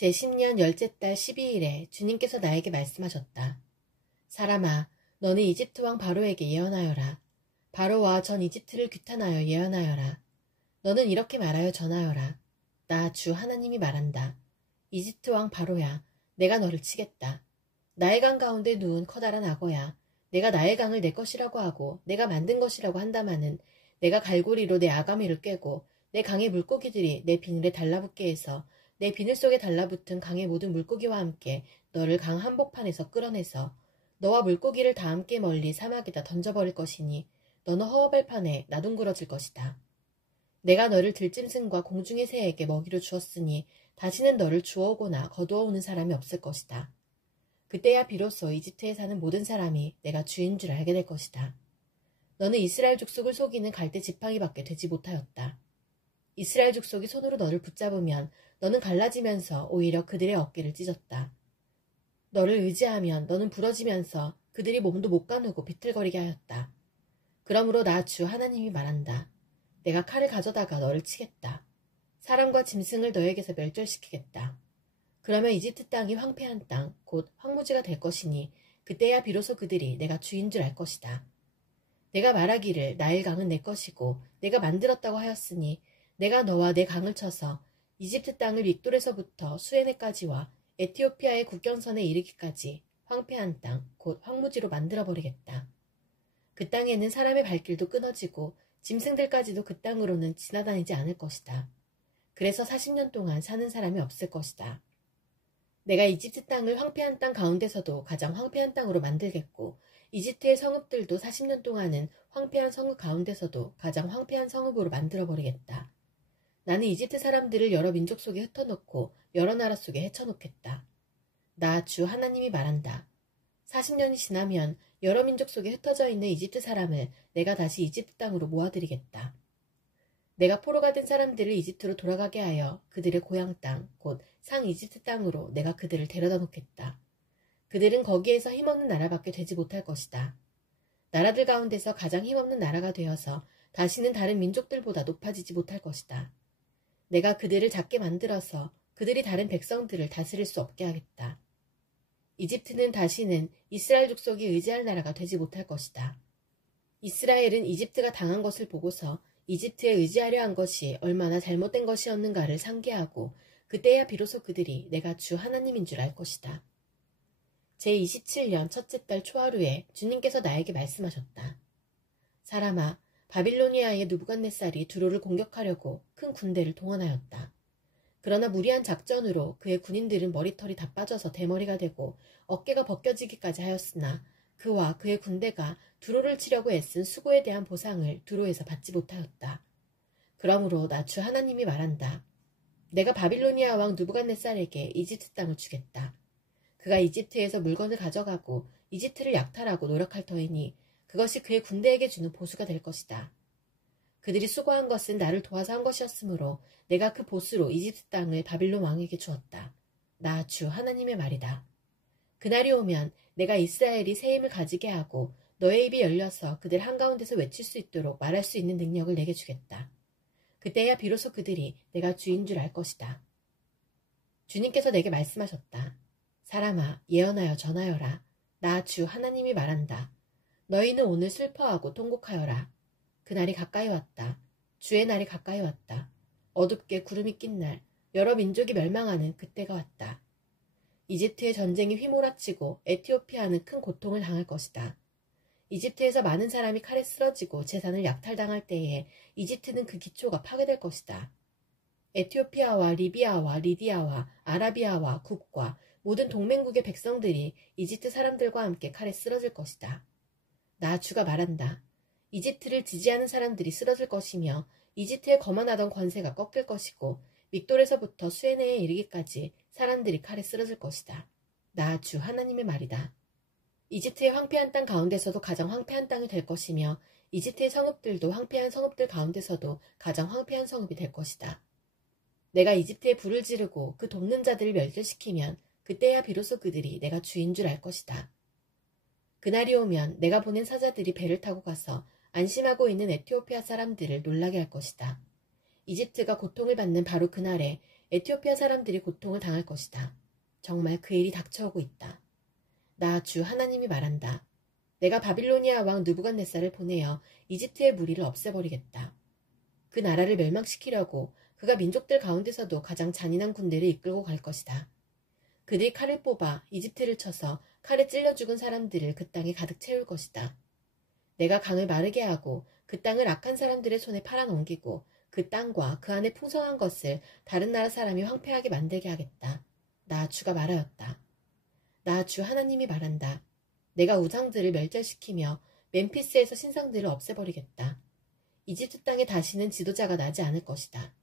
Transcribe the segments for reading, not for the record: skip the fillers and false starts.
제10년 열째 달 12일에 주님께서 나에게 말씀하셨다. 사람아, 너는 이집트 왕 바로에게 예언하여라. 바로와 전 이집트를 규탄하여 예언하여라. 너는 이렇게 말하여 전하여라. 나 주 하나님이 말한다. 이집트 왕 바로야, 내가 너를 치겠다. 나의 강 가운데 누운 커다란 악어야, 내가 나의 강을 내 것이라고 하고 내가 만든 것이라고 한다마는 내가 갈고리로 내 아가미를 꿰고 내 강의 물고기들이 내 비늘에 달라붙게 해서 내 비늘 속에 달라붙은 강의 모든 물고기와 함께 너를 강 한복판에서 끌어내서 너와 물고기를 다 함께 멀리 사막에다 던져버릴 것이니 너는 허허벌판에 나둥그러질 것이다. 내가 너를 들짐승과 공중의 새에게 먹이로 주었으니 다시는 너를 주워오거나 거두어오는 사람이 없을 것이다. 그때야 비로소 이집트에 사는 모든 사람이 내가 주인 줄 알게 될 것이다. 너는 이스라엘 족속을 속이는 갈대 지팡이밖에 되지 못하였다. 이스라엘 족속이 손으로 너를 붙잡으면 너는 갈라지면서 오히려 그들의 어깨를 찢었다. 너를 의지하면 너는 부러지면서 그들이 몸도 못 가누고 비틀거리게 하였다. 그러므로 나 주 하나님이 말한다. 내가 칼을 가져다가 너를 치겠다. 사람과 짐승을 너에게서 멸절시키겠다. 그러면 이집트 땅이 황폐한 땅, 곧 황무지가 될 것이니 그때야 비로소 그들이 내가 주인 줄 알 것이다. 내가 말하기를 나일 강은 내 것이고 내가 만들었다고 하였으니 내가 너와 내 강을 쳐서 이집트 땅을 믹돌에서부터 수에네까지와 에티오피아의 국경선에 이르기까지 황폐한 땅, 곧 황무지로 만들어버리겠다. 그 땅에는 사람의 발길도 끊어지고 짐승들까지도 그 땅으로는 지나다니지 않을 것이다. 그래서 40년 동안 사는 사람이 없을 것이다. 내가 이집트 땅을 황폐한 땅 가운데서도 가장 황폐한 땅으로 만들겠고 이집트의 성읍들도 40년 동안은 황폐한 성읍 가운데서도 가장 황폐한 성읍으로 만들어버리겠다. 나는 이집트 사람들을 여러 민족 속에 흩어놓고 여러 나라 속에 헤쳐놓겠다. 나 주 하나님이 말한다. 40년이 지나면 여러 민족 속에 흩어져 있는 이집트 사람을 내가 다시 이집트 땅으로 모아들이겠다. 내가 포로가 된 사람들을 이집트로 돌아가게 하여 그들의 고향 땅, 곧 상 이집트 땅으로 내가 그들을 데려다 놓겠다. 그들은 거기에서 힘없는 나라밖에 되지 못할 것이다. 나라들 가운데서 가장 힘없는 나라가 되어서 다시는 다른 민족들보다 높아지지 못할 것이다. 내가 그들을 작게 만들어서 그들이 다른 백성들을 다스릴 수 없게 하겠다. 이집트는 다시는 이스라엘 족속이 의지할 나라가 되지 못할 것이다. 이스라엘은 이집트가 당한 것을 보고서 이집트에 의지하려 한 것이 얼마나 잘못된 것이었는가를 상기하고 그때야 비로소 그들이 내가 주 하나님인 줄 알 것이다. 제27년 첫째 달 초하루에 주님께서 나에게 말씀하셨다. 사람아, 바빌로니아의 느부갓네살이 두로를 공격하려고 큰 군대를 동원하였다. 그러나 무리한 작전으로 그의 군인들은 머리털이 다 빠져서 대머리가 되고 어깨가 벗겨지기까지 하였으나 그와 그의 군대가 두로를 치려고 애쓴 수고에 대한 보상을 두로에서 받지 못하였다. 그러므로 나 주 하나님이 말한다. 내가 바빌로니아 왕 느부갓네살에게 이집트 땅을 주겠다. 그가 이집트에서 물건을 가져가고 이집트를 약탈하고 노력할 터이니 그것이 그의 군대에게 주는 보수가 될 것이다. 그들이 수고한 것은 나를 도와서 한 것이었으므로 내가 그 보수로 이집트 땅을 바빌론 왕에게 주었다. 나 주 하나님의 말이다. 그날이 오면 내가 이스라엘이 새 힘을 가지게 하고 너의 입이 열려서 그들 한가운데서 외칠 수 있도록 말할 수 있는 능력을 내게 주겠다. 그때야 비로소 그들이 내가 주인 줄 알 것이다. 주님께서 내게 말씀하셨다. 사람아, 예언하여 전하여라. 나 주 하나님이 말한다. 너희는 오늘 슬퍼하고 통곡하여라. 그날이 가까이 왔다. 주의 날이 가까이 왔다. 어둡게 구름이 낀 날, 여러 민족이 멸망하는 그때가 왔다. 이집트의 전쟁이 휘몰아치고 에티오피아는 큰 고통을 당할 것이다. 이집트에서 많은 사람이 칼에 쓰러지고 재산을 약탈당할 때에 이집트는 그 기초가 파괴될 것이다. 에티오피아와 리비아와 리디아와 아라비아와 국과 모든 동맹국의 백성들이 이집트 사람들과 함께 칼에 쓰러질 것이다. 나 주가 말한다. 이집트를 지지하는 사람들이 쓰러질 것이며 이집트에 거만하던 권세가 꺾일 것이고 믹돌에서부터 수에네에 이르기까지 사람들이 칼에 쓰러질 것이다. 나 주 하나님의 말이다. 이집트의 황폐한 땅 가운데서도 가장 황폐한 땅이 될 것이며 이집트의 성읍들도 황폐한 성읍들 가운데서도 가장 황폐한 성읍이 될 것이다. 내가 이집트에 불을 지르고 그 돕는 자들을 멸절시키면 그때야 비로소 그들이 내가 주인 줄 알 것이다. 그날이 오면 내가 보낸 사자들이 배를 타고 가서 안심하고 있는 에티오피아 사람들을 놀라게 할 것이다. 이집트가 고통을 받는 바로 그날에 에티오피아 사람들이 고통을 당할 것이다. 정말 그 일이 닥쳐오고 있다. 나 주 하나님이 말한다. 내가 바빌로니아 왕 느부갓네살을 보내어 이집트의 무리를 없애버리겠다. 그 나라를 멸망시키려고 그가 민족들 가운데서도 가장 잔인한 군대를 이끌고 갈 것이다. 그들이 칼을 뽑아 이집트를 쳐서 칼에 찔려 죽은 사람들을 그 땅에 가득 채울 것이다. 내가 강을 마르게 하고 그 땅을 악한 사람들의 손에 팔아넘기고 그 땅과 그 안에 풍성한 것을 다른 나라 사람이 황폐하게 만들게 하겠다. 나 주가 말하였다. 나 주 하나님이 말한다. 내가 우상들을 멸절시키며 멤피스에서 신상들을 없애버리겠다. 이집트 땅에 다시는 지도자가 나지 않을 것이다.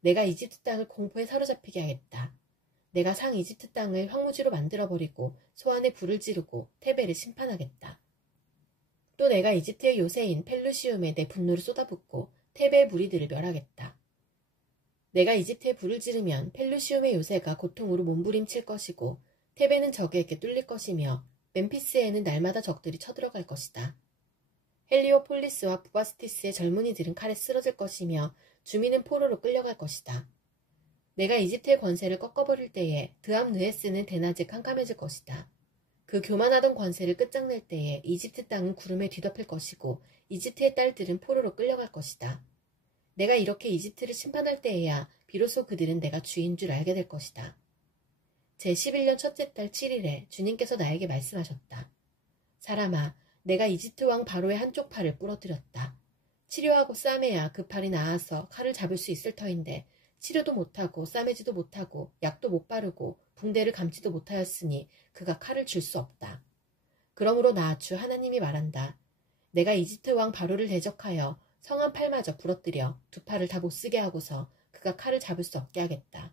내가 이집트 땅을 공포에 사로잡히게 하겠다. 내가 상 이집트 땅을 황무지로 만들어버리고 소안에 불을 지르고 테베를 심판하겠다. 또 내가 이집트의 요새인 펠루시움에 내 분노를 쏟아붓고 테베의 무리들을 멸하겠다. 내가 이집트에 불을 지르면 펠루시움의 요새가 고통으로 몸부림칠 것이고 테베는 적에게 뚫릴 것이며 멤피스에는 날마다 적들이 쳐들어갈 것이다. 헬리오폴리스와 부바스티스의 젊은이들은 칼에 쓰러질 것이며 주민은 포로로 끌려갈 것이다. 내가 이집트의 권세를 꺾어버릴 때에 드암느에스는 대낮에 캄캄해질 것이다. 그 교만하던 권세를 끝장낼 때에 이집트 땅은 구름에 뒤덮일 것이고 이집트의 딸들은 포로로 끌려갈 것이다. 내가 이렇게 이집트를 심판할 때에야 비로소 그들은 내가 주인 줄 알게 될 것이다. 제11년 첫째 달 7일에 주님께서 나에게 말씀하셨다. 사람아, 내가 이집트 왕 바로의 한쪽 팔을 부러뜨렸다. 치료하고 싸매야 그 팔이 나아서 칼을 잡을 수 있을 터인데 치료도 못하고 싸매지도 못하고 약도 못 바르고 붕대를 감지도 못하였으니 그가 칼을 줄 수 없다. 그러므로 나 주 하나님이 말한다. 내가 이집트 왕 바로를 대적하여 성한 팔마저 부러뜨려 두 팔을 다 못쓰게 하고서 그가 칼을 잡을 수 없게 하겠다.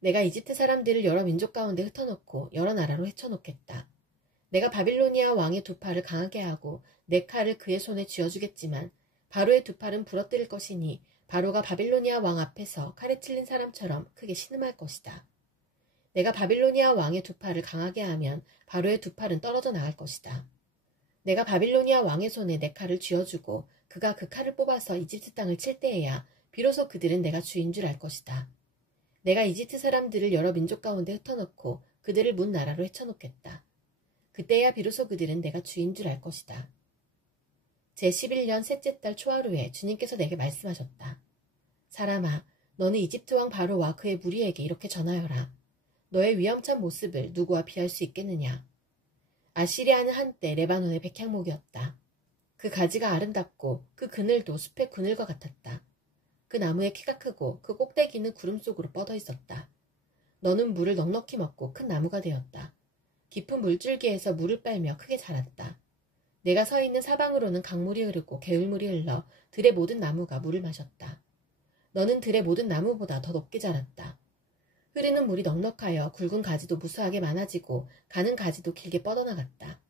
내가 이집트 사람들을 여러 민족 가운데 흩어놓고 여러 나라로 헤쳐놓겠다. 내가 바빌로니아 왕의 두 팔을 강하게 하고 내 칼을 그의 손에 쥐어주겠지만 바로의 두 팔은 부러뜨릴 것이니 바로가 바빌로니아 왕 앞에서 칼에 찔린 사람처럼 크게 신음할 것이다. 내가 바빌로니아 왕의 두 팔을 강하게 하면 바로의 두 팔은 떨어져 나갈 것이다. 내가 바빌로니아 왕의 손에 내 칼을 쥐어주고 그가 그 칼을 뽑아서 이집트 땅을 칠 때에야 비로소 그들은 내가 주인 줄 알 것이다. 내가 이집트 사람들을 여러 민족 가운데 흩어놓고 그들을 문 나라로 헤쳐놓겠다. 그때야 비로소 그들은 내가 주인 줄 알 것이다. 제11년 셋째 달 초하루에 주님께서 내게 말씀하셨다. 사람아, 너는 이집트 왕 바로와 그의 무리에게 이렇게 전하여라. 너의 위험찬 모습을 누구와 비할 수 있겠느냐. 아시리아는 한때 레바논의 백향목이었다. 그 가지가 아름답고 그 그늘도 숲의 그늘과 같았다. 그 나무의 키가 크고 그 꼭대기는 구름 속으로 뻗어 있었다. 너는 물을 넉넉히 먹고 큰 나무가 되었다. 깊은 물줄기에서 물을 빨며 크게 자랐다. 내가 서 있는 사방으로는 강물이 흐르고 개울물이 흘러 들의 모든 나무가 물을 마셨다. 너는 들의 모든 나무보다 더 높게 자랐다. 흐르는 물이 넉넉하여 굵은 가지도 무수하게 많아지고 가는 가지도 길게 뻗어나갔다.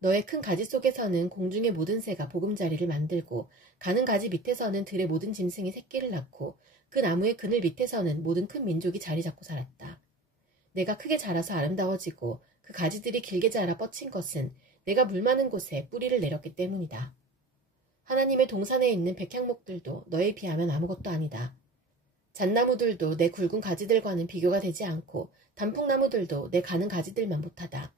너의 큰 가지 속에서는 공중의 모든 새가 보금자리를 만들고 가는 가지 밑에서는 들의 모든 짐승이 새끼를 낳고 그 나무의 그늘 밑에서는 모든 큰 민족이 자리 잡고 살았다. 내가 크게 자라서 아름다워지고 그 가지들이 길게 자라 뻗친 것은 내가 물 많은 곳에 뿌리를 내렸기 때문이다. 하나님의 동산에 있는 백향목들도 너에 비하면 아무것도 아니다. 잣나무들도 내 굵은 가지들과는 비교가 되지 않고 단풍나무들도 내 가는 가지들만 못하다.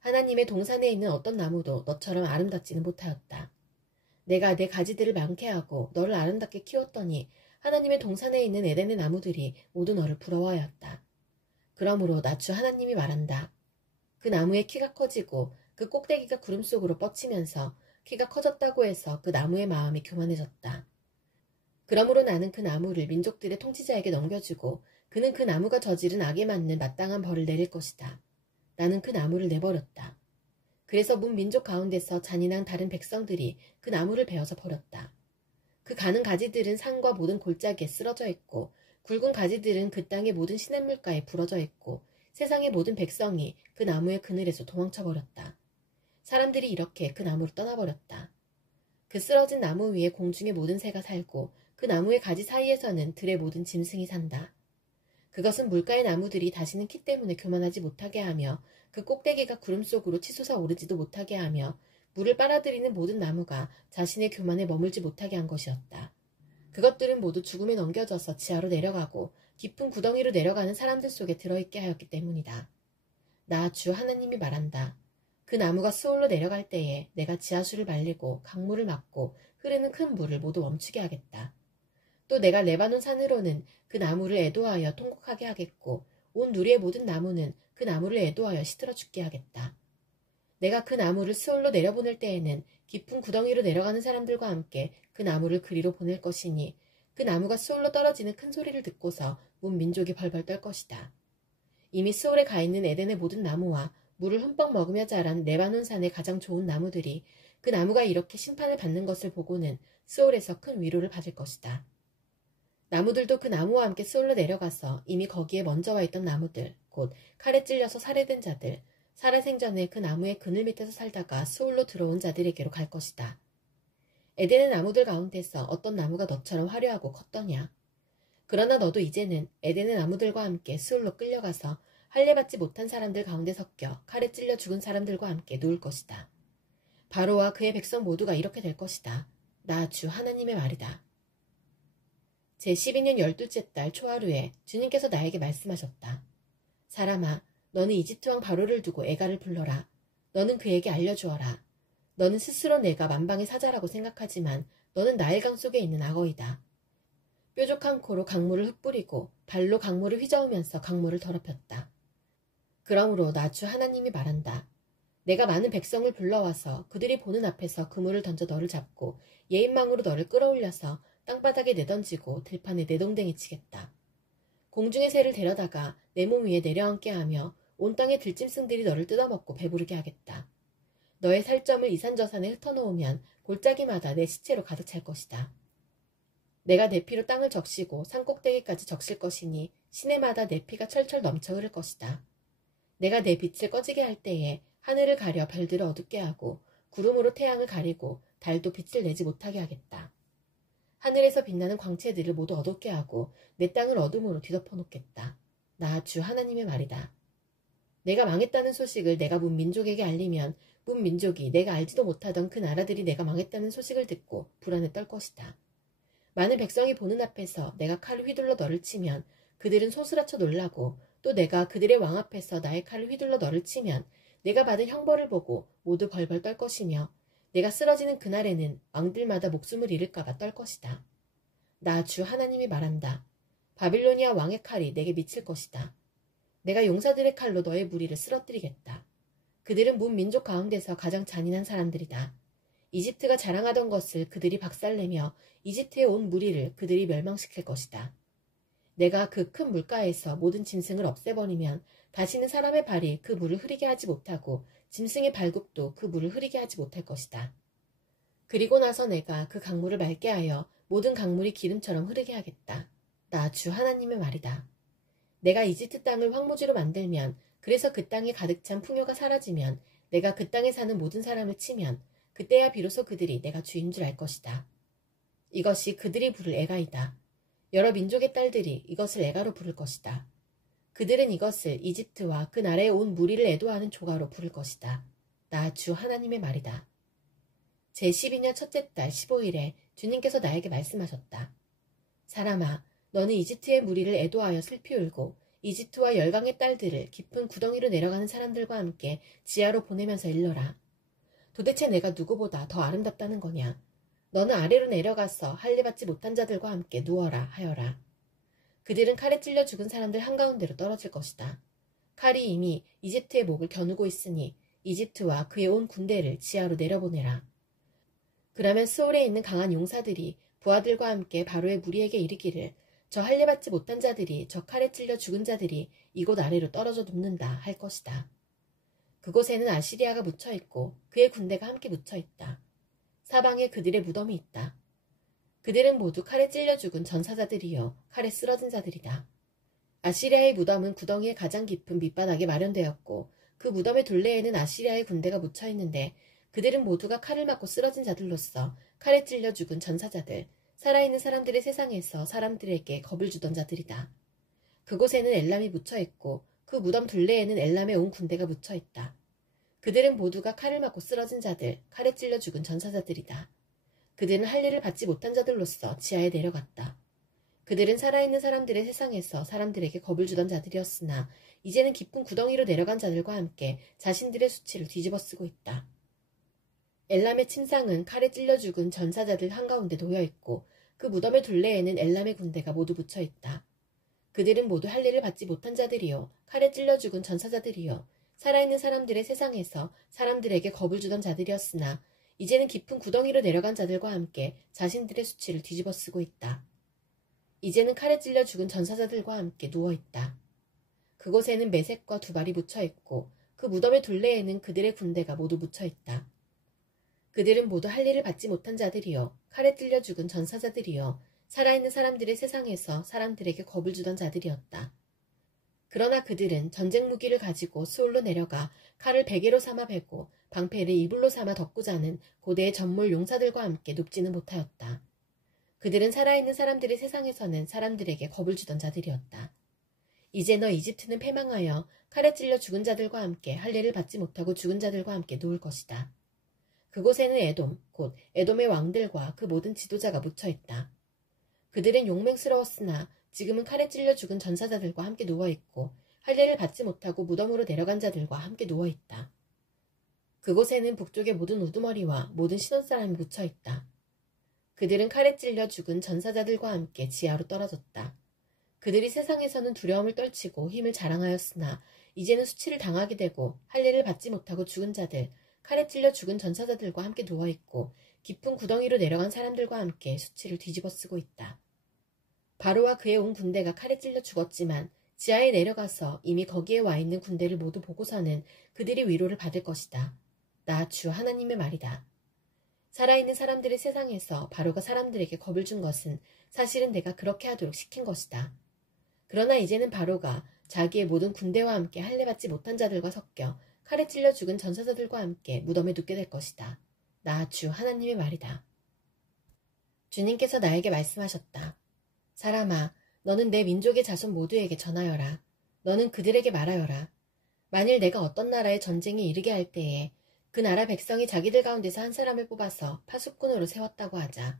하나님의 동산에 있는 어떤 나무도 너처럼 아름답지는 못하였다. 내가 내 가지들을 많게 하고 너를 아름답게 키웠더니 하나님의 동산에 있는 에덴의 나무들이 모두 너를 부러워하였다. 그러므로 나 주 하나님이 말한다. 그 나무의 키가 커지고 그 꼭대기가 구름 속으로 뻗치면서 키가 커졌다고 해서 그 나무의 마음이 교만해졌다. 그러므로 나는 그 나무를 민족들의 통치자에게 넘겨주고 그는 그 나무가 저지른 악에 맞는 마땅한 벌을 내릴 것이다. 나는 그 나무를 내버렸다. 그래서 문 민족 가운데서 잔인한 다른 백성들이 그 나무를 베어서 버렸다. 그 가는 가지들은 산과 모든 골짜기에 쓰러져 있고 굵은 가지들은 그 땅의 모든 시냇물가에 부러져 있고 세상의 모든 백성이 그 나무의 그늘에서 도망쳐 버렸다. 사람들이 이렇게 그 나무를 떠나버렸다. 그 쓰러진 나무 위에 공중의 모든 새가 살고 그 나무의 가지 사이에서는 들의 모든 짐승이 산다. 그것은 물가의 나무들이 다시는 키 때문에 교만하지 못하게 하며 그 꼭대기가 구름 속으로 치솟아 오르지도 못하게 하며 물을 빨아들이는 모든 나무가 자신의 교만에 머물지 못하게 한 것이었다. 그것들은 모두 죽음에 넘겨져서 지하로 내려가고 깊은 구덩이로 내려가는 사람들 속에 들어있게 하였기 때문이다. 나 주 하나님이 말한다. 그 나무가 스올로 내려갈 때에 내가 지하수를 말리고 강물을 막고 흐르는 큰 물을 모두 멈추게 하겠다. 또 내가 레바논 산으로는 그 나무를 애도하여 통곡하게 하겠고 온 누리의 모든 나무는 그 나무를 애도하여 시들어 죽게 하겠다. 내가 그 나무를 스올로 내려보낼 때에는 깊은 구덩이로 내려가는 사람들과 함께 그 나무를 그리로 보낼 것이니 그 나무가 스올로 떨어지는 큰 소리를 듣고서 온 민족이 벌벌 떨 것이다. 이미 스올에 가 있는 에덴의 모든 나무와 물을 흠뻑 먹으며 자란 레바논 산의 가장 좋은 나무들이 그 나무가 이렇게 심판을 받는 것을 보고는 스올에서 큰 위로를 받을 것이다. 나무들도 그 나무와 함께 스올로 내려가서 이미 거기에 먼저 와 있던 나무들, 곧 칼에 찔려서 살해된 자들, 살아생전에 그 나무의 그늘 밑에서 살다가 스올로 들어온 자들에게로 갈 것이다. 에덴의 나무들 가운데서 어떤 나무가 너처럼 화려하고 컸더냐? 그러나 너도 이제는 에덴의 나무들과 함께 스올로 끌려가서 할례받지 못한 사람들 가운데 섞여 칼에 찔려 죽은 사람들과 함께 누울 것이다. 바로와 그의 백성 모두가 이렇게 될 것이다. 나 주 하나님의 말이다. 제12년 12째 달 초하루에 주님께서 나에게 말씀하셨다. 사람아, 너는 이집트 왕 바로를 두고 애가를 불러라. 너는 그에게 알려주어라. 너는 스스로 내가 만방의 사자라고 생각하지만 너는 나일강 속에 있는 악어이다. 뾰족한 코로 강물을 흩뿌리고 발로 강물을 휘저으면서 강물을 더럽혔다. 그러므로 나 주 하나님이 말한다. 내가 많은 백성을 불러와서 그들이 보는 앞에서 그물을 던져 너를 잡고 예인망으로 너를 끌어올려서 땅바닥에 내던지고 들판에 내동댕이 치겠다. 공중의 새를 데려다가 내 몸 위에 내려앉게 하며 온 땅의 들짐승들이 너를 뜯어먹고 배부르게 하겠다. 너의 살점을 이산저산에 흩어놓으면 골짜기마다 내 시체로 가득 찰 것이다. 내가 내 피로 땅을 적시고 산꼭대기까지 적실 것이니 시내마다 내 피가 철철 넘쳐 흐를 것이다. 내가 내 빛을 꺼지게 할 때에 하늘을 가려 별들을 어둡게 하고 구름으로 태양을 가리고 달도 빛을 내지 못하게 하겠다. 하늘에서 빛나는 광채들을 모두 어둡게 하고 내 땅을 어둠으로 뒤덮어 놓겠다. 나 주 하나님의 말이다. 내가 망했다는 소식을 내가 문 민족에게 알리면 문 민족이 내가 알지도 못하던 그 나라들이 내가 망했다는 소식을 듣고 불안에 떨 것이다. 많은 백성이 보는 앞에서 내가 칼을 휘둘러 너를 치면 그들은 소스라쳐 놀라고 또 내가 그들의 왕 앞에서 나의 칼을 휘둘러 너를 치면 내가 받은 형벌을 보고 모두 벌벌 떨 것이며 내가 쓰러지는 그날에는 왕들마다 목숨을 잃을까봐 떨 것이다. 나 주 하나님이 말한다. 바빌로니아 왕의 칼이 내게 미칠 것이다. 내가 용사들의 칼로 너의 무리를 쓰러뜨리겠다. 그들은 문 민족 가운데서 가장 잔인한 사람들이다. 이집트가 자랑하던 것을 그들이 박살내며 이집트에 온 무리를 그들이 멸망시킬 것이다. 내가 그 큰 물가에서 모든 짐승을 없애버리면 다시는 사람의 발이 그 물을 흐리게 하지 못하고 짐승의 발굽도 그 물을 흐리게 하지 못할 것이다. 그리고 나서 내가 그 강물을 맑게 하여 모든 강물이 기름처럼 흐르게 하겠다. 나 주 하나님의 말이다. 내가 이집트 땅을 황무지로 만들면 그래서 그 땅에 가득 찬 풍요가 사라지면 내가 그 땅에 사는 모든 사람을 치면 그때야 비로소 그들이 내가 주인 줄 알 것이다. 이것이 그들이 부를 애가이다. 여러 민족의 딸들이 이것을 애가로 부를 것이다. 그들은 이것을 이집트와 그 나라에 온 무리를 애도하는 조가로 부를 것이다. 나 주 하나님의 말이다. 제12년 첫째 달 15일에 주님께서 나에게 말씀하셨다. 사람아, 너는 이집트의 무리를 애도하여 슬피 울고 이집트와 열강의 딸들을 깊은 구덩이로 내려가는 사람들과 함께 지하로 보내면서 일러라. 도대체 내가 누구보다 더 아름답다는 거냐? 너는 아래로 내려가서 할례받지 못한 자들과 함께 누워라 하여라. 그들은 칼에 찔려 죽은 사람들 한가운데로 떨어질 것이다. 칼이 이미 이집트의 목을 겨누고 있으니 이집트와 그의 온 군대를 지하로 내려보내라. 그러면 스올에 있는 강한 용사들이 부하들과 함께 바로의 무리에게 이르기를 저 할례받지 못한 자들이 저 칼에 찔려 죽은 자들이 이곳 아래로 떨어져 눕는다 할 것이다. 그곳에는 아시리아가 묻혀있고 그의 군대가 함께 묻혀있다. 사방에 그들의 무덤이 있다. 그들은 모두 칼에 찔려 죽은 전사자들이요 칼에 쓰러진 자들이다. 아시리아의 무덤은 구덩이의 가장 깊은 밑바닥에 마련되었고 그 무덤의 둘레에는 아시리아의 군대가 묻혀있는데 그들은 모두가 칼을 맞고 쓰러진 자들로서 칼에 찔려 죽은 전사자들, 살아있는 사람들의 세상에서 사람들에게 겁을 주던 자들이다. 그곳에는 엘람이 묻혀있고 그 무덤 둘레에는 엘람의 온 군대가 묻혀있다. 그들은 모두가 칼을 맞고 쓰러진 자들, 칼에 찔려 죽은 전사자들이다. 그들은 할 일을 받지 못한 자들로서 지하에 내려갔다. 그들은 살아있는 사람들의 세상에서 사람들에게 겁을 주던 자들이었으나 이제는 깊은 구덩이로 내려간 자들과 함께 자신들의 수치를 뒤집어쓰고 있다. 엘람의 침상은 칼에 찔려 죽은 전사자들 한가운데 놓여있고 그 무덤의 둘레에는 엘람의 군대가 모두 붙여있다. 그들은 모두 할 일을 받지 못한 자들이요 칼에 찔려 죽은 전사자들이요 살아있는 사람들의 세상에서 사람들에게 겁을 주던 자들이었으나 이제는 깊은 구덩이로 내려간 자들과 함께 자신들의 수치를 뒤집어쓰고 있다. 이제는 칼에 찔려 죽은 전사자들과 함께 누워있다. 그곳에는 매색과 두발이 묻혀있고 그 무덤의 둘레에는 그들의 군대가 모두 묻혀있다. 그들은 모두 할 일을 받지 못한 자들이요 칼에 찔려 죽은 전사자들이요 살아있는 사람들의 세상에서 사람들에게 겁을 주던 자들이었다. 그러나 그들은 전쟁 무기를 가지고 수올로 내려가 칼을 베개로 삼아 베고 방패를 이불로 삼아 덮고 자는 고대의 전몰 용사들과 함께 눕지는 못하였다. 그들은 살아있는 사람들의 세상에서는 사람들에게 겁을 주던 자들이었다. 이제 너 이집트는 패망하여 칼에 찔려 죽은 자들과 함께 할 일을 받지 못하고 죽은 자들과 함께 누울 것이다. 그곳에는 에돔, 곧 에돔의 왕들과 그 모든 지도자가 묻혀있다. 그들은 용맹스러웠으나 지금은 칼에 찔려 죽은 전사자들과 함께 누워있고 할 일을 받지 못하고 무덤으로 내려간 자들과 함께 누워있다. 그곳에는 북쪽의 모든 우두머리와 모든 신혼사람이 묻혀있다. 그들은 칼에 찔려 죽은 전사자들과 함께 지하로 떨어졌다. 그들이 세상에서는 두려움을 떨치고 힘을 자랑하였으나 이제는 수치를 당하게 되고 할 일을 받지 못하고 죽은 자들, 칼에 찔려 죽은 전사자들과 함께 누워있고 깊은 구덩이로 내려간 사람들과 함께 수치를 뒤집어쓰고 있다. 바로와 그의 온 군대가 칼에 찔려 죽었지만 지하에 내려가서 이미 거기에 와 있는 군대를 모두 보고서는 그들이 위로를 받을 것이다. 나 주 하나님의 말이다. 살아있는 사람들의 세상에서 바로가 사람들에게 겁을 준 것은 사실은 내가 그렇게 하도록 시킨 것이다. 그러나 이제는 바로가 자기의 모든 군대와 함께 할례받지 못한 자들과 섞여 칼에 찔려 죽은 전사자들과 함께 무덤에 눕게 될 것이다. 나 주 하나님의 말이다. 주님께서 나에게 말씀하셨다. 사람아, 너는 내 민족의 자손 모두에게 전하여라. 너는 그들에게 말하여라. 만일 내가 어떤 나라에 전쟁이 이르게 할 때에 그 나라 백성이 자기들 가운데서 한 사람을 뽑아서 파수꾼으로 세웠다고 하자.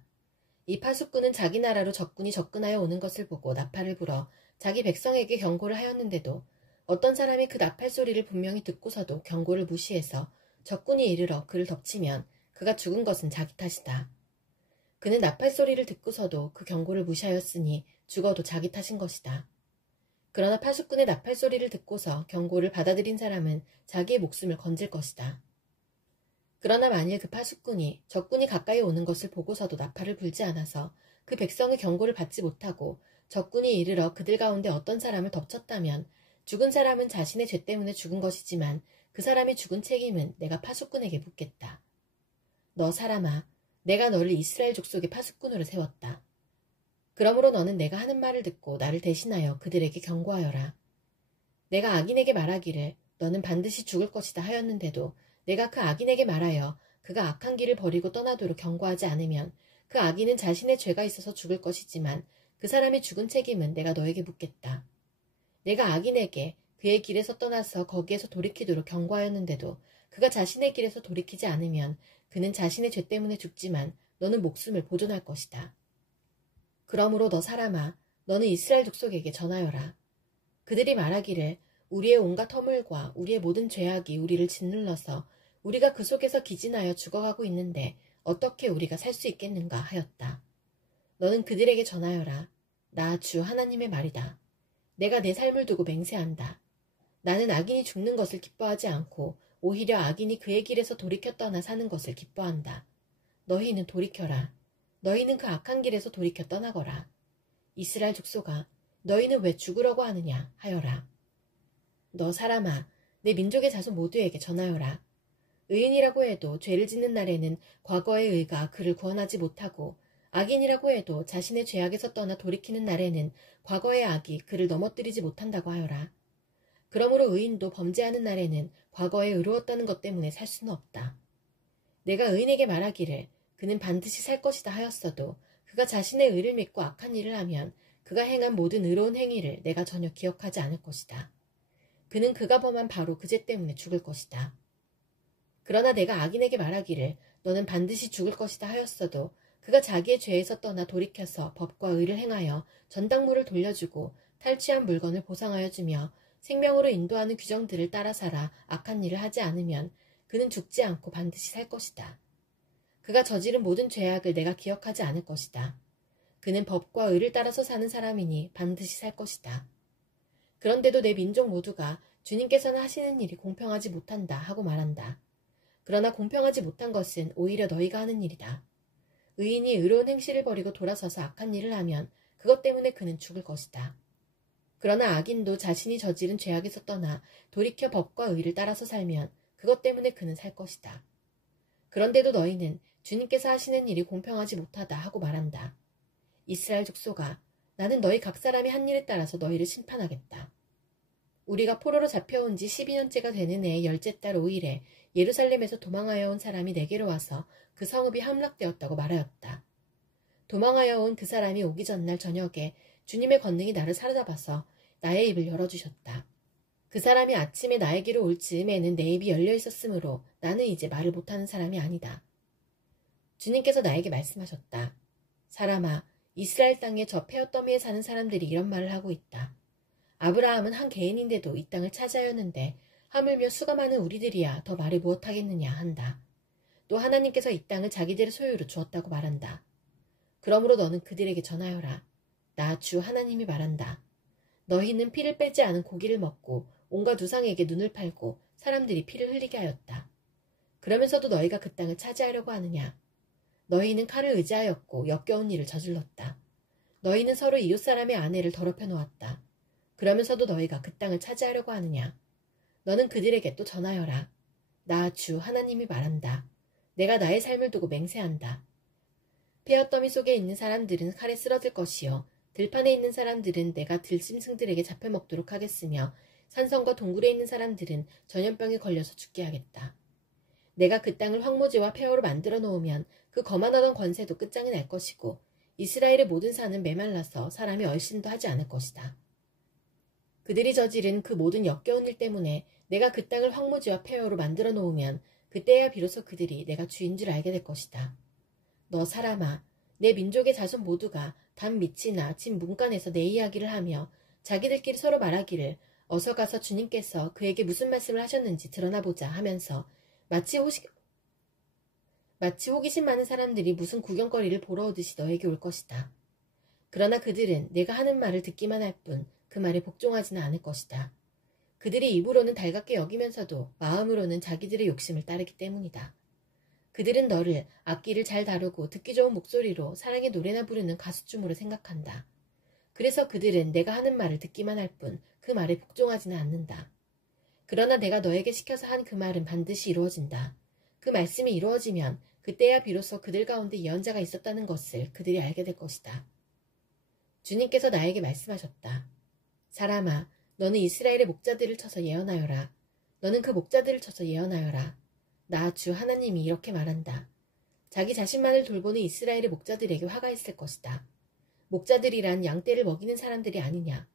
이 파수꾼은 자기 나라로 적군이 접근하여 오는 것을 보고 나팔을 불어 자기 백성에게 경고를 하였는데도 어떤 사람이 그 나팔 소리를 분명히 듣고서도 경고를 무시해서 적군이 이르러 그를 덮치면 그가 죽은 것은 자기 탓이다. 그는 나팔 소리를 듣고서도 그 경고를 무시하였으니 죽어도 자기 탓인 것이다. 그러나 파수꾼의 나팔 소리를 듣고서 경고를 받아들인 사람은 자기의 목숨을 건질 것이다. 그러나 만일 그 파수꾼이 적군이 가까이 오는 것을 보고서도 나팔을 불지 않아서 그 백성의 경고를 받지 못하고 적군이 이르러 그들 가운데 어떤 사람을 덮쳤다면 죽은 사람은 자신의 죄 때문에 죽은 것이지만 그 사람이 죽은 책임은 내가 파수꾼에게 묻겠다. 너 사람아, 내가 너를 이스라엘 족속의 파수꾼으로 세웠다. 그러므로 너는 내가 하는 말을 듣고 나를 대신하여 그들에게 경고하여라. 내가 악인에게 말하기를 너는 반드시 죽을 것이다 하였는데도 내가 그 악인에게 말하여 그가 악한 길을 버리고 떠나도록 경고하지 않으면 그 악인은 자신의 죄가 있어서 죽을 것이지만 그 사람이 죽은 책임은 내가 너에게 묻겠다. 내가 악인에게 그의 길에서 떠나서 거기에서 돌이키도록 경고하였는데도 그가 자신의 길에서 돌이키지 않으면 그는 자신의 죄 때문에 죽지만 너는 목숨을 보존할 것이다. 그러므로 너 사람아, 너는 이스라엘 족속에게 전하여라. 그들이 말하기를 우리의 온갖 허물과 우리의 모든 죄악이 우리를 짓눌러서 우리가 그 속에서 기진하여 죽어가고 있는데 어떻게 우리가 살 수 있겠는가 하였다. 너는 그들에게 전하여라. 나 주 하나님의 말이다. 내가 내 삶을 두고 맹세한다. 나는 악인이 죽는 것을 기뻐하지 않고 오히려 악인이 그의 길에서 돌이켜 떠나 사는 것을 기뻐한다. 너희는 돌이켜라. 너희는 그 악한 길에서 돌이켜 떠나거라. 이스라엘 족속아, 너희는 왜 죽으려고 하느냐 하여라. 너 사람아, 내 민족의 자손 모두에게 전하여라. 의인이라고 해도 죄를 짓는 날에는 과거의 의가 그를 구원하지 못하고 악인이라고 해도 자신의 죄악에서 떠나 돌이키는 날에는 과거의 악이 그를 넘어뜨리지 못한다고 하여라. 그러므로 의인도 범죄하는 날에는 과거에 의로웠다는 것 때문에 살 수는 없다. 내가 의인에게 말하기를 그는 반드시 살 것이다 하였어도 그가 자신의 의를 믿고 악한 일을 하면 그가 행한 모든 의로운 행위를 내가 전혀 기억하지 않을 것이다. 그는 그가 범한 바로 그 죄 때문에 죽을 것이다. 그러나 내가 악인에게 말하기를 너는 반드시 죽을 것이다 하였어도 그가 자기의 죄에서 떠나 돌이켜서 법과 의를 행하여 전당물을 돌려주고 탈취한 물건을 보상하여 주며 생명으로 인도하는 규정들을 따라 살아 악한 일을 하지 않으면 그는 죽지 않고 반드시 살 것이다. 그가 저지른 모든 죄악을 내가 기억하지 않을 것이다. 그는 법과 의를 따라서 사는 사람이니 반드시 살 것이다. 그런데도 내 민족 모두가 주님께서는 하시는 일이 공평하지 못한다 하고 말한다. 그러나 공평하지 못한 것은 오히려 너희가 하는 일이다. 의인이 의로운 행실을 버리고 돌아서서 악한 일을 하면 그것 때문에 그는 죽을 것이다. 그러나 악인도 자신이 저지른 죄악에서 떠나 돌이켜 법과 의를 따라서 살면 그것 때문에 그는 살 것이다. 그런데도 너희는 주님께서 하시는 일이 공평하지 못하다 하고 말한다. 이스라엘 족속아, 나는 너희 각 사람이 한 일에 따라서 너희를 심판하겠다. 우리가 포로로 잡혀온 지 12년째가 되는 해의 10째 달 5일에 예루살렘에서 도망하여 온 사람이 내게로 와서 그 성읍이 함락되었다고 말하였다. 도망하여 온 그 사람이 오기 전날 저녁에 주님의 권능이 나를 사로잡아서 나의 입을 열어주셨다. 그 사람이 아침에 나에게로 올 즈음에는 내 입이 열려 있었으므로 나는 이제 말을 못하는 사람이 아니다. 주님께서 나에게 말씀하셨다. 사람아, 이스라엘 땅에 저 페어더미에 사는 사람들이 이런 말을 하고 있다. 아브라함은 한 개인인데도 이 땅을 차지하였는데 하물며 수가 많은 우리들이야 더 말을 무엇하겠느냐 한다. 또 하나님께서 이 땅을 자기들의 소유로 주었다고 말한다. 그러므로 너는 그들에게 전하여라. 나 주 하나님이 말한다. 너희는 피를 빼지 않은 고기를 먹고 온갖 우상에게 눈을 팔고 사람들이 피를 흘리게 하였다. 그러면서도 너희가 그 땅을 차지하려고 하느냐. 너희는 칼을 의지하였고 역겨운 일을 저질렀다. 너희는 서로 이웃 사람의 아내를 더럽혀 놓았다. 그러면서도 너희가 그 땅을 차지하려고 하느냐. 너는 그들에게 또 전하여라. 나 주 하나님이 말한다. 내가 나의 삶을 두고 맹세한다. 페어더미 속에 있는 사람들은 칼에 쓰러질 것이요 들판에 있는 사람들은 내가 들짐승들에게 잡혀먹도록 하겠으며 산성과 동굴에 있는 사람들은 전염병에 걸려서 죽게 하겠다. 내가 그 땅을 황무지와 폐허로 만들어 놓으면 그 거만하던 권세도 끝장이 날 것이고 이스라엘의 모든 산은 메말라서 사람이 얼씬도 하지 않을 것이다. 그들이 저지른 그 모든 역겨운 일 때문에 내가 그 땅을 황무지와 폐허로 만들어 놓으면 그때야 비로소 그들이 내가 주인 줄 알게 될 것이다. 너 사람아, 내 민족의 자손 모두가 담 밑이나 집 문간에서 내 이야기를 하며 자기들끼리 서로 말하기를 어서 가서 주님께서 그에게 무슨 말씀을 하셨는지 드러나보자 하면서 마치 호기심 많은 사람들이 무슨 구경거리를 보러 오듯이 너에게 올 것이다. 그러나 그들은 내가 하는 말을 듣기만 할 뿐 그 말에 복종하지는 않을 것이다. 그들이 입으로는 달갑게 여기면서도 마음으로는 자기들의 욕심을 따르기 때문이다. 그들은 너를 악기를 잘 다루고 듣기 좋은 목소리로 사랑의 노래나 부르는 가수춤으로 생각한다. 그래서 그들은 내가 하는 말을 듣기만 할 뿐 그 말에 복종하지는 않는다. 그러나 내가 너에게 시켜서 한 그 말은 반드시 이루어진다. 그 말씀이 이루어지면 그때야 비로소 그들 가운데 예언자가 있었다는 것을 그들이 알게 될 것이다. 주님께서 나에게 말씀하셨다. 사람아, 너는 이스라엘의 목자들을 쳐서 예언하여라. 너는 그 목자들을 쳐서 예언하여라. 나 주 하나님이 이렇게 말한다. 자기 자신만을 돌보는 이스라엘의 목자들에게 화가 있을 것이다. 목자들이란 양떼를 먹이는 사람들이 아니냐.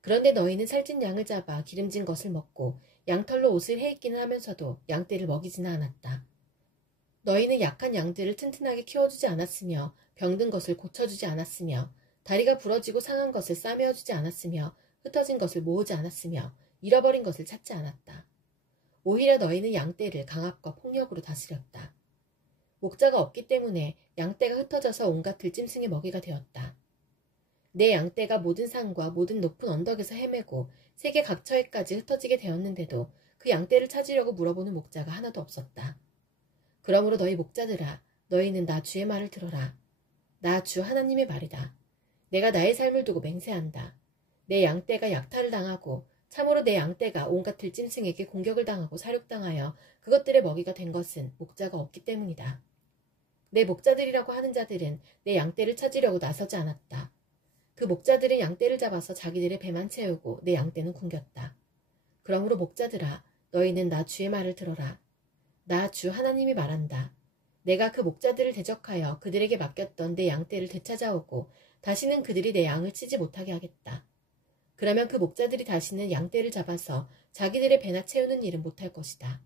그런데 너희는 살찐 양을 잡아 기름진 것을 먹고 양털로 옷을 해입기는 하면서도 양떼를 먹이지는 않았다. 너희는 약한 양들을 튼튼하게 키워주지 않았으며 병든 것을 고쳐주지 않았으며 다리가 부러지고 상한 것을 싸매어주지 않았으며 흩어진 것을 모으지 않았으며 잃어버린 것을 찾지 않았다. 오히려 너희는 양떼를 강압과 폭력으로 다스렸다. 목자가 없기 때문에 양떼가 흩어져서 온갖 들짐승의 먹이가 되었다. 내 양떼가 모든 산과 모든 높은 언덕에서 헤매고 세계 각처에까지 흩어지게 되었는데도 그 양떼를 찾으려고 물어보는 목자가 하나도 없었다. 그러므로 너희 목자들아, 너희는 나 주의 말을 들어라. 나 주 하나님의 말이다. 내가 나의 삶을 두고 맹세한다. 내 양떼가 약탈을 당하고 참으로 내 양떼가 온갖 들짐승에게 공격을 당하고 사륙당하여 그것들의 먹이가 된 것은 목자가 없기 때문이다. 내 목자들이라고 하는 자들은 내 양떼를 찾으려고 나서지 않았다. 그 목자들은 양떼를 잡아서 자기들의 배만 채우고 내 양떼는 굶겼다. 그러므로 목자들아, 너희는 나 주의 말을 들어라. 나 주 하나님이 말한다. 내가 그 목자들을 대적하여 그들에게 맡겼던 내 양떼를 되찾아오고 다시는 그들이 내 양을 치지 못하게 하겠다. 그러면 그 목자들이 다시는 양떼를 잡아서 자기들의 배나 채우는 일은 못할 것이다.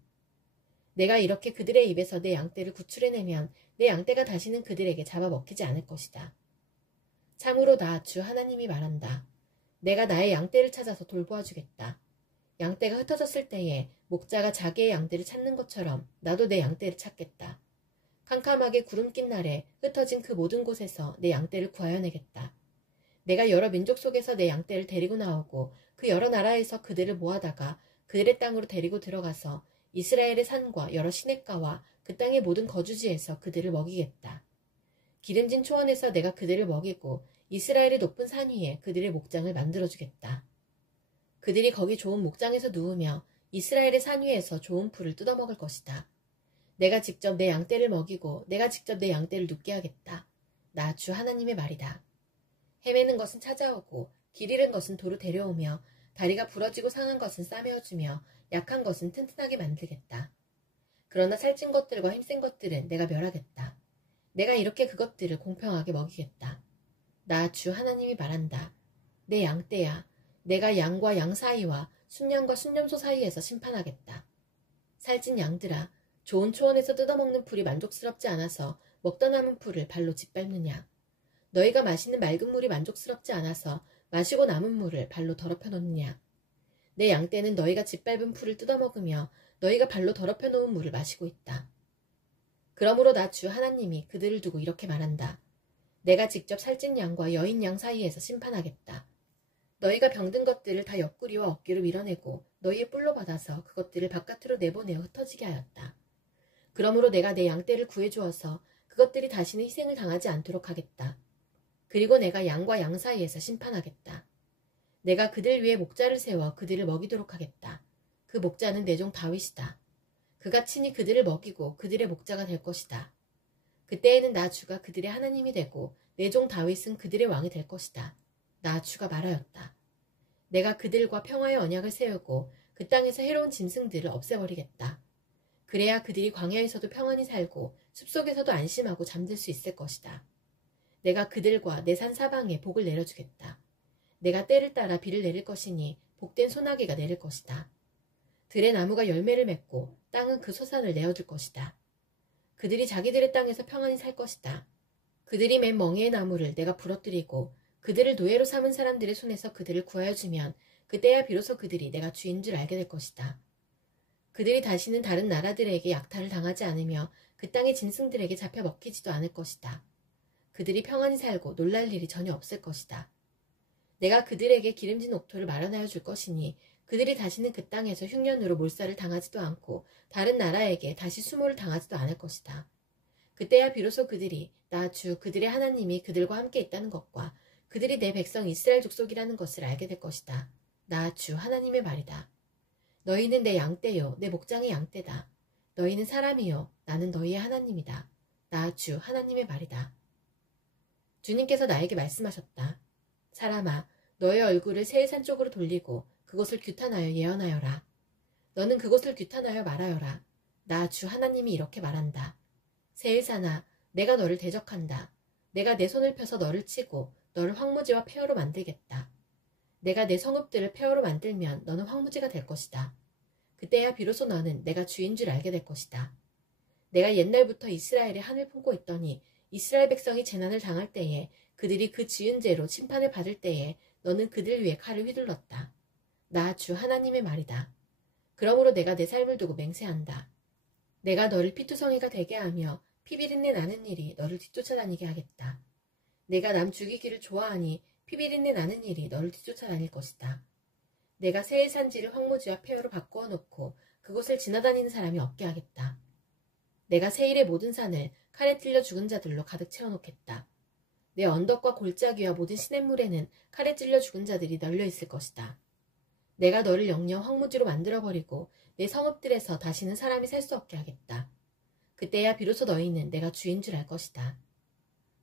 내가 이렇게 그들의 입에서 내 양떼를 구출해내면 내 양떼가 다시는 그들에게 잡아먹히지 않을 것이다. 참으로 나 주 하나님이 말한다. 내가 나의 양떼를 찾아서 돌보아주겠다. 양떼가 흩어졌을 때에 목자가 자기의 양떼를 찾는 것처럼 나도 내 양떼를 찾겠다. 캄캄하게 구름 낀 날에 흩어진 그 모든 곳에서 내 양떼를 구하여내겠다. 내가 여러 민족 속에서 내 양떼를 데리고 나오고 그 여러 나라에서 그들을 모아다가 그들의 땅으로 데리고 들어가서 이스라엘의 산과 여러 시냇가와 그 땅의 모든 거주지에서 그들을 먹이겠다. 기름진 초원에서 내가 그들을 먹이고 이스라엘의 높은 산 위에 그들의 목장을 만들어주겠다. 그들이 거기 좋은 목장에서 누우며 이스라엘의 산 위에서 좋은 풀을 뜯어먹을 것이다. 내가 직접 내 양떼를 먹이고 내가 직접 내 양떼를 눕게 하겠다. 나 주 하나님의 말이다. 헤매는 것은 찾아오고 길 잃은 것은 도로 데려오며 다리가 부러지고 상한 것은 싸매어주며 약한 것은 튼튼하게 만들겠다. 그러나 살찐 것들과 힘센 것들은 내가 멸하겠다. 내가 이렇게 그것들을 공평하게 먹이겠다. 나 주 하나님이 말한다. 내 양떼야, 내가 양과 양 사이와 순양과 순염소 사이에서 심판하겠다. 살찐 양들아, 좋은 초원에서 뜯어먹는 풀이 만족스럽지 않아서 먹다 남은 풀을 발로 짓밟느냐. 너희가 마시는 맑은 물이 만족스럽지 않아서 마시고 남은 물을 발로 더럽혀 놓느냐. 내 양떼는 너희가 짓밟은 풀을 뜯어먹으며 너희가 발로 더럽혀 놓은 물을 마시고 있다. 그러므로 나 주 하나님이 그들을 두고 이렇게 말한다. 내가 직접 살찐 양과 여인 양 사이에서 심판하겠다. 너희가 병든 것들을 다 옆구리와 어깨로 밀어내고 너희의 뿔로 받아서 그것들을 바깥으로 내보내어 흩어지게 하였다. 그러므로 내가 내 양떼를 구해주어서 그것들이 다시는 희생을 당하지 않도록 하겠다. 그리고 내가 양과 양 사이에서 심판하겠다. 내가 그들 위에 목자를 세워 그들을 먹이도록 하겠다. 그 목자는 내 종 다윗이다. 그가 친히 그들을 먹이고 그들의 목자가 될 것이다. 그때에는 나 주가 그들의 하나님이 되고 내 종 다윗은 그들의 왕이 될 것이다. 나 주가 말하였다. 내가 그들과 평화의 언약을 세우고 그 땅에서 해로운 짐승들을 없애버리겠다. 그래야 그들이 광야에서도 평안히 살고 숲속에서도 안심하고 잠들 수 있을 것이다. 내가 그들과 내 산 사방에 복을 내려주겠다. 내가 때를 따라 비를 내릴 것이니 복된 소나기가 내릴 것이다. 들의 나무가 열매를 맺고 땅은 그 소산을 내어줄 것이다. 그들이 자기들의 땅에서 평안히 살 것이다. 그들이 맨 멍에의 나무를 내가 부러뜨리고 그들을 노예로 삼은 사람들의 손에서 그들을 구하여주면 그때야 비로소 그들이 내가 주인 줄 알게 될 것이다. 그들이 다시는 다른 나라들에게 약탈을 당하지 않으며 그 땅의 짐승들에게 잡혀 먹히지도 않을 것이다. 그들이 평안히 살고 놀랄 일이 전혀 없을 것이다. 내가 그들에게 기름진 옥토를 마련하여 줄 것이니 그들이 다시는 그 땅에서 흉년으로 몰살을 당하지도 않고 다른 나라에게 다시 수모를 당하지도 않을 것이다. 그때야 비로소 그들이 나 주 그들의 하나님이 그들과 함께 있다는 것과 그들이 내 백성 이스라엘 족속이라는 것을 알게 될 것이다. 나 주 하나님의 말이다. 너희는 내 양떼요 내 목장의 양떼다. 너희는 사람이요 나는 너희의 하나님이다. 나 주 하나님의 말이다. 주님께서 나에게 말씀하셨다. 사람아, 너의 얼굴을 세일산 쪽으로 돌리고 그곳을 규탄하여 예언하여라. 너는 그곳을 규탄하여 말하여라. 나 주 하나님이 이렇게 말한다. 세일산아, 내가 너를 대적한다. 내가 내 손을 펴서 너를 치고 너를 황무지와 폐허로 만들겠다. 내가 내 성읍들을 폐허로 만들면 너는 황무지가 될 것이다. 그때야 비로소 너는 내가 주인 줄 알게 될 것이다. 내가 옛날부터 이스라엘의 한을 품고 있더니 이스라엘 백성이 재난을 당할 때에 그들이 그 지은 죄로 심판을 받을 때에 너는 그들 위에 칼을 휘둘렀다. 나 주 하나님의 말이다. 그러므로 내가 내 삶을 두고 맹세한다. 내가 너를 피투성이가 되게 하며 피비린내 나는 일이 너를 뒤쫓아다니게 하겠다. 내가 남 죽이기를 좋아하니 피비린내 나는 일이 너를 뒤쫓아다닐 것이다. 내가 세일산지를 황무지와 폐허로 바꾸어 놓고 그곳을 지나다니는 사람이 없게 하겠다. 내가 세일의 모든 산을 칼에 찔려 죽은 자들로 가득 채워놓겠다. 내 언덕과 골짜기와 모든 시냇물에는 칼에 찔려 죽은 자들이 널려 있을 것이다. 내가 너를 영영 황무지로 만들어버리고 내 성읍들에서 다시는 사람이 살 수 없게 하겠다. 그때야 비로소 너희는 내가 주인 줄 알 것이다.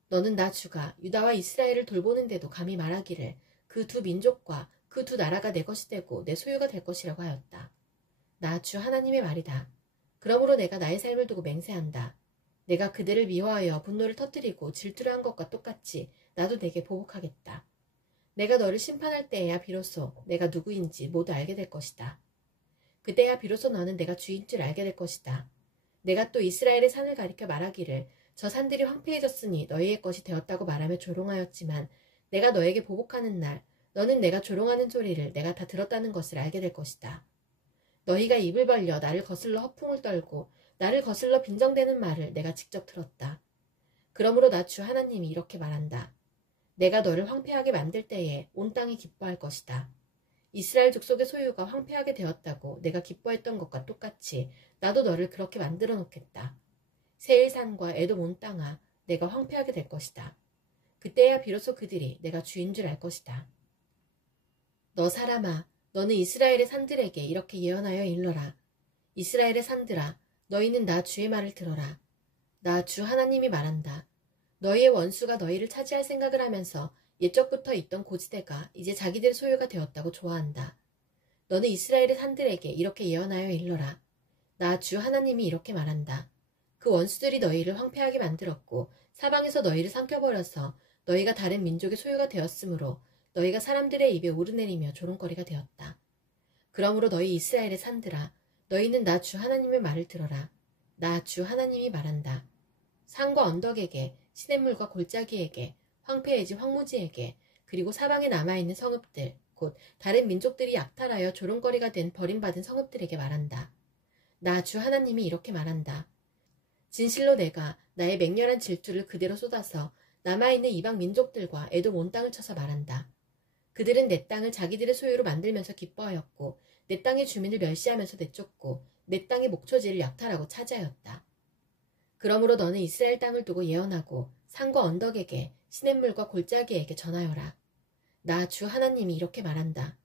너는 나 주가 유다와 이스라엘을 돌보는데도 감히 말하기를 그 두 민족과 그 두 나라가 내 것이 되고 내 소유가 될 것이라고 하였다. 나 주 하나님의 말이다. 그러므로 내가 나의 삶을 두고 맹세한다. 내가 그들을 미워하여 분노를 터뜨리고 질투를 한 것과 똑같이 나도 내게 보복하겠다. 내가 너를 심판할 때에야 비로소 내가 누구인지 모두 알게 될 것이다. 그때야 비로소 너는 내가 주인 줄 알게 될 것이다. 내가 또 이스라엘의 산을 가리켜 말하기를 저 산들이 황폐해졌으니 너희의 것이 되었다고 말하며 조롱하였지만 내가 너에게 보복하는 날 너는 내가 조롱하는 소리를 내가 다 들었다는 것을 알게 될 것이다. 너희가 입을 벌려 나를 거슬러 허풍을 떨고 나를 거슬러 빈정대는 말을 내가 직접 들었다. 그러므로 나 주 하나님이 이렇게 말한다. 내가 너를 황폐하게 만들 때에 온 땅이 기뻐할 것이다. 이스라엘 족속의 소유가 황폐하게 되었다고 내가 기뻐했던 것과 똑같이 나도 너를 그렇게 만들어 놓겠다. 세일산과 에돔 온 땅아 내가 황폐하게 될 것이다. 그때야 비로소 그들이 내가 주인 줄 알 것이다. 너 사람아, 너는 이스라엘의 산들에게 이렇게 예언하여 일러라. 이스라엘의 산들아, 너희는 나 주의 말을 들어라. 나 주 하나님이 말한다. 너희의 원수가 너희를 차지할 생각을 하면서 옛적부터 있던 고지대가 이제 자기들의 소유가 되었다고 좋아한다. 너는 이스라엘의 산들에게 이렇게 예언하여 일러라. 나 주 하나님이 이렇게 말한다. 그 원수들이 너희를 황폐하게 만들었고 사방에서 너희를 삼켜버려서 너희가 다른 민족의 소유가 되었으므로 너희가 사람들의 입에 오르내리며 조롱거리가 되었다. 그러므로 너희 이스라엘의 산들아, 너희는 나 주 하나님의 말을 들어라. 나 주 하나님이 말한다. 산과 언덕에게, 시냇물과 골짜기에게, 황폐해진 황무지에게, 그리고 사방에 남아있는 성읍들, 곧 다른 민족들이 약탈하여 조롱거리가 된 버림받은 성읍들에게 말한다. 나 주 하나님이 이렇게 말한다. 진실로 내가 나의 맹렬한 질투를 그대로 쏟아서 남아있는 이방 민족들과 에돔 온 땅을 쳐서 말한다. 그들은 내 땅을 자기들의 소유로 만들면서 기뻐하였고 내 땅의 주민을 멸시하면서 내쫓고 내 땅의 목초지를 약탈하고 차지하였다. 그러므로 너는 이스라엘 땅을 두고 예언하고 산과 언덕에게 시냇물과 골짜기에게 전하여라. 나 주 하나님이 이렇게 말한다.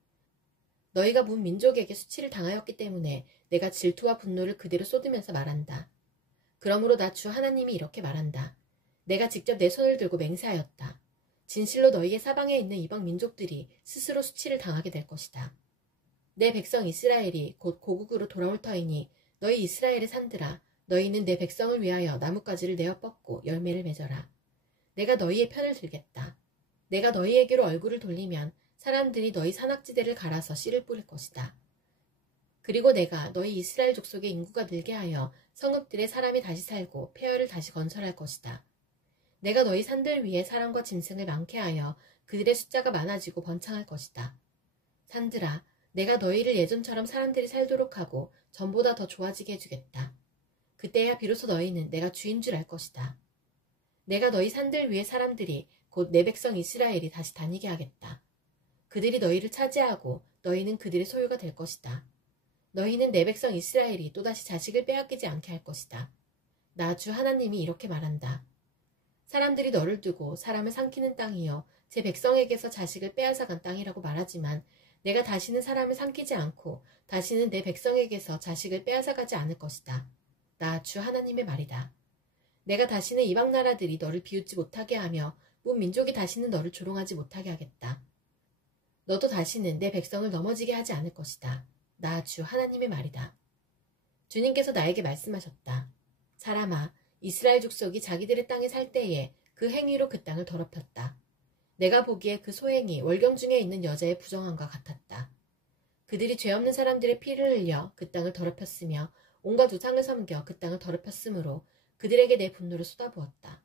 너희가 문 민족에게 수치를 당하였기 때문에 내가 질투와 분노를 그대로 쏟으면서 말한다. 그러므로 나 주 하나님이 이렇게 말한다. 내가 직접 내 손을 들고 맹세하였다. 진실로 너희의 사방에 있는 이방 민족들이 스스로 수치를 당하게 될 것이다. 내 백성 이스라엘이 곧 고국으로 돌아올 터이니 너희 이스라엘의 산들아, 너희는 내 백성을 위하여 나뭇가지를 내어 뻗고 열매를 맺어라. 내가 너희의 편을 들겠다. 내가 너희에게로 얼굴을 돌리면 사람들이 너희 산악지대를 갈아서 씨를 뿌릴 것이다. 그리고 내가 너희 이스라엘 족속의 인구가 늘게 하여 성읍들에 사람이 다시 살고 폐허를 다시 건설할 것이다. 내가 너희 산들 위에 사람과 짐승을 많게 하여 그들의 숫자가 많아지고 번창할 것이다. 산들아, 내가 너희를 예전처럼 사람들이 살도록 하고 전보다 더 좋아지게 해주겠다. 그때야 비로소 너희는 내가 주인 줄 알 것이다. 내가 너희 산들 위에 사람들이 곧 내 백성 이스라엘이 다시 다니게 하겠다. 그들이 너희를 차지하고 너희는 그들의 소유가 될 것이다. 너희는 내 백성 이스라엘이 또다시 자식을 빼앗기지 않게 할 것이다. 나 주 하나님이 이렇게 말한다. 사람들이 너를 두고 사람을 삼키는 땅이여 제 백성에게서 자식을 빼앗아간 땅이라고 말하지만 내가 다시는 사람을 삼키지 않고 다시는 내 백성에게서 자식을 빼앗아가지 않을 것이다. 나 주 하나님의 말이다. 내가 다시는 이방 나라들이 너를 비웃지 못하게 하며 문 민족이 다시는 너를 조롱하지 못하게 하겠다. 너도 다시는 내 백성을 넘어지게 하지 않을 것이다. 나 주 하나님의 말이다. 주님께서 나에게 말씀하셨다. 사람아, 이스라엘 족속이 자기들의 땅에 살 때에 그 행위로 그 땅을 더럽혔다. 내가 보기에 그 소행이 월경 중에 있는 여자의 부정함과 같았다. 그들이 죄 없는 사람들의 피를 흘려 그 땅을 더럽혔으며 온갖 우상을 섬겨 그 땅을 더럽혔으므로 그들에게 내 분노를 쏟아부었다.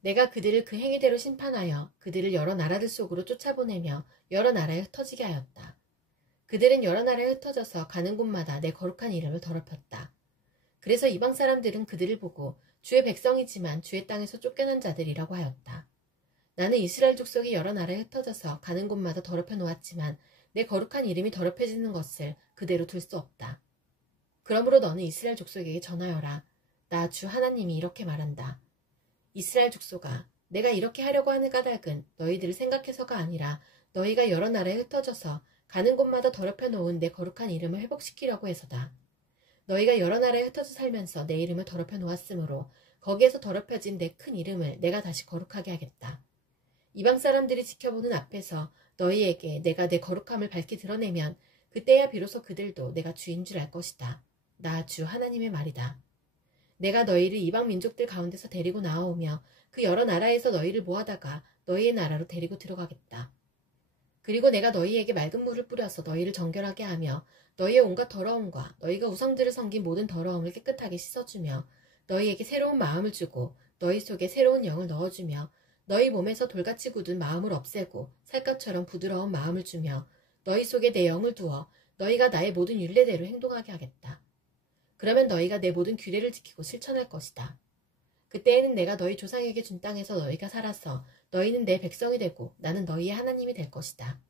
내가 그들을 그 행위대로 심판하여 그들을 여러 나라들 속으로 쫓아보내며 여러 나라에 흩어지게 하였다. 그들은 여러 나라에 흩어져서 가는 곳마다 내 거룩한 이름을 더럽혔다. 그래서 이방 사람들은 그들을 보고 주의 백성이지만 주의 땅에서 쫓겨난 자들이라고 하였다. 나는 이스라엘 족속이 여러 나라에 흩어져서 가는 곳마다 더럽혀 놓았지만 내 거룩한 이름이 더럽혀지는 것을 그대로 둘 수 없다. 그러므로 너는 이스라엘 족속에게 전하여라. 나 주 하나님이 이렇게 말한다. 이스라엘 족속아, 내가 이렇게 하려고 하는 까닭은 너희들을 생각해서가 아니라 너희가 여러 나라에 흩어져서 가는 곳마다 더럽혀 놓은 내 거룩한 이름을 회복시키려고 해서다. 너희가 여러 나라에 흩어져 살면서 내 이름을 더럽혀 놓았으므로 거기에서 더럽혀진 내 큰 이름을 내가 다시 거룩하게 하겠다. 이방 사람들이 지켜보는 앞에서 너희에게 내가 내 거룩함을 밝히 드러내면 그때야 비로소 그들도 내가 주인 줄 알 것이다. 나 주 하나님의 말이다. 내가 너희를 이방 민족들 가운데서 데리고 나아오며 그 여러 나라에서 너희를 모아다가 너희의 나라로 데리고 들어가겠다. 그리고 내가 너희에게 맑은 물을 뿌려서 너희를 정결하게 하며 너희의 온갖 더러움과 너희가 우상들을 섬긴 모든 더러움을 깨끗하게 씻어주며 너희에게 새로운 마음을 주고 너희 속에 새로운 영을 넣어주며 너희 몸에서 돌같이 굳은 마음을 없애고 살갗처럼 부드러운 마음을 주며 너희 속에 내 영을 두어 너희가 나의 모든 율례대로 행동하게 하겠다. 그러면 너희가 내 모든 규례를 지키고 실천할 것이다. 그때에는 내가 너희 조상에게 준 땅에서 너희가 살아서 너희는 내 백성이 되고 나는 너희의 하나님이 될 것이다.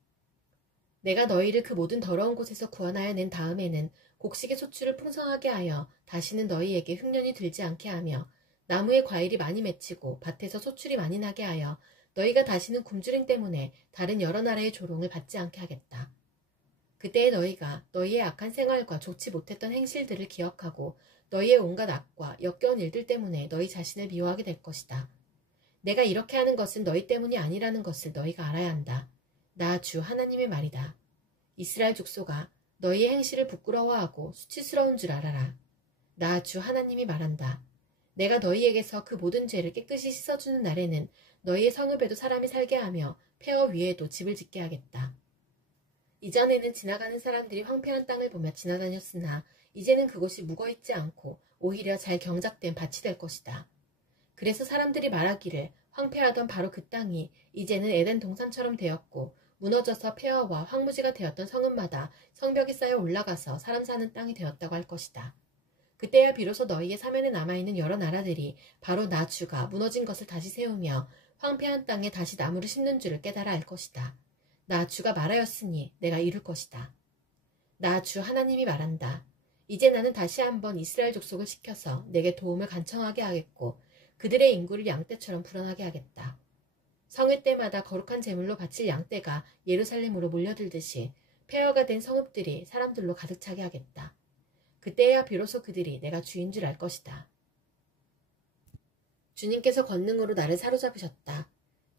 내가 너희를 그 모든 더러운 곳에서 구원하여 낸 다음에는 곡식의 소출을 풍성하게 하여 다시는 너희에게 흉년이 들지 않게 하며 나무에 과일이 많이 맺히고 밭에서 소출이 많이 나게 하여 너희가 다시는 굶주림 때문에 다른 여러 나라의 조롱을 받지 않게 하겠다. 그때에 너희가 너희의 악한 생활과 좋지 못했던 행실들을 기억하고 너희의 온갖 악과 역겨운 일들 때문에 너희 자신을 미워하게 될 것이다. 내가 이렇게 하는 것은 너희 때문이 아니라는 것을 너희가 알아야 한다. 나 주 하나님의 말이다. 이스라엘 족속아, 너희의 행실을 부끄러워하고 수치스러운 줄 알아라. 나 주 하나님이 말한다. 내가 너희에게서 그 모든 죄를 깨끗이 씻어주는 날에는 너희의 성읍에도 사람이 살게 하며 폐허 위에도 집을 짓게 하겠다. 이전에는 지나가는 사람들이 황폐한 땅을 보며 지나다녔으나 이제는 그곳이 묵어있지 않고 오히려 잘 경작된 밭이 될 것이다. 그래서 사람들이 말하기를 황폐하던 바로 그 땅이 이제는 에덴 동산처럼 되었고 무너져서 폐허와 황무지가 되었던 성읍마다 성벽이 쌓여 올라가서 사람 사는 땅이 되었다고 할 것이다. 그때야 비로소 너희의 사면에 남아있는 여러 나라들이 바로 나 주가 무너진 것을 다시 세우며 황폐한 땅에 다시 나무를 심는 줄을 깨달아 알 것이다. 나 주가 말하였으니 내가 이룰 것이다. 나 주 하나님이 말한다. 이제 나는 다시 한번 이스라엘 족속을 시켜서 내게 도움을 간청하게 하겠고 그들의 인구를 양떼처럼 불어나게 하겠다. 성회 때마다 거룩한 제물로 바칠 양떼가 예루살렘으로 몰려들듯이 폐허가 된 성읍들이 사람들로 가득 차게 하겠다. 그때야 비로소 그들이 내가 주인 줄 알 것이다. 주님께서 권능으로 나를 사로잡으셨다.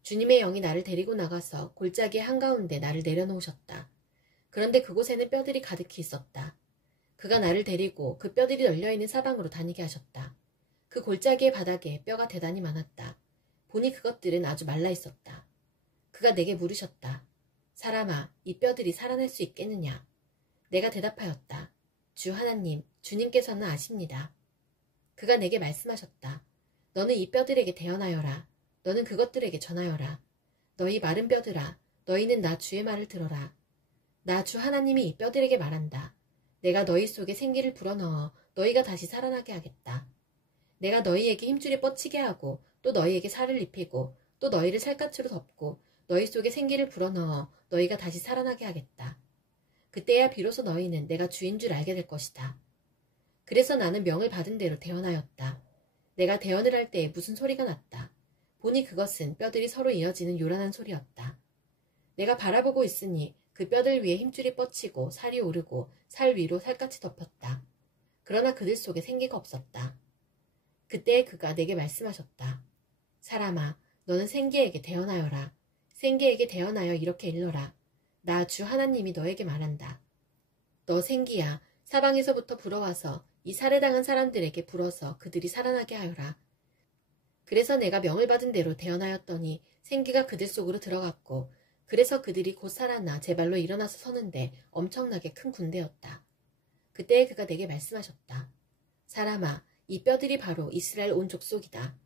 주님의 영이 나를 데리고 나가서 골짜기 한가운데 나를 내려놓으셨다. 그런데 그곳에는 뼈들이 가득히 있었다. 그가 나를 데리고 그 뼈들이 널려있는 사방으로 다니게 하셨다. 그 골짜기의 바닥에 뼈가 대단히 많았다. 보니 그것들은 아주 말라 있었다. 그가 내게 물으셨다. 사람아, 이 뼈들이 살아날 수 있겠느냐? 내가 대답하였다. 주 하나님, 주님께서는 아십니다. 그가 내게 말씀하셨다. 너는 이 뼈들에게 대언하여라. 너는 그것들에게 전하여라. 너희 마른 뼈들아, 너희는 나 주의 말을 들어라. 나 주 하나님이 이 뼈들에게 말한다. 내가 너희 속에 생기를 불어넣어 너희가 다시 살아나게 하겠다. 내가 너희에게 힘줄이 뻗치게 하고 또 너희에게 살을 입히고 또 너희를 살갗으로 덮고 너희 속에 생기를 불어넣어 너희가 다시 살아나게 하겠다. 그때야 비로소 너희는 내가 주인 줄 알게 될 것이다. 그래서 나는 명을 받은 대로 대언하였다. 내가 대언을 할 때에 무슨 소리가 났다. 보니 그것은 뼈들이 서로 이어지는 요란한 소리였다. 내가 바라보고 있으니 그 뼈들 위에 힘줄이 뻗치고 살이 오르고 살 위로 살같이 덮였다. 그러나 그들 속에 생기가 없었다. 그때에 그가 내게 말씀하셨다. 사람아, 너는 생기에게 대언하여라. 생기에게 대언하여 이렇게 일러라. 나 주 하나님이 너에게 말한다. 너 생기야, 사방에서부터 불어와서 이 살해당한 사람들에게 불어서 그들이 살아나게 하여라. 그래서 내가 명을 받은 대로 대언하였더니 생기가 그들 속으로 들어갔고 그래서 그들이 곧 살아나 제 발로 일어나서 서는데 엄청나게 큰 군대였다. 그때에 그가 내게 말씀하셨다. 사람아, 이 뼈들이 바로 이스라엘 온 족속이다.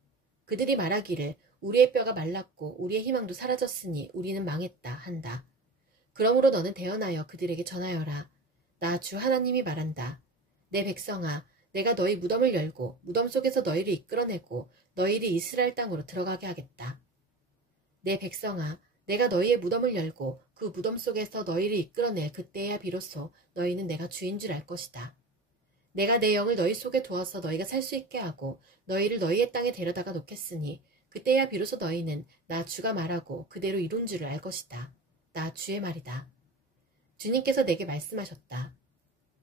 그들이 말하기를 우리의 뼈가 말랐고 우리의 희망도 사라졌으니 우리는 망했다 한다. 그러므로 너는 대언하여 그들에게 전하여라. 나 주 하나님이 말한다. 내 백성아, 내가 너희 무덤을 열고 무덤 속에서 너희를 이끌어내고 너희를 이스라엘 땅으로 들어가게 하겠다. 내 백성아, 내가 너희의 무덤을 열고 그 무덤 속에서 너희를 이끌어낼 그때야 비로소 너희는 내가 주인 줄 알 것이다. 내가 내 영을 너희 속에 두어서 너희가 살 수 있게 하고 너희를 너희의 땅에 데려다가 놓겠으니 그때야 비로소 너희는 나 주가 말하고 그대로 이룬 줄을 알 것이다. 나 주의 말이다. 주님께서 내게 말씀하셨다.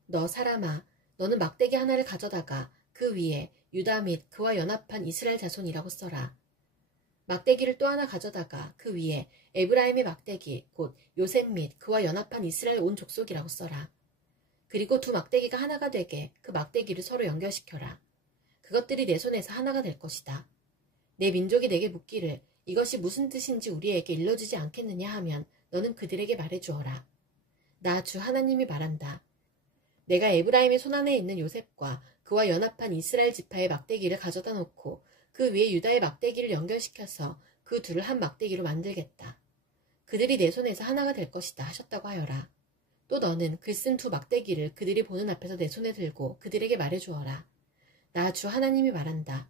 너 사람아, 너는 막대기 하나를 가져다가 그 위에 유다 및 그와 연합한 이스라엘 자손이라고 써라. 막대기를 또 하나 가져다가 그 위에 에브라임의 막대기 곧 요셉 및 그와 연합한 이스라엘 온 족속이라고 써라. 그리고 두 막대기가 하나가 되게 그 막대기를 서로 연결시켜라. 그것들이 내 손에서 하나가 될 것이다. 내 민족이 내게 묻기를 이것이 무슨 뜻인지 우리에게 일러주지 않겠느냐 하면 너는 그들에게 말해주어라. 나 주 하나님이 말한다. 내가 에브라임의 손안에 있는 요셉과 그와 연합한 이스라엘 지파의 막대기를 가져다 놓고 그 위에 유다의 막대기를 연결시켜서 그 둘을 한 막대기로 만들겠다. 그들이 내 손에서 하나가 될 것이다 하셨다고 하여라. 또 너는 글쓴 두 막대기를 그들이 보는 앞에서 내 손에 들고 그들에게 말해주어라. 나 주 하나님이 말한다.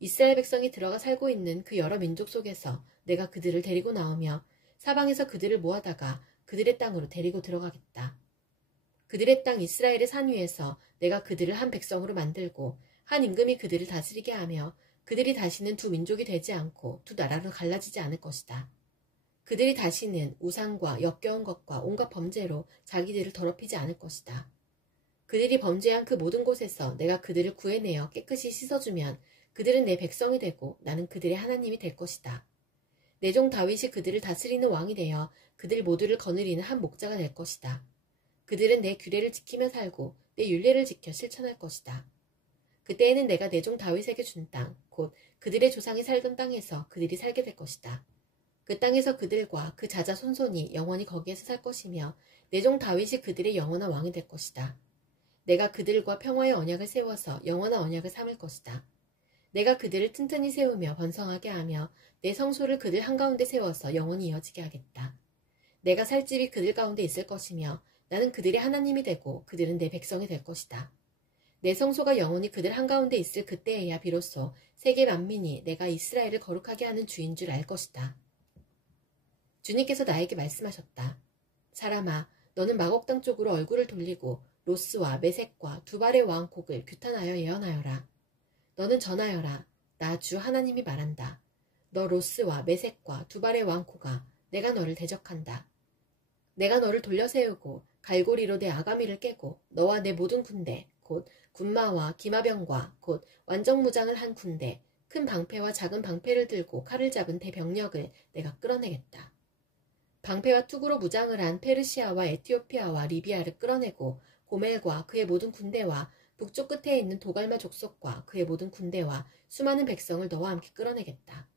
이스라엘 백성이 들어가 살고 있는 그 여러 민족 속에서 내가 그들을 데리고 나오며 사방에서 그들을 모아다가 그들의 땅으로 데리고 들어가겠다. 그들의 땅 이스라엘의 산 위에서 내가 그들을 한 백성으로 만들고 한 임금이 그들을 다스리게 하며 그들이 다시는 두 민족이 되지 않고 두 나라로 갈라지지 않을 것이다. 그들이 다시는 우상과 역겨운 것과 온갖 범죄로 자기들을 더럽히지 않을 것이다. 그들이 범죄한 그 모든 곳에서 내가 그들을 구해내어 깨끗이 씻어주면 그들은 내 백성이 되고 나는 그들의 하나님이 될 것이다. 내 종 다윗이 그들을 다스리는 왕이 되어 그들 모두를 거느리는 한 목자가 될 것이다. 그들은 내 규례를 지키며 살고 내 율례를 지켜 실천할 것이다. 그때에는 내가 내 종 다윗에게 준 땅, 곧 그들의 조상이 살던 땅에서 그들이 살게 될 것이다. 그 땅에서 그들과 그 자자 손손이 영원히 거기에서 살 것이며 내 종 다윗이 그들의 영원한 왕이 될 것이다. 내가 그들과 평화의 언약을 세워서 영원한 언약을 삼을 것이다. 내가 그들을 튼튼히 세우며 번성하게 하며 내 성소를 그들 한가운데 세워서 영원히 이어지게 하겠다. 내가 살 집이 그들 가운데 있을 것이며 나는 그들의 하나님이 되고 그들은 내 백성이 될 것이다. 내 성소가 영원히 그들 한가운데 있을 그때에야 비로소 세계 만민이 내가 이스라엘을 거룩하게 하는 주인 줄 알 것이다. 주님께서 나에게 말씀하셨다. 사람아, 너는 마곡 땅 쪽으로 얼굴을 돌리고 로스와 메색과 두발의 왕 곡을 규탄하여 예언하여라. 너는 전하여라. 나 주 하나님이 말한다. 너 로스와 메색과 두발의 왕 고가 내가 너를 대적한다. 내가 너를 돌려세우고 갈고리로 내 아가미를 깨고 너와 내 모든 군대 곧 군마와 기마병과 곧 완전무장을 한 군대 큰 방패와 작은 방패를 들고 칼을 잡은 대병력을 내가 끌어내겠다. 방패와 투구로 무장을 한 페르시아와 에티오피아와 리비아를 끌어내고 고멜과 그의 모든 군대와 북쪽 끝에 있는 도갈마 족속과 그의 모든 군대와 수많은 백성을 너와 함께 끌어내겠다.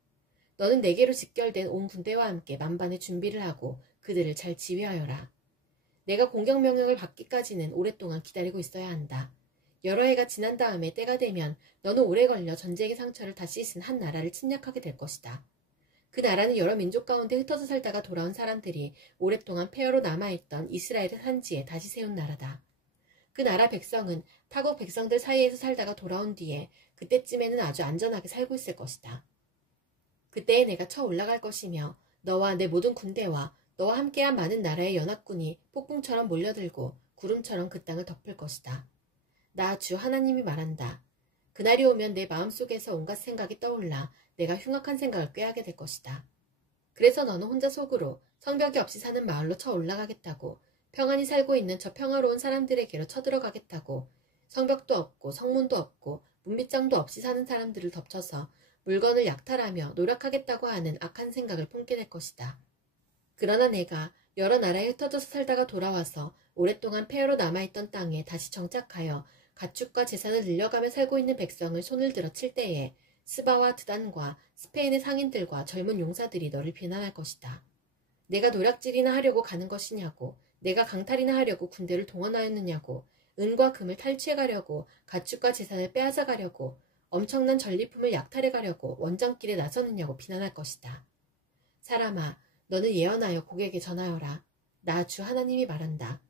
너는 내게로 직결된 온 군대와 함께 만반의 준비를 하고 그들을 잘 지휘하여라. 내가 공격 명령을 받기까지는 오랫동안 기다리고 있어야 한다. 여러 해가 지난 다음에 때가 되면 너는 오래 걸려 전쟁의 상처를 다 씻은 한 나라를 침략하게 될 것이다. 그 나라는 여러 민족 가운데 흩어져 살다가 돌아온 사람들이 오랫동안 폐허로 남아있던 이스라엘의 산지에 다시 세운 나라다. 그 나라 백성은 타국 백성들 사이에서 살다가 돌아온 뒤에 그때쯤에는 아주 안전하게 살고 있을 것이다. 그때에 내가 쳐 올라갈 것이며 너와 내 모든 군대와 너와 함께한 많은 나라의 연합군이 폭풍처럼 몰려들고 구름처럼 그 땅을 덮을 것이다. 나 주 하나님이 말한다. 그날이 오면 내 마음속에서 온갖 생각이 떠올라 내가 흉악한 생각을 꾀하게 될 것이다. 그래서 너는 혼자 속으로 성벽이 없이 사는 마을로 쳐 올라가겠다고 평안히 살고 있는 저 평화로운 사람들에게로 쳐들어가겠다고 성벽도 없고 성문도 없고 문빗장도 없이 사는 사람들을 덮쳐서 물건을 약탈하며 노력하겠다고 하는 악한 생각을 품게 될 것이다. 그러나 내가 여러 나라에 흩어져서 살다가 돌아와서 오랫동안 폐허로 남아있던 땅에 다시 정착하여 가축과 재산을 늘려가며 살고 있는 백성을 손을 들어 칠 때에 스바와 드단과 스페인의 상인들과 젊은 용사들이 너를 비난할 것이다. 내가 노략질이나 하려고 가는 것이냐고, 내가 강탈이나 하려고 군대를 동원하였느냐고, 은과 금을 탈취해가려고 가축과 재산을 빼앗아가려고 엄청난 전리품을 약탈해가려고 원정길에 나서느냐고 비난할 것이다. 사람아, 너는 예언하여 곡에게 전하여라. 나 주 하나님이 말한다.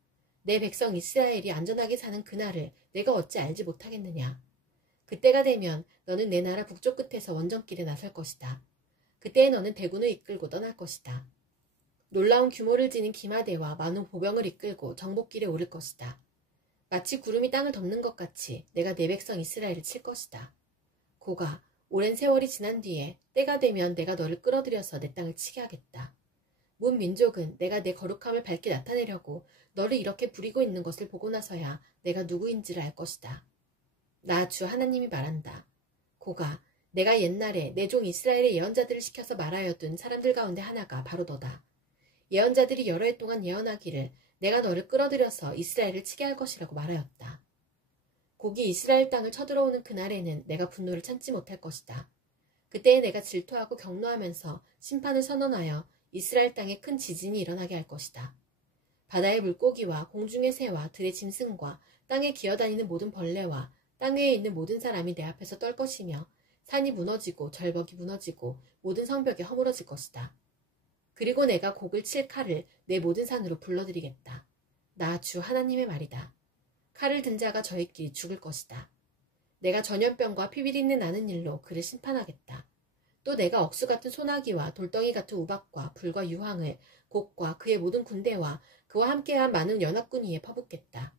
내 백성 이스라엘이 안전하게 사는 그날을 내가 어찌 알지 못하겠느냐. 그때가 되면 너는 내 나라 북쪽 끝에서 원정길에 나설 것이다. 그때에 너는 대군을 이끌고 떠날 것이다. 놀라운 규모를 지닌 기마대와 많은 보병을 이끌고 정복길에 오를 것이다. 마치 구름이 땅을 덮는 것 같이 내가 내 백성 이스라엘을 칠 것이다. 고가 오랜 세월이 지난 뒤에 때가 되면 내가 너를 끌어들여서 내 땅을 치게 하겠다. 문 민족은 내가 내 거룩함을 밝게 나타내려고 너를 이렇게 부리고 있는 것을 보고 나서야 내가 누구인지를 알 것이다. 나 주 하나님이 말한다. 고가 내가 옛날에 내 종 이스라엘의 예언자들을 시켜서 말하여둔 사람들 가운데 하나가 바로 너다. 예언자들이 여러 해 동안 예언하기를 내가 너를 끌어들여서 이스라엘을 치게 할 것이라고 말하였다. 곡이 이스라엘 땅을 쳐들어오는 그날에는 내가 분노를 참지 못할 것이다. 그때에 내가 질투하고 격노하면서 심판을 선언하여 이스라엘 땅에 큰 지진이 일어나게 할 것이다. 바다의 물고기와 공중의 새와 들의 짐승과 땅에 기어다니는 모든 벌레와 땅 위에 있는 모든 사람이 내 앞에서 떨 것이며 산이 무너지고 절벽이 무너지고 모든 성벽이 허물어질 것이다. 그리고 내가 곡을 칠 칼을 내 모든 산으로 불러들이겠다. 나 주 하나님의 말이다. 칼을 든 자가 저희끼리 죽을 것이다. 내가 전염병과 피비린내 나는 일로 그를 심판하겠다. 또 내가 억수 같은 소나기와 돌덩이 같은 우박과 불과 유황을 곡과 그의 모든 군대와 그와 함께한 많은 연합군 위에 퍼붓겠다.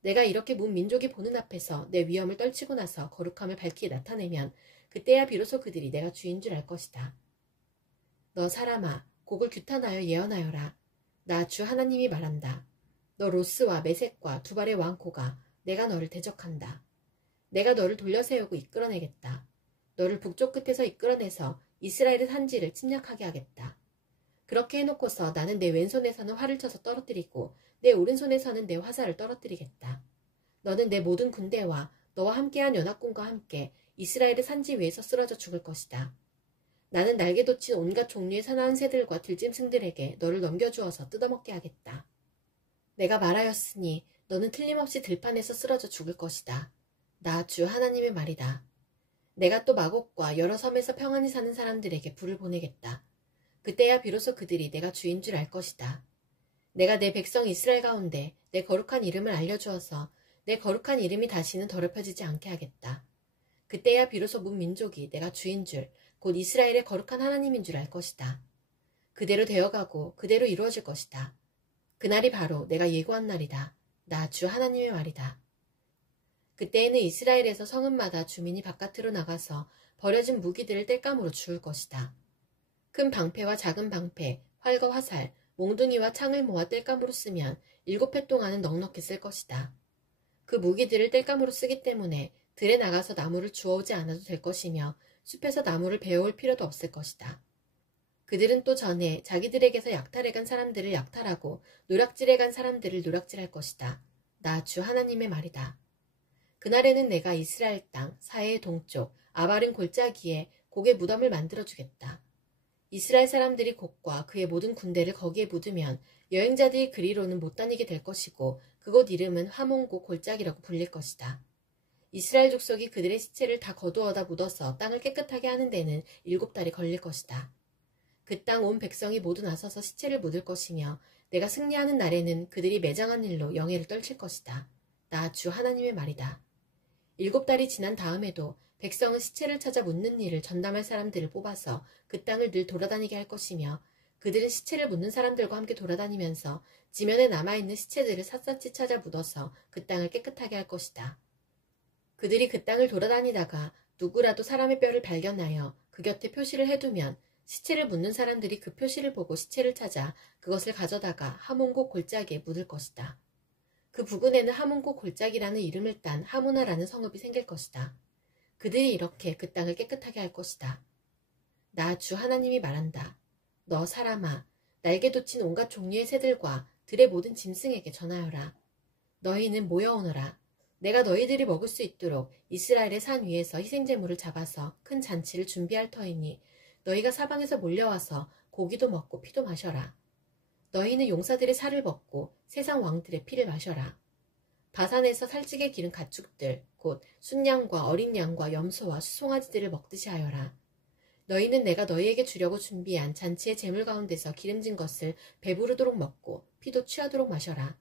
내가 이렇게 문 민족이 보는 앞에서 내 위엄을 떨치고 나서 거룩함을 밝히 나타내면 그때야 비로소 그들이 내가 주인 줄 알 것이다. 너 사람아, 곡을 규탄하여 예언하여라. 나 주 하나님이 말한다. 너 로스와 메색과 두발의 왕코가 내가 너를 대적한다. 내가 너를 돌려세우고 이끌어내겠다. 너를 북쪽 끝에서 이끌어내서 이스라엘의 산지를 침략하게 하겠다. 그렇게 해놓고서 나는 내 왼손에서는 활을 쳐서 떨어뜨리고 내 오른손에서는 내 화살을 떨어뜨리겠다. 너는 내 모든 군대와 너와 함께한 연합군과 함께 이스라엘의 산지 위에서 쓰러져 죽을 것이다. 나는 날개 돋친 온갖 종류의 사나운 새들과 들짐승들에게 너를 넘겨주어서 뜯어먹게 하겠다. 내가 말하였으니 너는 틀림없이 들판에서 쓰러져 죽을 것이다. 나 주 하나님의 말이다. 내가 또 마곡과 여러 섬에서 평안히 사는 사람들에게 불을 보내겠다. 그때야 비로소 그들이 내가 주인 줄 알 것이다. 내가 내 백성 이스라엘 가운데 내 거룩한 이름을 알려주어서 내 거룩한 이름이 다시는 더럽혀지지 않게 하겠다. 그때야 비로소 문 민족이 내가 주인 줄, 곧 이스라엘의 거룩한 하나님인 줄 알 것이다. 그대로 되어가고 그대로 이루어질 것이다. 그날이 바로 내가 예고한 날이다. 나 주 하나님의 말이다. 그때에는 이스라엘에서 성읍마다 주민이 바깥으로 나가서 버려진 무기들을 땔감으로 주울 것이다. 큰 방패와 작은 방패, 활과 화살, 몽둥이와 창을 모아 땔감으로 쓰면 7해 동안은 넉넉히 쓸 것이다. 그 무기들을 땔감으로 쓰기 때문에 들에 나가서 나무를 주워오지 않아도 될 것이며 숲에서 나무를 베어올 필요도 없을 것이다. 그들은 또 전에 자기들에게서 약탈해 간 사람들을 약탈하고 노략질해 간 사람들을 노략질할 것이다. 나 주 하나님의 말이다. 그날에는 내가 이스라엘 땅 사해의 동쪽 아바른 골짜기에 곡의 무덤을 만들어주겠다. 이스라엘 사람들이 곡과 그의 모든 군대를 거기에 묻으면 여행자들이 그리로는 못 다니게 될 것이고 그곳 이름은 하몬곡 골짜기라고 불릴 것이다. 이스라엘 족속이 그들의 시체를 다 거두어다 묻어서 땅을 깨끗하게 하는 데는 7달이 걸릴 것이다. 그 땅 온 백성이 모두 나서서 시체를 묻을 것이며 내가 승리하는 날에는 그들이 매장한 일로 영예를 떨칠 것이다. 나 주 하나님의 말이다. 7달이 지난 다음에도 백성은 시체를 찾아 묻는 일을 전담할 사람들을 뽑아서 그 땅을 늘 돌아다니게 할 것이며 그들은 시체를 묻는 사람들과 함께 돌아다니면서 지면에 남아있는 시체들을 샅샅이 찾아 묻어서 그 땅을 깨끗하게 할 것이다. 그들이 그 땅을 돌아다니다가 누구라도 사람의 뼈를 발견하여 그 곁에 표시를 해두면 시체를 묻는 사람들이 그 표시를 보고 시체를 찾아 그것을 가져다가 하몬곡 골짜기에 묻을 것이다. 그 부근에는 하몬곡 골짜기라는 이름을 딴 하모나라는 성읍이 생길 것이다. 그들이 이렇게 그 땅을 깨끗하게 할 것이다. 나 주 하나님이 말한다. 너 사람아, 날개 돋친 온갖 종류의 새들과 들의 모든 짐승에게 전하여라. 너희는 모여오너라. 내가 너희들이 먹을 수 있도록 이스라엘의 산 위에서 희생제물을 잡아서 큰 잔치를 준비할 터이니 너희가 사방에서 몰려와서 고기도 먹고 피도 마셔라. 너희는 용사들의 살을 먹고 세상 왕들의 피를 마셔라. 바산에서 살찌게 기른 가축들, 곧 순양과 어린 양과 염소와 수송아지들을 먹듯이 하여라. 너희는 내가 너희에게 주려고 준비한 잔치의 제물 가운데서 기름진 것을 배부르도록 먹고 피도 취하도록 마셔라.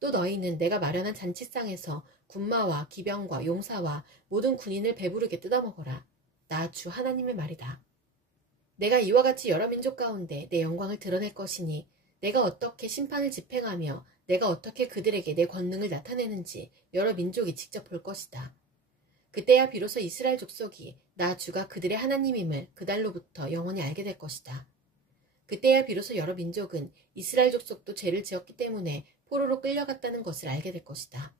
또 너희는 내가 마련한 잔치상에서 군마와 기병과 용사와 모든 군인을 배부르게 뜯어먹어라. 나 주 하나님의 말이다. 내가 이와 같이 여러 민족 가운데 내 영광을 드러낼 것이니 내가 어떻게 심판을 집행하며 내가 어떻게 그들에게 내 권능을 나타내는지 여러 민족이 직접 볼 것이다. 그때야 비로소 이스라엘 족속이 나 주가 그들의 하나님임을 그달로부터 영원히 알게 될 것이다. 그때야 비로소 여러 민족은 이스라엘 족속도 죄를 지었기 때문에 포로로 끌려갔다는 것을 알게 될 것이다.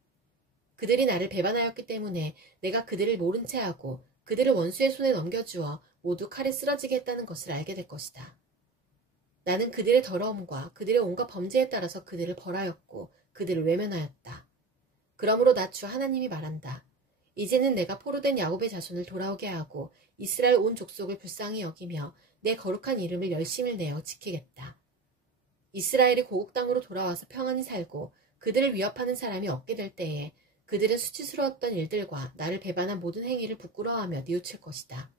그들이 나를 배반하였기 때문에 내가 그들을 모른 채 하고 그들을 원수의 손에 넘겨주어 모두 칼에 쓰러지게 했다는 것을 알게 될 것이다. 나는 그들의 더러움과 그들의 온갖 범죄에 따라서 그들을 벌하였고 그들을 외면하였다. 그러므로 나 주 하나님이 말한다. 이제는 내가 포로된 야곱의 자손을 돌아오게 하고 이스라엘 온 족속을 불쌍히 여기며 내 거룩한 이름을 열심을 내어 지키겠다. 이스라엘이 고국 땅으로 돌아와서 평안히 살고 그들을 위협하는 사람이 없게 될 때에 그들은 수치스러웠던 일들과 나를 배반한 모든 행위를 부끄러워하며 뉘우칠 것이다.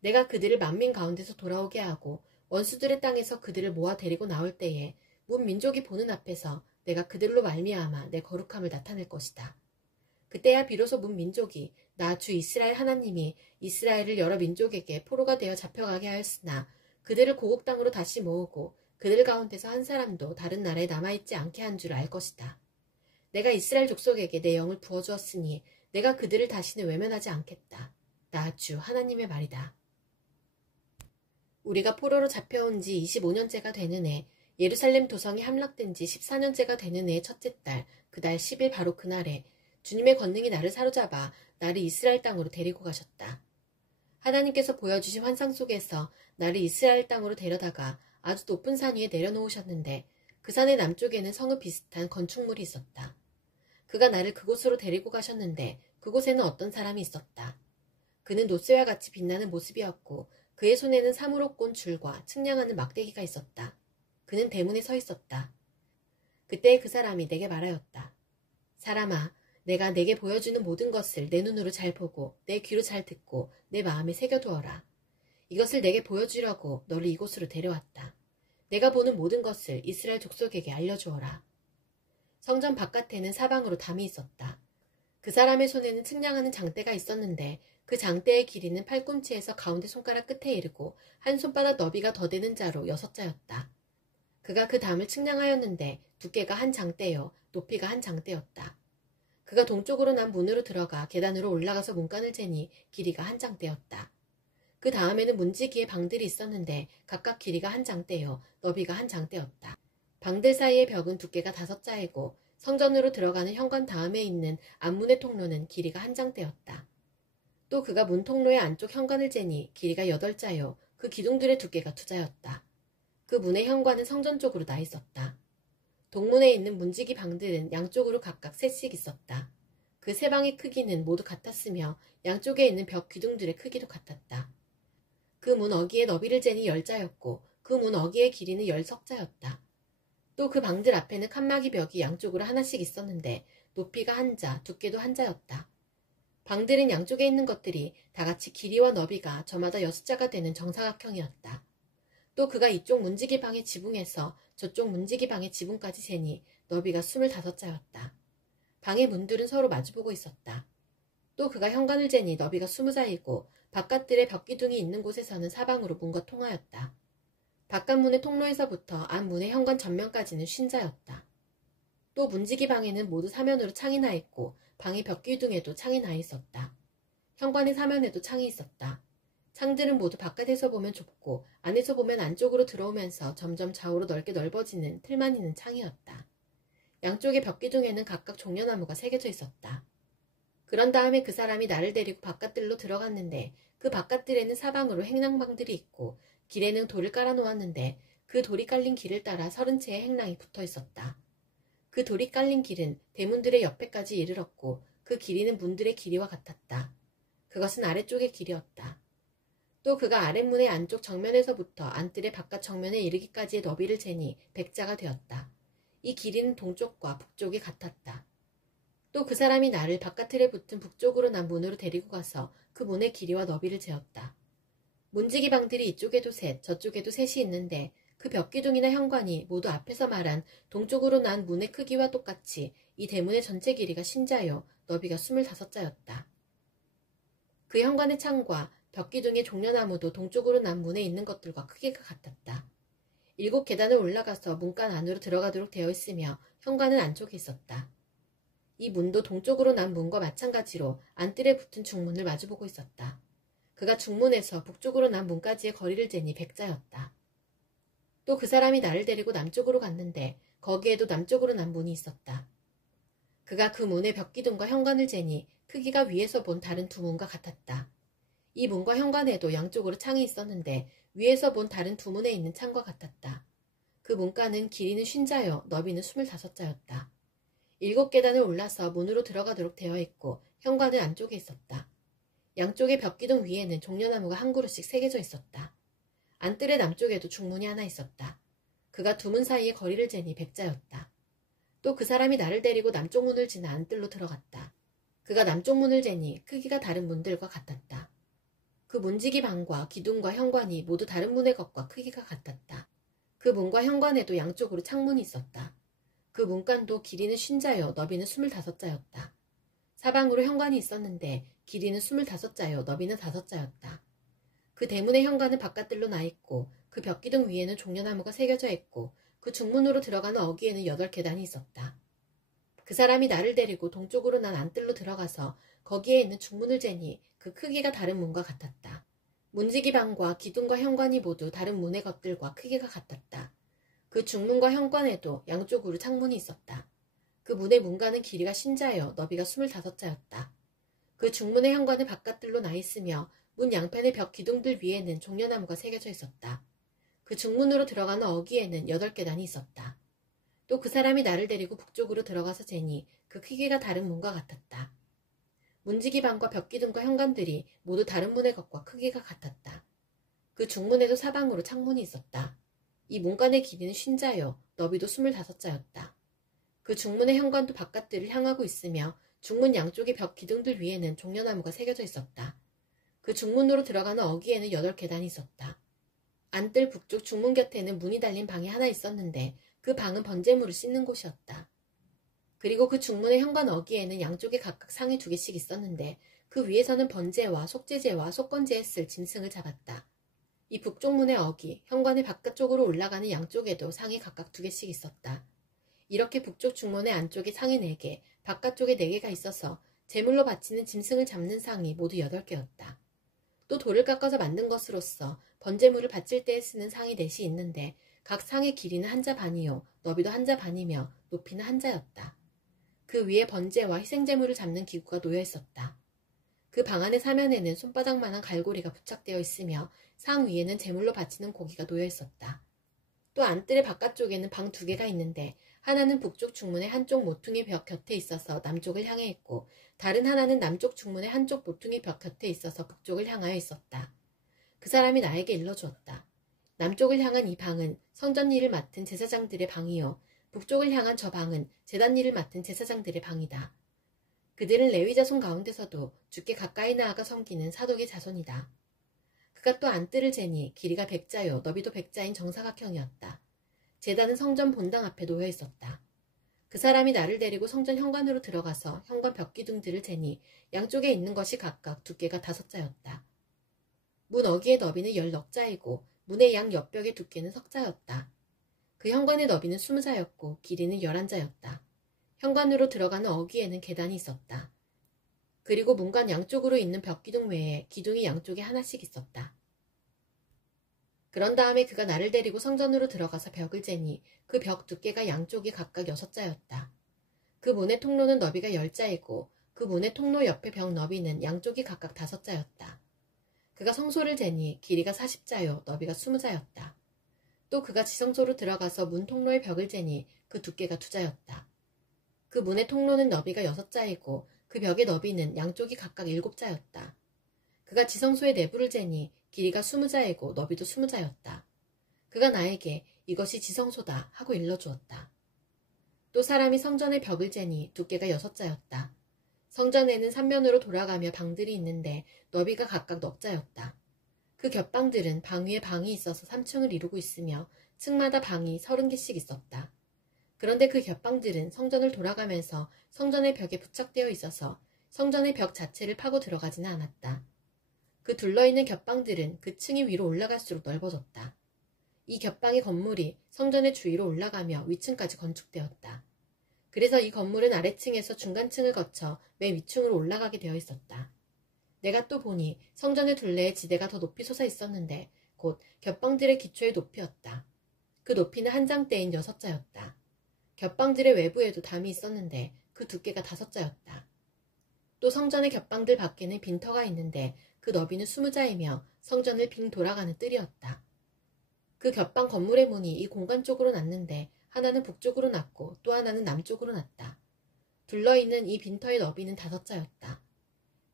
내가 그들을 만민 가운데서 돌아오게 하고 원수들의 땅에서 그들을 모아 데리고 나올 때에 문 민족이 보는 앞에서 내가 그들로 말미암아 내 거룩함을 나타낼 것이다. 그때야 비로소 문 민족이 나 주 이스라엘 하나님이 이스라엘을 여러 민족에게 포로가 되어 잡혀가게 하였으나 그들을 고국 땅으로 다시 모으고 그들 가운데서 한 사람도 다른 나라에 남아있지 않게 한 줄 알 것이다. 내가 이스라엘 족속에게 내 영을 부어주었으니 내가 그들을 다시는 외면하지 않겠다. 나 주 하나님의 말이다. 우리가 포로로 잡혀온 지 25년째가 되는 해 예루살렘 도성이 함락된 지 14년째가 되는 해의 첫째 달 그달 10일 바로 그날에 주님의 권능이 나를 사로잡아 나를 이스라엘 땅으로 데리고 가셨다. 하나님께서 보여주신 환상 속에서 나를 이스라엘 땅으로 데려다가 아주 높은 산 위에 내려놓으셨는데 그 산의 남쪽에는 성읍 비슷한 건축물이 있었다. 그가 나를 그곳으로 데리고 가셨는데 그곳에는 어떤 사람이 있었다. 그는 노쇠와 같이 빛나는 모습이었고 그의 손에는 사무로 꼰 줄과 측량하는 막대기가 있었다. 그는 대문에 서 있었다. 그때 그 사람이 내게 말하였다. 사람아, 내가 내게 보여주는 모든 것을 내 눈으로 잘 보고 내 귀로 잘 듣고 내 마음에 새겨두어라. 이것을 내게 보여주려고 너를 이곳으로 데려왔다. 내가 보는 모든 것을 이스라엘 족속에게 알려주어라. 성전 바깥에는 사방으로 담이 있었다. 그 사람의 손에는 측량하는 장대가 있었는데 그 장대의 길이는 팔꿈치에서 가운데 손가락 끝에 이르고 한 손바닥 너비가 더 되는 자로 6자였다. 그가 그 담을 측량하였는데 두께가 한 장대요 높이가 한 장대였다. 그가 동쪽으로 난 문으로 들어가 계단으로 올라가서 문간을 재니 길이가 한 장대였다. 그 다음에는 문지기의 방들이 있었는데 각각 길이가 한 장대요 너비가 한 장대였다. 방들 사이의 벽은 두께가 5자이고 성전으로 들어가는 현관 다음에 있는 앞문의 통로는 길이가 한 장대였다. 또 그가 문 통로의 안쪽 현관을 재니 길이가 8자요 그 기둥들의 두께가 2자였다. 그 문의 현관은 성전 쪽으로 나 있었다. 동문에 있는 문지기 방들은 양쪽으로 각각 3씩 있었다. 그 3방의 크기는 모두 같았으며 양쪽에 있는 벽 기둥들의 크기도 같았다. 그 문 어기의 너비를 재니 10자였고 그 문 어기의 길이는 10석자였다. 또 그 방들 앞에는 칸막이 벽이 양쪽으로 하나씩 있었는데 높이가 1자, 두께도 1자였다. 방들은 양쪽에 있는 것들이 다같이 길이와 너비가 저마다 6자가 되는 정사각형이었다. 또 그가 이쪽 문지기 방의 지붕에서 저쪽 문지기 방의 지붕까지 재니 너비가 25자였다. 방의 문들은 서로 마주보고 있었다. 또 그가 현관을 재니 너비가 20자이고 바깥들의 벽기둥이 있는 곳에서는 사방으로 문과 통하였다. 바깥문의 통로에서부터 안문의 현관 전면까지는 50자였다. 또 문지기 방에는 모두 사면으로 창이 나 있고 방의 벽기둥에도 창이 나 있었다. 현관의 사면에도 창이 있었다. 창들은 모두 바깥에서 보면 좁고 안에서 보면 안쪽으로 들어오면서 점점 좌우로 넓게 넓어지는 틀만 있는 창이었다. 양쪽의 벽기둥에는 각각 종려나무가 새겨져 있었다. 그런 다음에 그 사람이 나를 데리고 바깥들로 들어갔는데 그 바깥들에는 사방으로 행랑방들이 있고 길에는 돌을 깔아놓았는데 그 돌이 깔린 길을 따라 30채의 행랑이 붙어 있었다. 그 돌이 깔린 길은 대문들의 옆에까지 이르렀고 그 길이는 문들의 길이와 같았다. 그것은 아래쪽의 길이었다. 또 그가 아랫문의 안쪽 정면에서부터 안뜰의 바깥 정면에 이르기까지의 너비를 재니 100자가 되었다. 이 길이는 동쪽과 북쪽이 같았다. 또 그 사람이 나를 바깥틀에 붙은 북쪽으로 난 문으로 데리고 가서 그 문의 길이와 너비를 재었다. 문지기 방들이 이쪽에도 셋, 저쪽에도 셋이 있는데 그 벽기둥이나 현관이 모두 앞에서 말한 동쪽으로 난 문의 크기와 똑같이 이 대문의 전체 길이가 50자요 너비가 25자였다. 그 현관의 창과 벽기둥의 종려나무도 동쪽으로 난 문에 있는 것들과 크기가 같았다. 7 계단을 올라가서 문간 안으로 들어가도록 되어 있으며 현관은 안쪽에 있었다. 이 문도 동쪽으로 난 문과 마찬가지로 안뜰에 붙은 중문을 마주보고 있었다. 그가 중문에서 북쪽으로 난 문까지의 거리를 재니 100자였다. 또 그 사람이 나를 데리고 남쪽으로 갔는데 거기에도 남쪽으로 난 문이 있었다. 그가 그 문의 벽기둥과 현관을 재니 크기가 위에서 본 다른 2 문과 같았다. 이 문과 현관에도 양쪽으로 창이 있었는데 위에서 본 다른 2 문에 있는 창과 같았다. 그 문간은 길이는 50자요 너비는 25자였다. 7 계단을 올라서 문으로 들어가도록 되어 있고 현관은 안쪽에 있었다. 양쪽의 벽기둥 위에는 종려나무가 한 그루씩 새겨져 있었다. 안뜰의 남쪽에도 중문이 하나 있었다. 그가 두 문 사이에 거리를 재니 백자였다. 또 그 사람이 나를 데리고 남쪽 문을 지나 안뜰로 들어갔다. 그가 남쪽 문을 재니 크기가 다른 문들과 같았다. 그 문지기 방과 기둥과 현관이 모두 다른 문의 것과 크기가 같았다. 그 문과 현관에도 양쪽으로 창문이 있었다. 그 문간도 길이는 50자요 너비는 25자였다. 사방으로 현관이 있었는데 길이는 25자요 너비는 5자였다. 그 대문의 현관은 바깥들로 나 있고 그 벽기둥 위에는 종려나무가 새겨져 있고 그 중문으로 들어가는 어귀에는 8계단이 있었다. 그 사람이 나를 데리고 동쪽으로 난 안뜰로 들어가서 거기에 있는 중문을 재니 그 크기가 다른 문과 같았다. 문지기 방과 기둥과 현관이 모두 다른 문의 것들과 크기가 같았다. 그 중문과 현관에도 양쪽으로 창문이 있었다. 그 문의 문간은 길이가 50자여 너비가 25자였다. 그 중문의 현관은 바깥들로 나 있으며 문 양편의 벽 기둥들 위에는 종려나무가 새겨져 있었다. 그 중문으로 들어가는 어귀에는 8계단이 있었다. 또 그 사람이 나를 데리고 북쪽으로 들어가서 재니 그 크기가 다른 문과 같았다. 문지기 방과 벽기둥과 현관들이 모두 다른 문의 것과 크기가 같았다. 그 중문에도 사방으로 창문이 있었다. 이 문간의 길이는 50자요 너비도 25자였다. 그 중문의 현관도 바깥들을 향하고 있으며 중문 양쪽의 벽 기둥들 위에는 종려나무가 새겨져 있었다. 그 중문으로 들어가는 어귀에는 8계단이 있었다. 안뜰 북쪽 중문 곁에는 문이 달린 방이 하나 있었는데 그 방은 번제물을 씻는 곳이었다. 그리고 그 중문의 현관 어귀에는 양쪽에 각각 상이 2개씩 있었는데 그 위에서는 번제와 속죄제와 속건제에 쓸 짐승을 잡았다. 이 북쪽 문의 어귀, 현관의 바깥쪽으로 올라가는 양쪽에도 상이 각각 2개씩 있었다. 이렇게 북쪽 중문의 안쪽에 상이 4개, 바깥쪽에 4개가 있어서 제물로 바치는 짐승을 잡는 상이 모두 8개였다. 또 돌을 깎아서 만든 것으로서 번제물을 바칠 때에 쓰는 상이 4이 있는데 각 상의 길이는 1자 반이요 너비도 1자 반이며 높이는 1자였다. 그 위에 번제와 희생제물을 잡는 기구가 놓여 있었다. 그 방 안의 사면에는 손바닥만한 갈고리가 부착되어 있으며 상 위에는 제물로 바치는 고기가 놓여 있었다. 또 안뜰의 바깥쪽에는 방 2개가 있는데 하나는 북쪽 중문의 한쪽 모퉁이 벽 곁에 있어서 남쪽을 향해 있고 다른 하나는 남쪽 중문의 한쪽 모퉁이 벽 곁에 있어서 북쪽을 향하여 있었다. 그 사람이 나에게 일러주었다. 남쪽을 향한 이 방은 성전 일을 맡은 제사장들의 방이요 북쪽을 향한 저 방은 제단 일을 맡은 제사장들의 방이다. 그들은 레위 자손 가운데서도 주께 가까이 나아가 섬기는 사독의 자손이다. 그가 또 안뜰을 재니 길이가 100자요 너비도 100자인 정사각형이었다. 제단은 성전 본당 앞에 놓여 있었다. 그 사람이 나를 데리고 성전 현관으로 들어가서 현관 벽기둥들을 재니 양쪽에 있는 것이 각각 두께가 5자였다. 문 어귀의 너비는 10넉자이고 문의 양 옆벽의 두께는 석자였다. 그 현관의 너비는 20자였고 길이는 11자였다. 현관으로 들어가는 어귀에는 계단이 있었다. 그리고 문간 양쪽으로 있는 벽기둥 외에 기둥이 양쪽에 하나씩 있었다. 그런 다음에 그가 나를 데리고 성전으로 들어가서 벽을 재니 그 벽 두께가 양쪽이 각각 6자였다. 그 문의 통로는 너비가 10자이고 그 문의 통로 옆의 벽 너비는 양쪽이 각각 5자였다. 그가 성소를 재니 길이가 40자요 너비가 20자였다. 또 그가 지성소로 들어가서 문 통로의 벽을 재니 그 두께가 2자였다. 그 문의 통로는 너비가 6자이고 그 벽의 너비는 양쪽이 각각 7자였다. 그가 지성소의 내부를 재니 길이가 20자이고 너비도 20자였다. 그가 나에게 이것이 지성소다 하고 일러주었다. 또 사람이 성전의 벽을 재니 두께가 6자였다. 성전에는 3면으로 돌아가며 방들이 있는데 너비가 각각 넉자였다. 그 곁방들은 방 위에 방이 있어서 3층을 이루고 있으며 층마다 방이 30개씩 있었다. 그런데 그 곁방들은 성전을 돌아가면서 성전의 벽에 부착되어 있어서 성전의 벽 자체를 파고 들어가지는 않았다. 그 둘러있는 곁방들은 그 층이 위로 올라갈수록 넓어졌다. 이 곁방의 건물이 성전의 주위로 올라가며 위층까지 건축되었다. 그래서 이 건물은 아래층에서 중간층을 거쳐 맨 위층으로 올라가게 되어 있었다. 내가 또 보니 성전의 둘레에 지대가 더 높이 솟아 있었는데 곧 곁방들의 기초의 높이였다. 그 높이는 한 장대인 6자였다. 곁방들의 외부에도 담이 있었는데 그 두께가 5자였다. 또 성전의 곁방들 밖에는 빈터가 있는데 그 너비는 20자이며 성전을 빙 돌아가는 뜰이었다. 그 곁방 건물의 문이 이 공간 쪽으로 났는데 하나는 북쪽으로 났고 또 하나는 남쪽으로 났다. 둘러있는 이 빈터의 너비는 5자였다.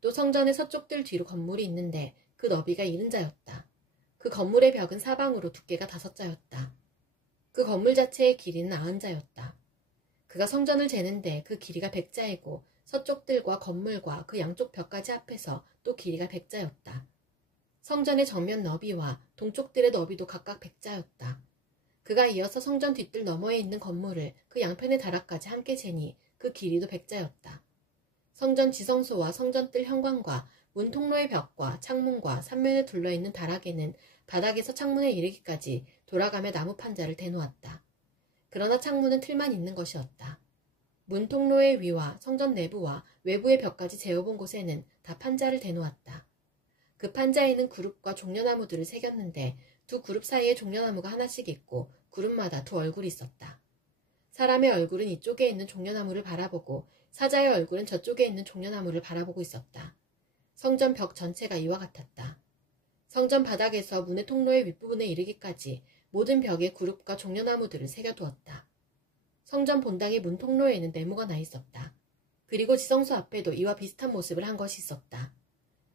또 성전의 서쪽 뜰 뒤로 건물이 있는데 그 너비가 70자였다. 그 건물의 벽은 사방으로 두께가 5자였다. 그 건물 자체의 길이는 90자였다. 그가 성전을 재는데 그 길이가 100자이고 서쪽 뜰과 건물과 그 양쪽 벽까지 합해서 또 길이가 100자였다. 성전의 정면 너비와 동쪽 뜰의 너비도 각각 100자였다. 그가 이어서 성전 뒷뜰 너머에 있는 건물을 그 양편의 다락까지 함께 재니 그 길이도 100자였다. 성전 지성소와 성전 뜰 현관과 문 통로의 벽과 창문과 삼면에 둘러있는 다락에는 바닥에서 창문에 이르기까지 돌아가며 나무 판자를 대놓았다. 그러나 창문은 틀만 있는 것이었다. 문 통로의 위와 성전 내부와 외부의 벽까지 재어본 곳에는 다 판자를 대놓았다. 그 판자에는 그룹과 종려나무들을 새겼는데 두 그룹 사이에 종려나무가 하나씩 있고 그룹마다 두 얼굴이 있었다. 사람의 얼굴은 이쪽에 있는 종려나무를 바라보고 사자의 얼굴은 저쪽에 있는 종려나무를 바라보고 있었다. 성전 벽 전체가 이와 같았다. 성전 바닥에서 문의 통로의 윗부분에 이르기까지 모든 벽에 그룹과 종려나무들을 새겨두었다. 성전 본당의 문 통로에는 네모가 나 있었다. 그리고 지성소 앞에도 이와 비슷한 모습을 한 것이 있었다.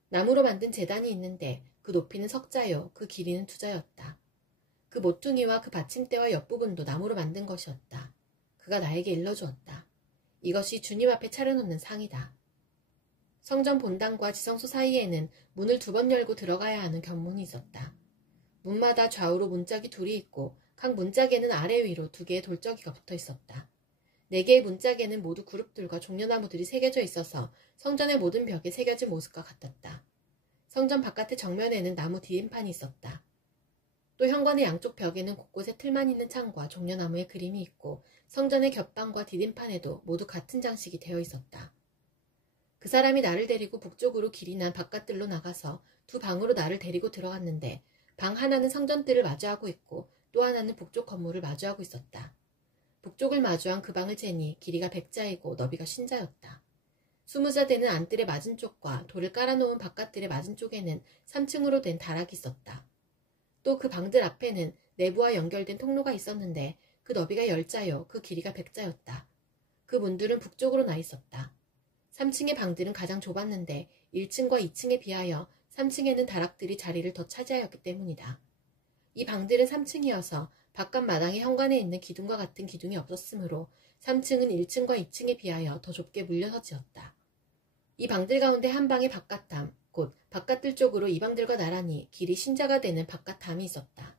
나무로 만든 제단이 있는데 그 높이는 3자요, 그 길이는 2자였다. 그 모퉁이와 그 받침대와 옆부분도 나무로 만든 것이었다. 그가 나에게 일러주었다. 이것이 주님 앞에 차려놓는 상이다. 성전 본당과 지성소 사이에는 문을 2번 열고 들어가야 하는 견문이 있었다. 문마다 좌우로 문짝이 2이 있고 각 문짝에는 아래 위로 2개의 돌적이가 붙어 있었다. 4개의 문짝에는 모두 그룹들과 종려나무들이 새겨져 있어서 성전의 모든 벽에 새겨진 모습과 같았다. 성전 바깥의 정면에는 나무 디딤판이 있었다. 또 현관의 양쪽 벽에는 곳곳에 틀만 있는 창과 종려나무의 그림이 있고 성전의 겹방과 디딤판에도 모두 같은 장식이 되어 있었다. 그 사람이 나를 데리고 북쪽으로 길이 난 바깥뜰로 나가서 2 방으로 나를 데리고 들어갔는데 방 하나는 성전뜰을 마주하고 있고 또 하나는 북쪽 건물을 마주하고 있었다. 북쪽을 마주한 그 방을 재니 길이가 100자이고 너비가 50자였다. 20자 되는 안뜰의 맞은쪽과 돌을 깔아놓은 바깥뜰의 맞은쪽에는 3층으로 된 다락이 있었다. 또 그 방들 앞에는 내부와 연결된 통로가 있었는데 그 너비가 10자요, 그 길이가 100자였다. 그 문들은 북쪽으로 나 있었다. 3층의 방들은 가장 좁았는데 1층과 2층에 비하여 3층에는 다락들이 자리를 더 차지하였기 때문이다. 이 방들은 3층이어서 바깥 마당의 현관에 있는 기둥과 같은 기둥이 없었으므로 3층은 1층과 2층에 비하여 더 좁게 물려서 지었다. 이 방들 가운데 한 방의 바깥담, 곧 바깥뜰 쪽으로 이 방들과 나란히 길이 신자가 되는 바깥담이 있었다.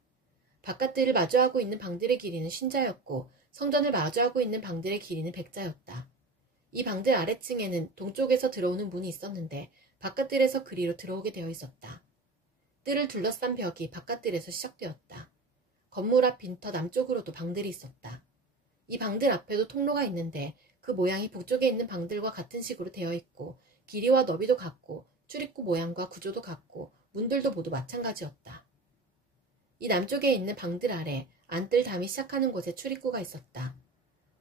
바깥뜰을 마주하고 있는 방들의 길이는 신자였고 성전을 마주하고 있는 방들의 길이는 100자였다. 이 방들 아래층에는 동쪽에서 들어오는 문이 있었는데 바깥뜰에서 그리로 들어오게 되어 있었다. 뜰을 둘러싼 벽이 바깥뜰에서 시작되었다. 건물 앞 빈터 남쪽으로도 방들이 있었다. 이 방들 앞에도 통로가 있는데 그 모양이 북쪽에 있는 방들과 같은 식으로 되어 있고 길이와 너비도 같고 출입구 모양과 구조도 같고 문들도 모두 마찬가지였다. 이 남쪽에 있는 방들 아래 안뜰 담이 시작하는 곳에 출입구가 있었다.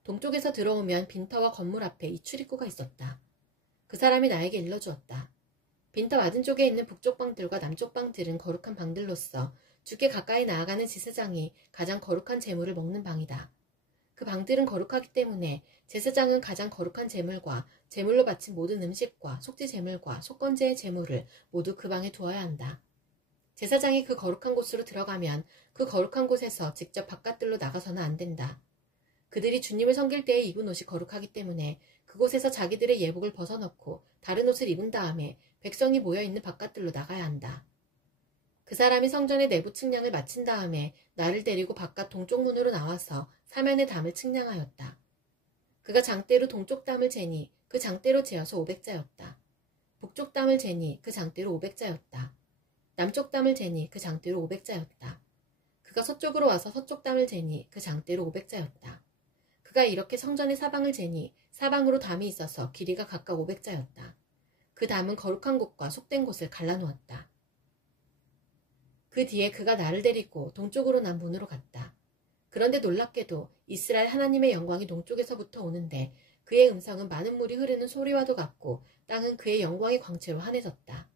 동쪽에서 들어오면 빈터와 건물 앞에 이 출입구가 있었다. 그 사람이 나에게 일러주었다. 빈터 맞은쪽에 있는 북쪽 방들과 남쪽 방들은 거룩한 방들로서 주께 가까이 나아가는 제사장이 가장 거룩한 제물을 먹는 방이다. 그 방들은 거룩하기 때문에 제사장은 가장 거룩한 제물과 제물로 바친 모든 음식과 속죄 제물과 속건제의 제물을 모두 그 방에 두어야 한다. 제사장이 그 거룩한 곳으로 들어가면 그 거룩한 곳에서 직접 바깥들로 나가서는 안 된다. 그들이 주님을 섬길 때에 입은 옷이 거룩하기 때문에 그곳에서 자기들의 예복을 벗어놓고 다른 옷을 입은 다음에 백성이 모여있는 바깥들로 나가야 한다. 그 사람이 성전의 내부 측량을 마친 다음에 나를 데리고 바깥 동쪽 문으로 나와서 사면의 담을 측량하였다. 그가 장대로 동쪽 담을 재니 그 장대로 재어서 500자였다. 북쪽 담을 재니 그 장대로 500자였다. 남쪽 담을 재니 그 장대로 500자였다. 그가 서쪽으로 와서 서쪽 담을 재니 그 장대로 500자였다. 그가 이렇게 성전의 사방을 재니 사방으로 담이 있어서 길이가 각각 500자였다. 그 담은 거룩한 곳과 속된 곳을 갈라놓았다. 그 뒤에 그가 나를 데리고 동쪽으로 난 문으로 갔다. 그런데 놀랍게도 이스라엘 하나님의 영광이 동쪽에서부터 오는데 그의 음성은 많은 물이 흐르는 소리와도 같고 땅은 그의 영광의 광채로 환해졌다.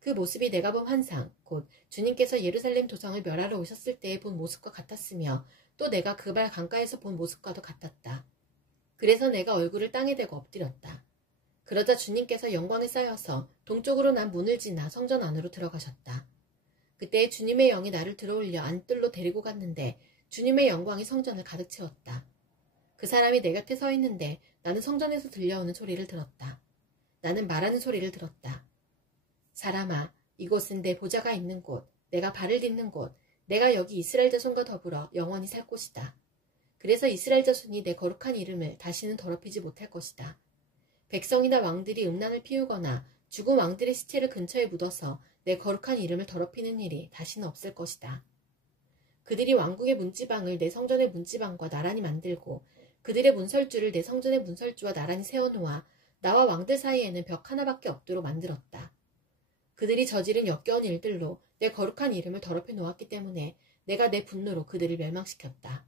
그 모습이 내가 본 환상, 곧 주님께서 예루살렘 도성을 멸하러 오셨을 때에 본 모습과 같았으며 또 내가 그 발 강가에서 본 모습과도 같았다. 그래서 내가 얼굴을 땅에 대고 엎드렸다. 그러자 주님께서 영광에 쌓여서 동쪽으로 난 문을 지나 성전 안으로 들어가셨다. 그때 주님의 영이 나를 들어올려 안뜰로 데리고 갔는데 주님의 영광이 성전을 가득 채웠다. 그 사람이 내 곁에 서 있는데 나는 성전에서 들려오는 소리를 들었다. 나는 말하는 소리를 들었다. 사람아, 이곳은 내 보좌가 있는 곳, 내가 발을 딛는 곳, 내가 여기 이스라엘 자손과 더불어 영원히 살 곳이다. 그래서 이스라엘 자손이 내 거룩한 이름을 다시는 더럽히지 못할 것이다. 백성이나 왕들이 음란을 피우거나 죽은 왕들의 시체를 근처에 묻어서 내 거룩한 이름을 더럽히는 일이 다시는 없을 것이다. 그들이 왕궁의 문지방을 내 성전의 문지방과 나란히 만들고 그들의 문설주를 내 성전의 문설주와 나란히 세워놓아 나와 왕들 사이에는 벽 하나밖에 없도록 만들었다. 그들이 저지른 역겨운 일들로 내 거룩한 이름을 더럽혀 놓았기 때문에 내가 내 분노로 그들을 멸망시켰다.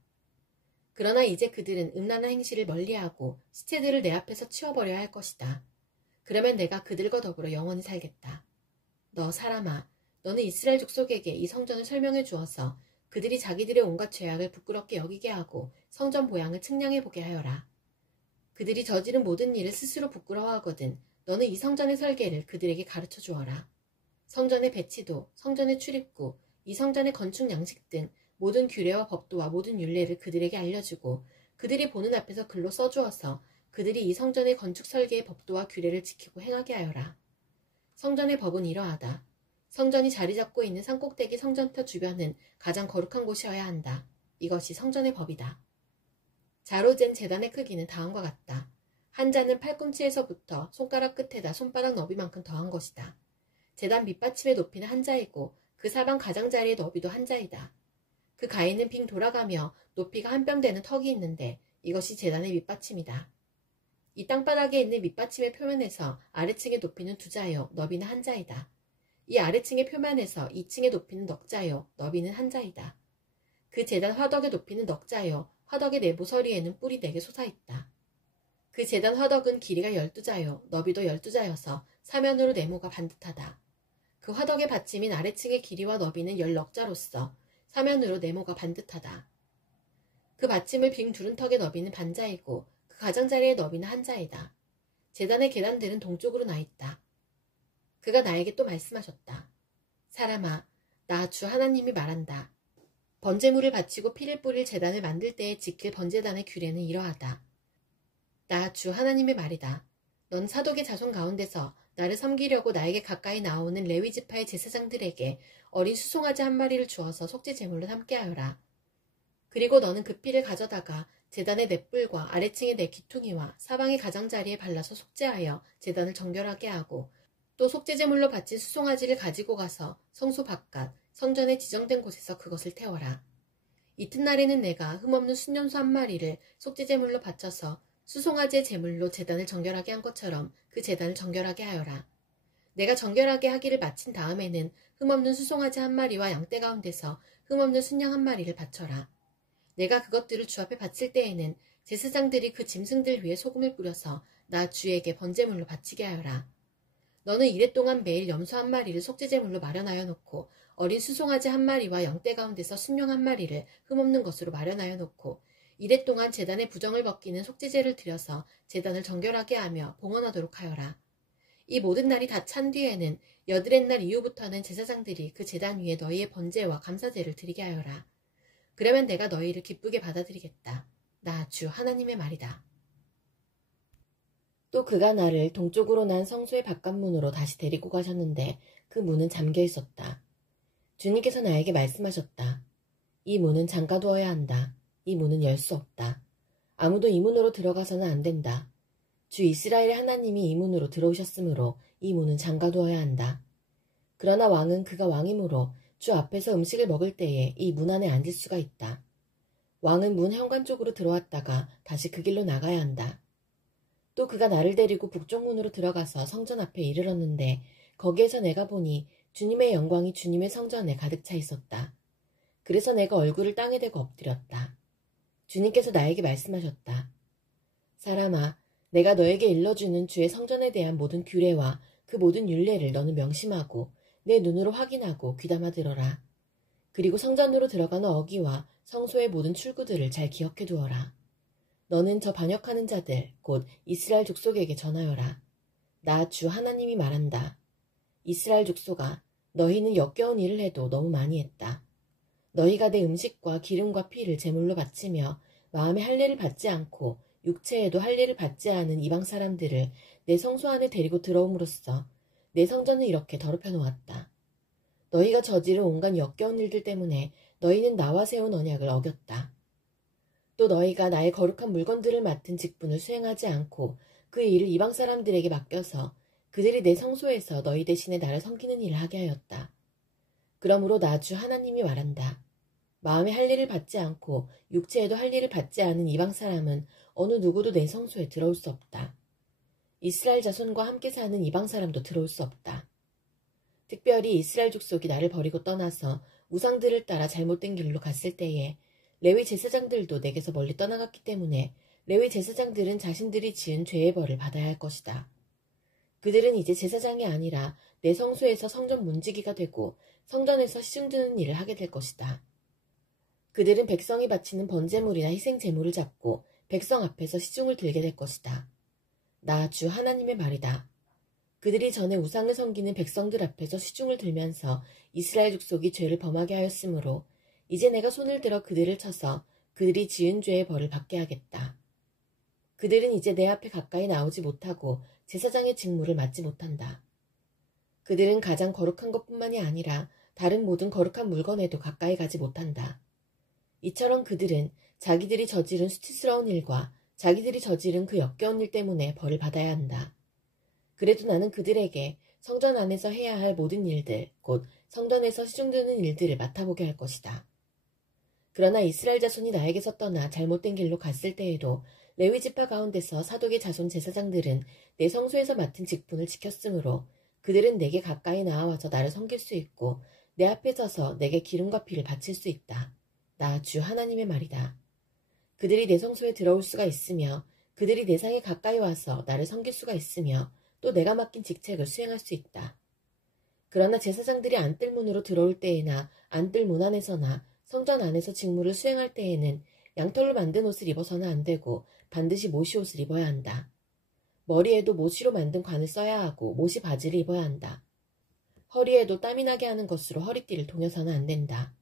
그러나 이제 그들은 음란한 행실을 멀리하고 시체들을 내 앞에서 치워버려야 할 것이다. 그러면 내가 그들과 더불어 영원히 살겠다. 너 사람아, 너는 이스라엘 족속에게 이 성전을 설명해 주어서 그들이 자기들의 온갖 죄악을 부끄럽게 여기게 하고 성전 보양을 측량해 보게 하여라. 그들이 저지른 모든 일을 스스로 부끄러워하거든 너는 이 성전의 설계를 그들에게 가르쳐 주어라. 성전의 배치도, 성전의 출입구, 이 성전의 건축 양식 등 모든 규례와 법도와 모든 율례를 그들에게 알려주고 그들이 보는 앞에서 글로 써주어서 그들이 이 성전의 건축 설계의 법도와 규례를 지키고 행하게 하여라. 성전의 법은 이러하다. 성전이 자리 잡고 있는 산꼭대기 성전터 주변은 가장 거룩한 곳이어야 한다. 이것이 성전의 법이다. 자로 잰 제단의 크기는 다음과 같다. 한 자는 팔꿈치에서부터 손가락 끝에다 손바닥 너비만큼 더한 것이다. 제단 밑받침의 높이는 한 자이고 그 사방 가장자리의 너비도 한 자이다. 그 가에는 빙 돌아가며 높이가 한 뼘 되는 턱이 있는데 이것이 제단의 밑받침이다. 이 땅바닥에 있는 밑받침의 표면에서 아래층의 높이는 두 자요, 너비는 한 자이다. 이 아래층의 표면에서 2층의 높이는 넉 자요, 너비는 한 자이다. 그 제단 화덕의 높이는 넉 자요, 화덕의 내부서리에는 뿔이 4개 솟아있다. 그 제단 화덕은 길이가 12자요, 너비도 12자여서 사면으로 네모가 반듯하다. 그 화덕의 받침인 아래층의 길이와 너비는 10넉자로서 사면으로 네모가 반듯하다. 그 받침을 빙 두른 턱의 너비는 반자이고 그 가장자리의 너비는 한 자이다. 제단의 계단들은 동쪽으로 나 있다. 그가 나에게 또 말씀하셨다. 사람아, 나 주 하나님이 말한다. 번제물을 바치고 피를 뿌릴 제단을 만들 때에 지킬 번제단의 규례는 이러하다. 나 주 하나님의 말이다. 넌 사독의 자손 가운데서 나를 섬기려고 나에게 가까이 나오는 레위 지파의 제사장들에게 어린 수송아지 한 마리를 주어서 속죄 제물로 삼게 하여라. 그리고 너는 그 피를 가져다가 제단의 넷불과 아래층의 네 귀퉁이와 사방의 가장자리에 발라서 속죄하여 제단을 정결하게 하고 또 속죄 제물로 바친 수송아지를 가지고 가서 성소 바깥 성전에 지정된 곳에서 그것을 태워라. 이튿날에는 내가 흠없는 순염소 한 마리를 속죄 제물로 바쳐서 수송아지의 제물로 제단을 정결하게 한 것처럼 그 제단을 정결하게 하여라. 내가 정결하게 하기를 마친 다음에는 흠없는 수송아지 한 마리와 양떼 가운데서 흠없는 순양 한 마리를 바쳐라. 내가 그것들을 주 앞에 바칠 때에는 제사장들이 그 짐승들 위에 소금을 뿌려서 나 주에게 번제물로 바치게 하여라. 너는 이래 동안 매일 염소 한 마리를 속죄제물로 마련하여 놓고 어린 수송아지 한 마리와 양떼 가운데서 순양 한 마리를 흠없는 것으로 마련하여 놓고 이래 동안 제단의 부정을 벗기는 속죄제를 드려서 제단을 정결하게 하며 봉헌하도록 하여라. 이 모든 날이 다 찬 뒤에는 여드렛 날 이후부터는 제사장들이 그 제단 위에 너희의 번제와 감사제를 드리게 하여라. 그러면 내가 너희를 기쁘게 받아들이겠다. 나 주 하나님의 말이다. 또 그가 나를 동쪽으로 난 성소의 바깥문으로 다시 데리고 가셨는데 그 문은 잠겨 있었다. 주님께서 나에게 말씀하셨다. 이 문은 잠가두어야 한다. 이 문은 열 수 없다. 아무도 이 문으로 들어가서는 안 된다. 주 이스라엘의 하나님이 이 문으로 들어오셨으므로 이 문은 잠가두어야 한다. 그러나 왕은 그가 왕이므로 주 앞에서 음식을 먹을 때에 이 문 안에 앉을 수가 있다. 왕은 문 현관 쪽으로 들어왔다가 다시 그 길로 나가야 한다. 또 그가 나를 데리고 북쪽 문으로 들어가서 성전 앞에 이르렀는데 거기에서 내가 보니 주님의 영광이 주님의 성전에 가득 차 있었다. 그래서 내가 얼굴을 땅에 대고 엎드렸다. 주님께서 나에게 말씀하셨다. 사람아, 내가 너에게 일러주는 주의 성전에 대한 모든 규례와 그 모든 율례를 너는 명심하고 내 눈으로 확인하고 귀담아 들어라. 그리고 성전으로 들어가는 어기와 성소의 모든 출구들을 잘 기억해 두어라. 너는 저 반역하는 자들 곧 이스라엘 족속에게 전하여라. 나 주 하나님이 말한다. 이스라엘 족속아, 너희는 역겨운 일을 해도 너무 많이 했다. 너희가 내 음식과 기름과 피를 제물로 바치며 마음의 할례를 받지 않고 육체에도 할례를 받지 않은 이방 사람들을 내 성소 안에 데리고 들어옴으로써 내 성전을 이렇게 더럽혀 놓았다. 너희가 저지른 온갖 역겨운 일들 때문에 너희는 나와 세운 언약을 어겼다. 또 너희가 나의 거룩한 물건들을 맡은 직분을 수행하지 않고 그 일을 이방 사람들에게 맡겨서 그들이 내 성소에서 너희 대신에 나를 섬기는 일을 하게 하였다. 그러므로 나 주 하나님이 말한다. 마음의 할례를 받지 않고 육체에도 할례를 받지 않은 이방 사람은 어느 누구도 내 성소에 들어올 수 없다. 이스라엘 자손과 함께 사는 이방 사람도 들어올 수 없다. 특별히 이스라엘 족속이 나를 버리고 떠나서 우상들을 따라 잘못된 길로 갔을 때에 레위 제사장들도 내게서 멀리 떠나갔기 때문에 레위 제사장들은 자신들이 지은 죄의 벌을 받아야 할 것이다. 그들은 이제 제사장이 아니라 내 성소에서 성전 문지기가 되고 성전에서 시중 드는 일을 하게 될 것이다. 그들은 백성이 바치는 번제물이나 희생제물을 잡고 백성 앞에서 시중을 들게 될 것이다. 나 주 하나님의 말이다. 그들이 전에 우상을 섬기는 백성들 앞에서 시중을 들면서 이스라엘 족속이 죄를 범하게 하였으므로 이제 내가 손을 들어 그들을 쳐서 그들이 지은 죄의 벌을 받게 하겠다. 그들은 이제 내 앞에 가까이 나오지 못하고 제사장의 직무를 맡지 못한다. 그들은 가장 거룩한 것뿐만이 아니라 다른 모든 거룩한 물건에도 가까이 가지 못한다. 이처럼 그들은 자기들이 저지른 수치스러운 일과 자기들이 저지른 그 역겨운 일 때문에 벌을 받아야 한다. 그래도 나는 그들에게 성전 안에서 해야 할 모든 일들, 곧 성전에서 시중드는 일들을 맡아보게 할 것이다. 그러나 이스라엘 자손이 나에게서 떠나 잘못된 길로 갔을 때에도 레위 지파 가운데서 사독의 자손 제사장들은 내 성소에서 맡은 직분을 지켰으므로 그들은 내게 가까이 나와서 나를 섬길 수 있고 내 앞에 서서 내게 기름과 피를 바칠 수 있다. 나 주 하나님의 말이다. 그들이 내 성소에 들어올 수가 있으며 그들이 내 상에 가까이 와서 나를 섬길 수가 있으며 또 내가 맡긴 직책을 수행할 수 있다. 그러나 제사장들이 안뜰문으로 들어올 때에나 안뜰문 안에서나 성전 안에서 직무를 수행할 때에는 양털로 만든 옷을 입어서는 안 되고 반드시 모시 옷을 입어야 한다. 머리에도 모시로 만든 관을 써야 하고 모시 바지를 입어야 한다. 허리에도 땀이 나게 하는 것으로 허리띠를 동여서는 안 된다.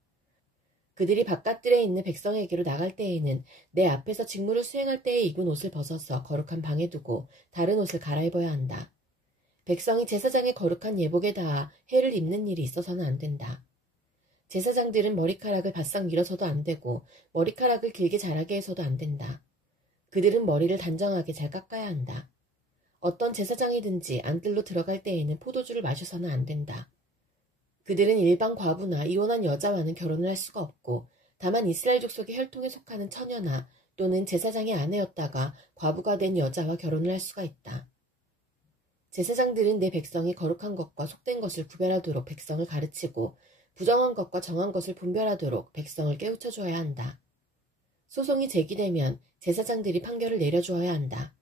그들이 바깥들에 있는 백성에게로 나갈 때에는 내 앞에서 직무를 수행할 때에 입은 옷을 벗어서 거룩한 방에 두고 다른 옷을 갈아입어야 한다. 백성이 제사장의 거룩한 예복에 닿아 해를 입는 일이 있어서는 안 된다. 제사장들은 머리카락을 바싹 밀어서도 안 되고 머리카락을 길게 자라게 해서도 안 된다. 그들은 머리를 단정하게 잘 깎아야 한다. 어떤 제사장이든지 안뜰로 들어갈 때에는 포도주를 마셔서는 안 된다. 그들은 일반 과부나 이혼한 여자와는 결혼을 할 수가 없고 다만 이스라엘 족속의 혈통에 속하는 처녀나 또는 제사장의 아내였다가 과부가 된 여자와 결혼을 할 수가 있다. 제사장들은 내 백성이 거룩한 것과 속된 것을 구별하도록 백성을 가르치고 부정한 것과 정한 것을 분별하도록 백성을 깨우쳐 줘야 한다. 소송이 제기되면 제사장들이 판결을 내려주어야 한다.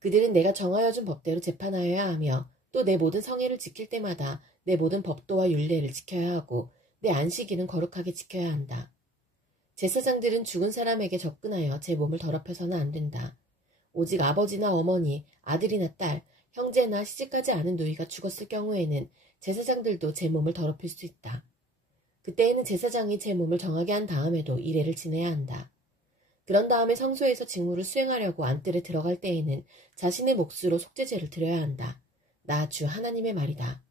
그들은 내가 정하여 준 법대로 재판하여야 하며 또 내 모든 성회를 지킬 때마다 내 모든 법도와 율례를 지켜야 하고 내 안식일은 거룩하게 지켜야 한다. 제사장들은 죽은 사람에게 접근하여 제 몸을 더럽혀서는 안 된다. 오직 아버지나 어머니, 아들이나 딸, 형제나 시집가지 않은 누이가 죽었을 경우에는 제사장들도 제 몸을 더럽힐 수 있다. 그때에는 제사장이 제 몸을 정하게 한 다음에도 이례를 지내야 한다. 그런 다음에 성소에서 직무를 수행하려고 안뜰에 들어갈 때에는 자신의 몫으로 속죄제를 드려야 한다. 나 주 하나님의 말이다.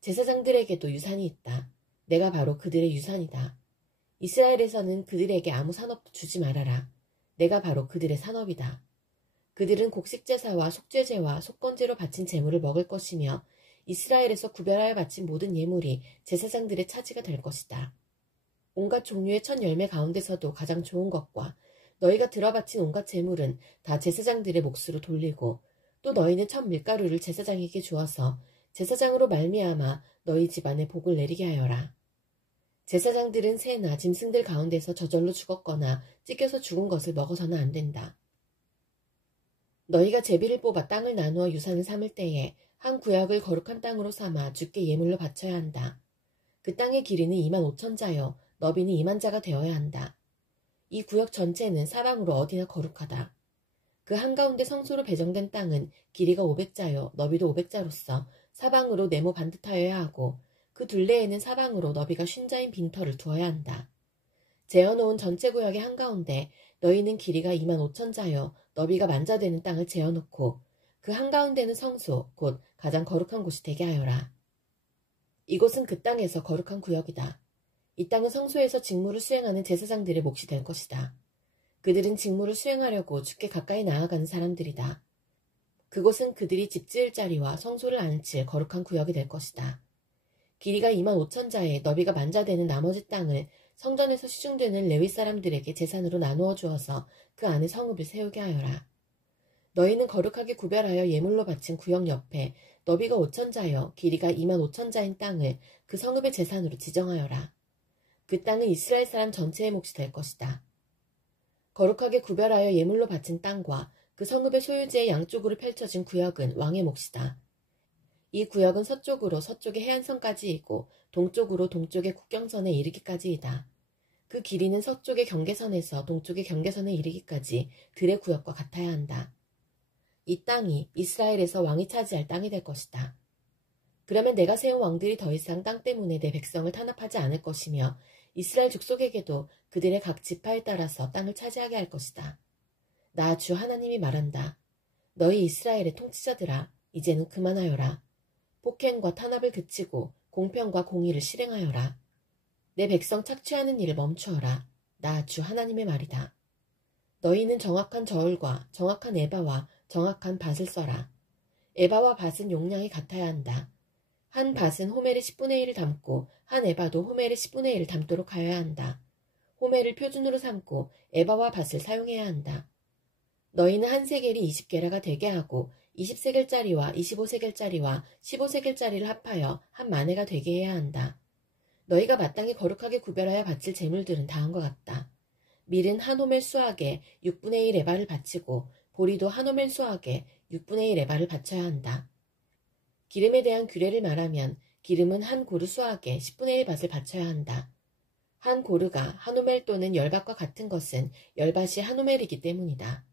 제사장들에게도 유산이 있다. 내가 바로 그들의 유산이다. 이스라엘에서는 그들에게 아무 산업도 주지 말아라. 내가 바로 그들의 산업이다. 그들은 곡식제사와 속죄제와 속건제로 바친 제물을 먹을 것이며 이스라엘에서 구별하여 바친 모든 예물이 제사장들의 차지가 될 것이다. 온갖 종류의 첫 열매 가운데서도 가장 좋은 것과 너희가 들어 바친 온갖 제물은 다 제사장들의 몫으로 돌리고 또 너희는 첫 밀가루를 제사장에게 주어서 제사장으로 말미암아 너희 집안에 복을 내리게 하여라. 제사장들은 새나 짐승들 가운데서 저절로 죽었거나 찢겨서 죽은 것을 먹어서는 안 된다. 너희가 제비를 뽑아 땅을 나누어 유산을 삼을 때에 한 구역을 거룩한 땅으로 삼아 주께 예물로 바쳐야 한다. 그 땅의 길이는 25,000자여 너비는 20,000자가 되어야 한다. 이 구역 전체는 사방으로 어디나 거룩하다. 그 한가운데 성소로 배정된 땅은 길이가 500자요 너비도 500자로서 사방으로 네모 반듯하여야 하고 그 둘레에는 사방으로 너비가 50자인 빈터를 두어야 한다. 재어놓은 전체 구역의 한가운데 너희는 길이가 25,000자요 너비가 10,000자 되는 땅을 재어놓고 그 한가운데는 성소 곧 가장 거룩한 곳이 되게 하여라. 이곳은 그 땅에서 거룩한 구역이다. 이 땅은 성소에서 직무를 수행하는 제사장들의 몫이 될 것이다. 그들은 직무를 수행하려고 주께 가까이 나아가는 사람들이다. 그곳은 그들이 집 지을 자리와 성소를 안칠 거룩한 구역이 될 것이다. 길이가 25,000자에 너비가 10,000자 되는 나머지 땅을 성전에서 시중되는 레위 사람들에게 재산으로 나누어 주어서 그 안에 성읍을 세우게 하여라. 너희는 거룩하게 구별하여 예물로 바친 구역 옆에 너비가 5,000자여 길이가 25,000자인 땅을 그 성읍의 재산으로 지정하여라. 그 땅은 이스라엘 사람 전체의 몫이 될 것이다. 거룩하게 구별하여 예물로 바친 땅과 그 성읍의 소유지의 양쪽으로 펼쳐진 구역은 왕의 몫이다. 이 구역은 서쪽으로 서쪽의 해안선까지이고 동쪽으로 동쪽의 국경선에 이르기까지이다. 그 길이는 서쪽의 경계선에서 동쪽의 경계선에 이르기까지 들의 구역과 같아야 한다. 이 땅이 이스라엘에서 왕이 차지할 땅이 될 것이다. 그러면 내가 세운 왕들이 더 이상 땅 때문에 내 백성을 탄압하지 않을 것이며 이스라엘 족속에게도 그들의 각 지파에 따라서 땅을 차지하게 할 것이다. 나 주 하나님이 말한다. 너희 이스라엘의 통치자들아, 이제는 그만하여라. 폭행과 탄압을 그치고 공평과 공의를 실행하여라. 내 백성 착취하는 일을 멈추어라. 나 주 하나님의 말이다. 너희는 정확한 저울과 정확한 에바와 정확한 밭을 써라. 에바와 밭은 용량이 같아야 한다. 한 밭은 호멜의 10분의 1을 담고 한 에바도 호멜의 10분의 1을 담도록 하여야 한다. 호멜을 표준으로 삼고 에바와 밭을 사용해야 한다. 너희는 한 세겔이 20게라가 되게 하고 20세겔짜리와 25세겔짜리와 15세겔짜리를 합하여 한 마네가 되게 해야 한다. 너희가 마땅히 거룩하게 구별하여 바칠 제물들은 다음과 같다. 밀은 한 호멜 수확에 6분의 1 에바를 바치고 보리도 한 호멜 수확에 6분의 1 에바를 바쳐야 한다. 기름에 대한 규례를 말하면 기름은 한 고르 수확에 10분의 1 밭을 바쳐야 한다. 한 고르가 한 호멜 또는 열밭과 같은 것은 열밭이 한 호멜이기 때문이다.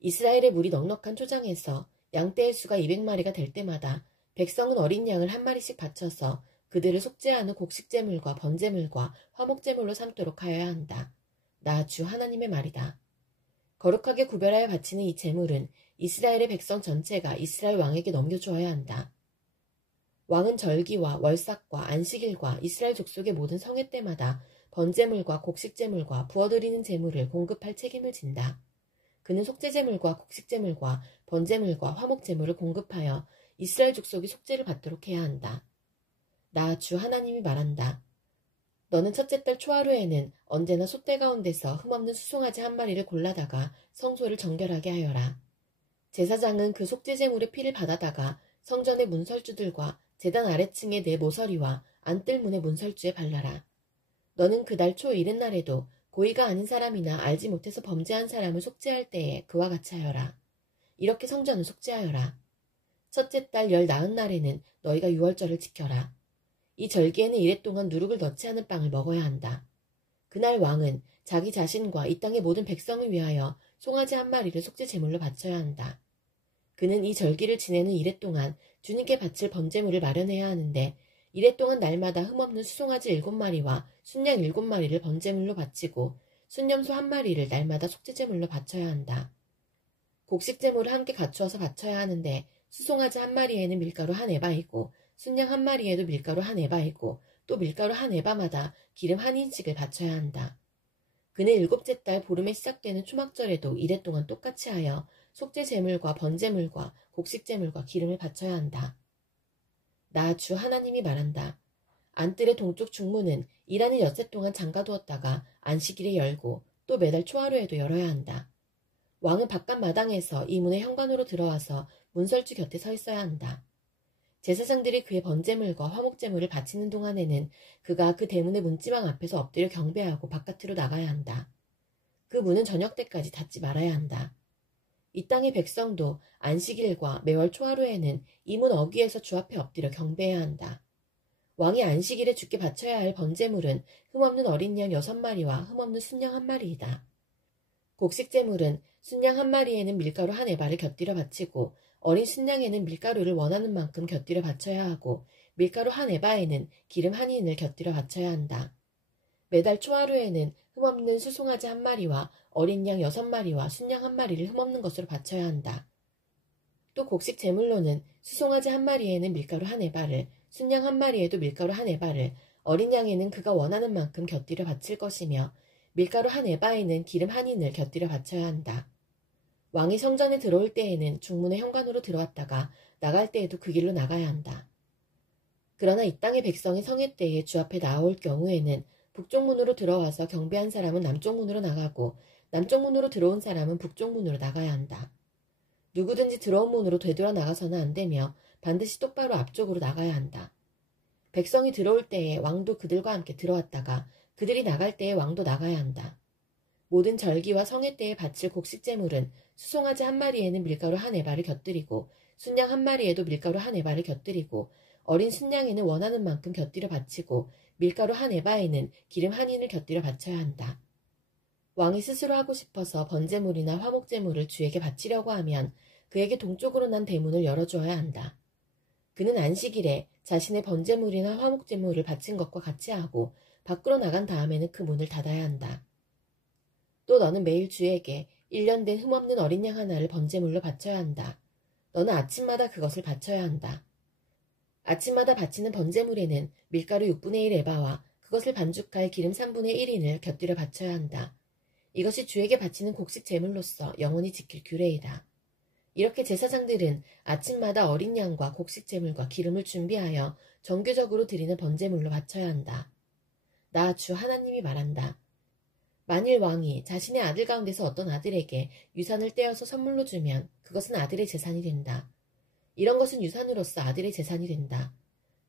이스라엘의 물이 넉넉한 초장에서 양떼의 수가 200마리가 될 때마다 백성은 어린 양을 한 마리씩 바쳐서 그들을 속죄하는 곡식제물과 번제물과 화목제물로 삼도록 하여야 한다. 나 주 하나님의 말이다. 거룩하게 구별하여 바치는 이 제물은 이스라엘의 백성 전체가 이스라엘 왕에게 넘겨주어야 한다. 왕은 절기와 월삭과 안식일과 이스라엘 족속의 모든 성회 때마다 번제물과 곡식제물과 부어드리는 제물을 공급할 책임을 진다. 그는 속죄제물과 곡식제물과 번제물과 화목제물을 공급하여 이스라엘 족속이 속죄를 받도록 해야 한다. 나 주 하나님이 말한다. 너는 첫째 달 초하루에는 언제나 솥대 가운데서 흠없는 수송아지 한 마리를 골라다가 성소를 정결하게 하여라. 제사장은 그 속죄제물의 피를 받아다가 성전의 문설주들과 제단 아래층의 네 모서리와 안뜰문의 문설주에 발라라. 너는 그달 초 이튿날에도 고의가 아닌 사람이나 알지 못해서 범죄한 사람을 속죄할 때에 그와 같이 하여라. 이렇게 성전을 속죄하여라. 첫째 달 19날에는 너희가 유월절을 지켜라. 이 절기에는 이래 동안 누룩을 넣지 않은 빵을 먹어야 한다. 그날 왕은 자기 자신과 이 땅의 모든 백성을 위하여 송아지 한 마리를 속죄 제물로 바쳐야 한다. 그는 이 절기를 지내는 이래 동안 주님께 바칠 번제물을 마련해야 하는데 이래 동안 날마다 흠없는 수송아지 7마리와 순양 7마리를 번제물로 바치고 순염소 한 마리를 날마다 속죄제물로 바쳐야 한다. 곡식제물을 함께 갖추어서 바쳐야 하는데 수송아지 한 마리에는 밀가루 한 에바이고 순양 한 마리에도 밀가루 한 에바이고 또 밀가루 한 에바마다 기름 한 인씩을 바쳐야 한다. 그는 일곱째 달 보름에 시작되는 초막절에도 이래 동안 똑같이 하여 속죄제물과 번제물과 곡식제물과 기름을 바쳐야 한다. 나 주 하나님이 말한다. 안뜰의 동쪽 중문은 일하는 엿새 동안 잠가두었다가 안식일에 열고 또 매달 초하루에도 열어야 한다. 왕은 바깥 마당에서 이 문의 현관으로 들어와서 문설주 곁에 서 있어야 한다. 제사장들이 그의 번제물과 화목제물을 바치는 동안에는 그가 그 대문의 문지방 앞에서 엎드려 경배하고 바깥으로 나가야 한다. 그 문은 저녁 때까지 닫지 말아야 한다. 이 땅의 백성도 안식일과 매월 초하루에는 이 문 어귀에서 주 앞에 엎드려 경배해야 한다. 왕이 안식일에 주께 바쳐야 할 번제물은 흠없는 어린 양 6마리와 흠없는 순양 한 마리이다. 곡식제물은 순양 한 마리에는 밀가루 한 에바를 곁들여 바치고 어린 순양에는 밀가루를 원하는 만큼 곁들여 바쳐야 하고 밀가루 한 에바에는 기름 한 흰을 곁들여 바쳐야 한다. 매달 초하루에는 흠없는 수송아지 한 마리와 어린 양 6마리와 순양 한 마리를 흠없는 것으로 바쳐야 한다. 또 곡식 제물로는 수송아지 한 마리에는 밀가루 한 에바를, 순양 한 마리에도 밀가루 한 에바를, 어린 양에는 그가 원하는 만큼 곁들여 바칠 것이며 밀가루 한 에바에는 기름 한 흰을 곁들여 바쳐야 한다. 왕이 성전에 들어올 때에는 중문의 현관으로 들어왔다가 나갈 때에도 그 길로 나가야 한다. 그러나 이 땅의 백성이 성회 때에 주 앞에 나올 경우에는 북쪽 문으로 들어와서 경배한 사람은 남쪽 문으로 나가고 남쪽 문으로 들어온 사람은 북쪽 문으로 나가야 한다. 누구든지 들어온 문으로 되돌아 나가서는 안 되며 반드시 똑바로 앞쪽으로 나가야 한다. 백성이 들어올 때에 왕도 그들과 함께 들어왔다가 그들이 나갈 때에 왕도 나가야 한다. 모든 절기와 성회 때에 바칠 곡식제물은 수송아지 한 마리에는 밀가루 한 에바를 곁들이고 순양 한 마리에도 밀가루 한 에바를 곁들이고 어린 순양에는 원하는 만큼 곁들여 바치고 밀가루 한 에바에는 기름 한 흰을 곁들여 바쳐야 한다. 왕이 스스로 하고 싶어서 번제물이나 화목제물을 주에게 바치려고 하면 그에게 동쪽으로 난 대문을 열어주어야 한다. 그는 안식일에 자신의 번제물이나 화목제물을 바친 것과 같이 하고 밖으로 나간 다음에는 그 문을 닫아야 한다. 또 너는 매일 주에게 1년 된 흠없는 어린 양 하나를 번제물로 바쳐야 한다. 너는 아침마다 그것을 바쳐야 한다. 아침마다 바치는 번제물에는 밀가루 6분의 1 에바와 그것을 반죽할 기름 3분의 1인을 곁들여 바쳐야 한다. 이것이 주에게 바치는 곡식 제물로서 영원히 지킬 규례이다. 이렇게 제사장들은 아침마다 어린 양과 곡식 제물과 기름을 준비하여 정규적으로 드리는 번제물로 바쳐야 한다. 나 주 하나님이 말한다. 만일 왕이 자신의 아들 가운데서 어떤 아들에게 유산을 떼어서 선물로 주면 그것은 아들의 재산이 된다. 이런 것은 유산으로서 아들의 재산이 된다.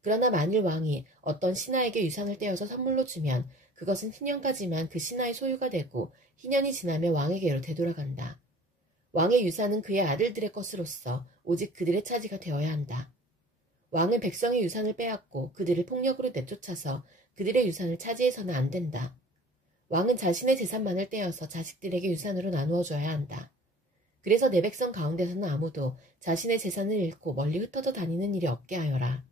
그러나 만일 왕이 어떤 신하에게 유산을 떼어서 선물로 주면 그것은 희년까지만 그 신하의 소유가 되고 희년이 지나면 왕에게로 되돌아간다. 왕의 유산은 그의 아들들의 것으로서 오직 그들의 차지가 되어야 한다. 왕은 백성의 유산을 빼앗고 그들을 폭력으로 내쫓아서 그들의 유산을 차지해서는 안 된다. 왕은 자신의 재산만을 떼어서 자식들에게 유산으로 나누어 줘야 한다. 그래서 내 백성 가운데서는 아무도 자신의 재산을 잃고 멀리 흩어져 다니는 일이 없게 하여라.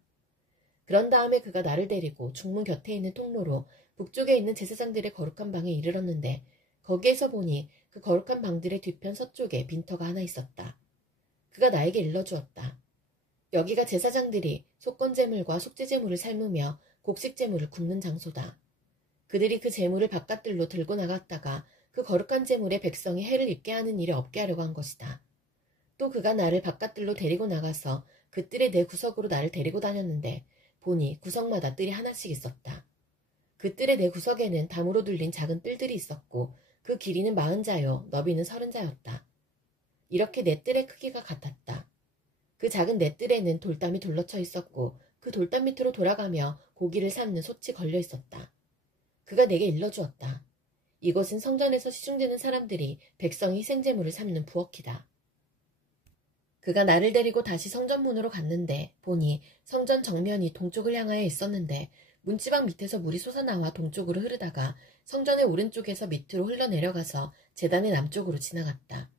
그런 다음에 그가 나를 데리고 중문 곁에 있는 통로로 북쪽에 있는 제사장들의 거룩한 방에 이르렀는데 거기에서 보니 그 거룩한 방들의 뒤편 서쪽에 빈터가 하나 있었다. 그가 나에게 일러주었다. 여기가 제사장들이 속건제물과 속죄제물을 삶으며 곡식제물을 굽는 장소다. 그들이 그 제물을 바깥들로 들고 나갔다가 그 거룩한 제물에 백성이 해를 입게 하는 일이 없게 하려고 한 것이다. 또 그가 나를 바깥들로 데리고 나가서 그 뜰의 네 구석으로 나를 데리고 다녔는데 보니 구석마다 뜰이 하나씩 있었다. 그 뜰의 네 구석에는 담으로 둘린 작은 뜰들이 있었고 그 길이는 40자요 너비는 30자였다. 이렇게 네 뜰의 크기가 같았다. 그 작은 네 뜰에는 돌담이 둘러쳐 있었고 그 돌담 밑으로 돌아가며 고기를 삶는 솥이 걸려 있었다. 그가 내게 일러주었다. 이것은 성전에서 시중되는 사람들이 백성의 희생제물을 삶는 부엌이다. 그가 나를 데리고 다시 성전문으로 갔는데 보니 성전 정면이 동쪽을 향하여 있었는데 문지방 밑에서 물이 솟아나와 동쪽으로 흐르다가 성전의 오른쪽에서 밑으로 흘러내려가서 제단의 남쪽으로 지나갔다.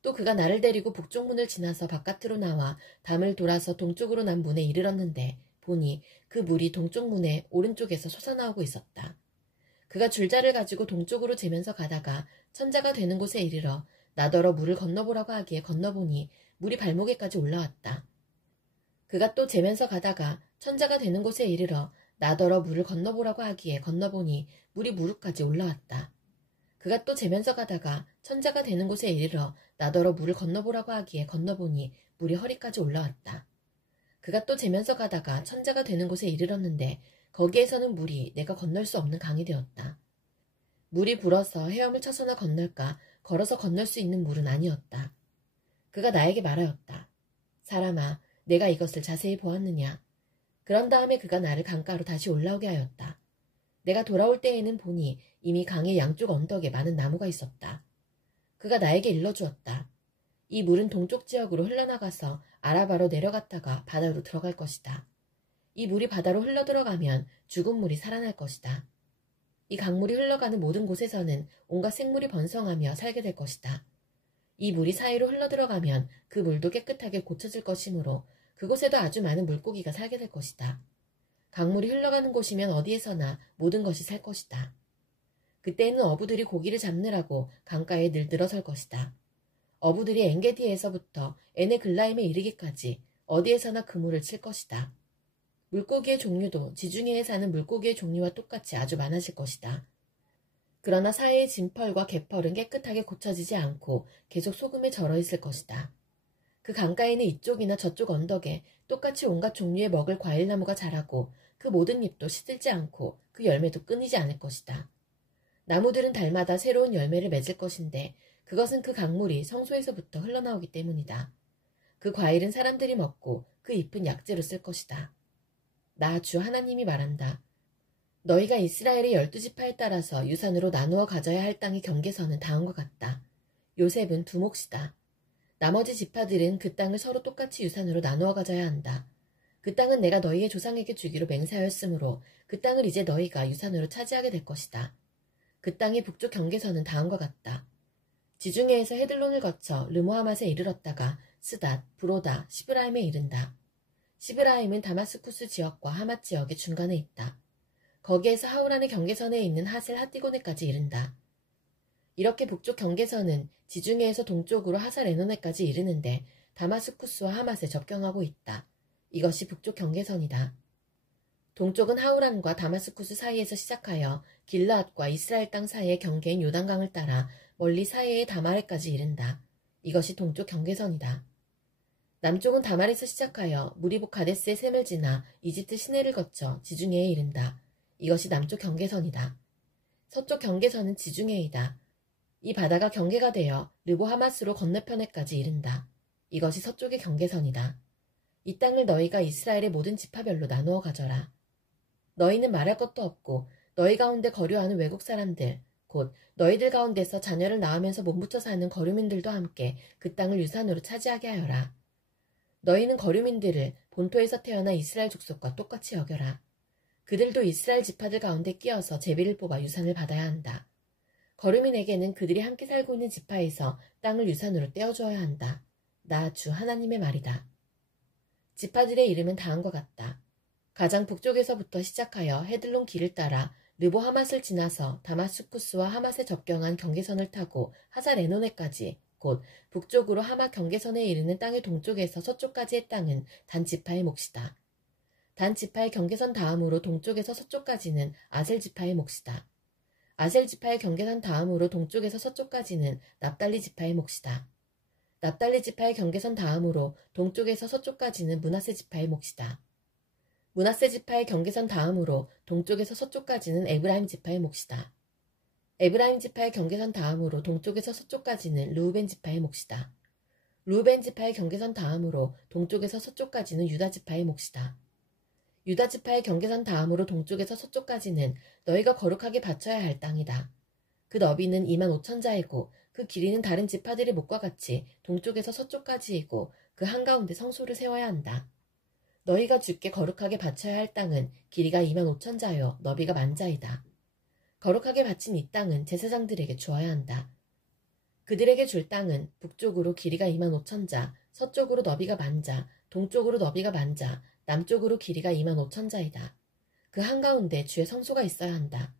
또 그가 나를 데리고 북쪽 문을 지나서 바깥으로 나와 담을 돌아서 동쪽으로 난 문에 이르렀는데 보니 그 물이 동쪽 문의 오른쪽에서 솟아나오고 있었다. 그가 줄자를 가지고 동쪽으로 재면서 가다가 천자가 되는 곳에 이르러 나더러 물을 건너보라고 하기에 건너보니 물이 발목에까지 올라왔다. 그가 또 재면서 가다가 천자가 되는 곳에 이르러 나더러 물을 건너보라고 하기에 건너보니 물이 무릎까지 올라왔다. 그가 또 재면서 가다가 천자가 되는 곳에 이르러 나더러 물을 건너보라고 하기에 건너보니 물이 허리까지 올라왔다. 그가 또 재면서 가다가 천자가 되는 곳에 이르렀는데 거기에서는 물이 내가 건널 수 없는 강이 되었다. 물이 불어서 헤엄을 쳐서나 건널까 걸어서 건널 수 있는 물은 아니었다. 그가 나에게 말하였다. 사람아, 내가 이것을 자세히 보았느냐? 그런 다음에 그가 나를 강가로 다시 올라오게 하였다. 내가 돌아올 때에는 보니 이미 강의 양쪽 언덕에 많은 나무가 있었다. 그가 나에게 일러주었다. 이 물은 동쪽 지역으로 흘러나가서 아라바로 내려갔다가 바다로 들어갈 것이다. 이 물이 바다로 흘러들어가면 죽은 물이 살아날 것이다. 이 강물이 흘러가는 모든 곳에서는 온갖 생물이 번성하며 살게 될 것이다. 이 물이 사이로 흘러들어가면 그 물도 깨끗하게 고쳐질 것이므로 그곳에도 아주 많은 물고기가 살게 될 것이다. 강물이 흘러가는 곳이면 어디에서나 모든 것이 살 것이다. 그때에는 어부들이 고기를 잡느라고 강가에 늘 들어설 것이다. 어부들이 엔게디에서부터 에네글라임에 이르기까지 어디에서나 그물을 칠 것이다. 물고기의 종류도 지중해에 사는 물고기의 종류와 똑같이 아주 많아질 것이다. 그러나 사이의 진펄과 개펄은 깨끗하게 고쳐지지 않고 계속 소금에 절어 있을 것이다. 그 강가에는 이쪽이나 저쪽 언덕에 똑같이 온갖 종류의 먹을 과일나무가 자라고 그 모든 잎도 시들지 않고 그 열매도 끊이지 않을 것이다. 나무들은 달마다 새로운 열매를 맺을 것인데 그것은 그 강물이 성소에서부터 흘러나오기 때문이다. 그 과일은 사람들이 먹고 그 잎은 약재로 쓸 것이다. 나 주 하나님이 말한다. 너희가 이스라엘의 12지파에 따라서 유산으로 나누어 가져야 할 땅의 경계선은 다음과 같다. 요셉은 두 몫이다. 나머지 지파들은 그 땅을 서로 똑같이 유산으로 나누어 가져야 한다. 그 땅은 내가 너희의 조상에게 주기로 맹세하였으므로 그 땅을 이제 너희가 유산으로 차지하게 될 것이다. 그 땅의 북쪽 경계선은 다음과 같다. 지중해에서 헤들론을 거쳐 르모하맛에 이르렀다가 스닷, 브로다, 시브라임에 이른다. 시브라임은 다마스쿠스 지역과 하맛 지역의 중간에 있다. 거기에서 하우란의 경계선에 있는 하셀 하띠고네까지 이른다. 이렇게 북쪽 경계선은 지중해에서 동쪽으로 하살 에노네까지 이르는데 다마스쿠스와 하맛에 접경하고 있다. 이것이 북쪽 경계선이다. 동쪽은 하우란과 다마스쿠스 사이에서 시작하여 길라앗과 이스라엘 땅 사이의 경계인 요단강을 따라 멀리 사이의 다마레까지 이른다. 이것이 동쪽 경계선이다. 남쪽은 다말에서 시작하여 무리복 가데스의 샘을 지나 이집트 시내를 거쳐 지중해에 이른다. 이것이 남쪽 경계선이다. 서쪽 경계선은 지중해이다. 이 바다가 경계가 되어 르보하마스로 건너편에까지 이른다. 이것이 서쪽의 경계선이다. 이 땅을 너희가 이스라엘의 모든 지파별로 나누어 가져라. 너희는 말할 것도 없고 너희 가운데 거류하는 외국 사람들, 곧 너희들 가운데서 자녀를 낳으면서 몸붙여 사는 거류민들도 함께 그 땅을 유산으로 차지하게 하여라. 너희는 거류민들을 본토에서 태어난 이스라엘 족속과 똑같이 여겨라. 그들도 이스라엘 지파들 가운데 끼어서 제비를 뽑아 유산을 받아야 한다. 거류민에게는 그들이 함께 살고 있는 지파에서 땅을 유산으로 떼어줘야 한다. 나 주 하나님의 말이다. 지파들의 이름은 다음과 같다. 가장 북쪽에서부터 시작하여 헤들론 길을 따라 르보하맛을 지나서 다마스쿠스와 하맛에 접경한 경계선을 타고 하살 에노네까지 곧 북쪽으로 하맛 경계선에 이르는 땅의 동쪽에서 서쪽까지의 땅은 단 지파의 몫이다. 단 지파의 경계선 다음으로 동쪽에서 서쪽까지는 아셀 지파의 몫이다. 아셀 지파의 경계선 다음으로 동쪽에서 서쪽까지는 납달리 지파의 몫이다. 납달리 지파의 경계선 다음으로 동쪽에서 서쪽까지는 므낫세 지파의 몫이다. 므낫세 지파의 경계선 다음으로 동쪽에서 서쪽까지는 에브라임 지파의 몫이다. 에브라임 지파의 경계선 다음으로 동쪽에서 서쪽까지는 르우벤 지파의 몫이다. 르우벤 지파의 경계선 다음으로 동쪽에서 서쪽까지는 유다 지파의 몫이다. 유다 지파의 경계선 다음으로 동쪽에서 서쪽까지는 너희가 거룩하게 바쳐야 할 땅이다. 그 너비는 25,000자이고 그 길이는 다른 지파들의 목과 같이 동쪽에서 서쪽까지이고 그 한가운데 성소를 세워야 한다. 너희가 주께 거룩하게 바쳐야 할 땅은 길이가 25,000자요 너비가 10,000자이다. 거룩하게 바친 이 땅은 제사장들에게 주어야 한다. 그들에게 줄 땅은 북쪽으로 길이가 25,000자, 서쪽으로 너비가 10,000자, 동쪽으로 너비가 10,000자, 남쪽으로 길이가 25,000자이다. 그 한가운데 주의 성소가 있어야 한다.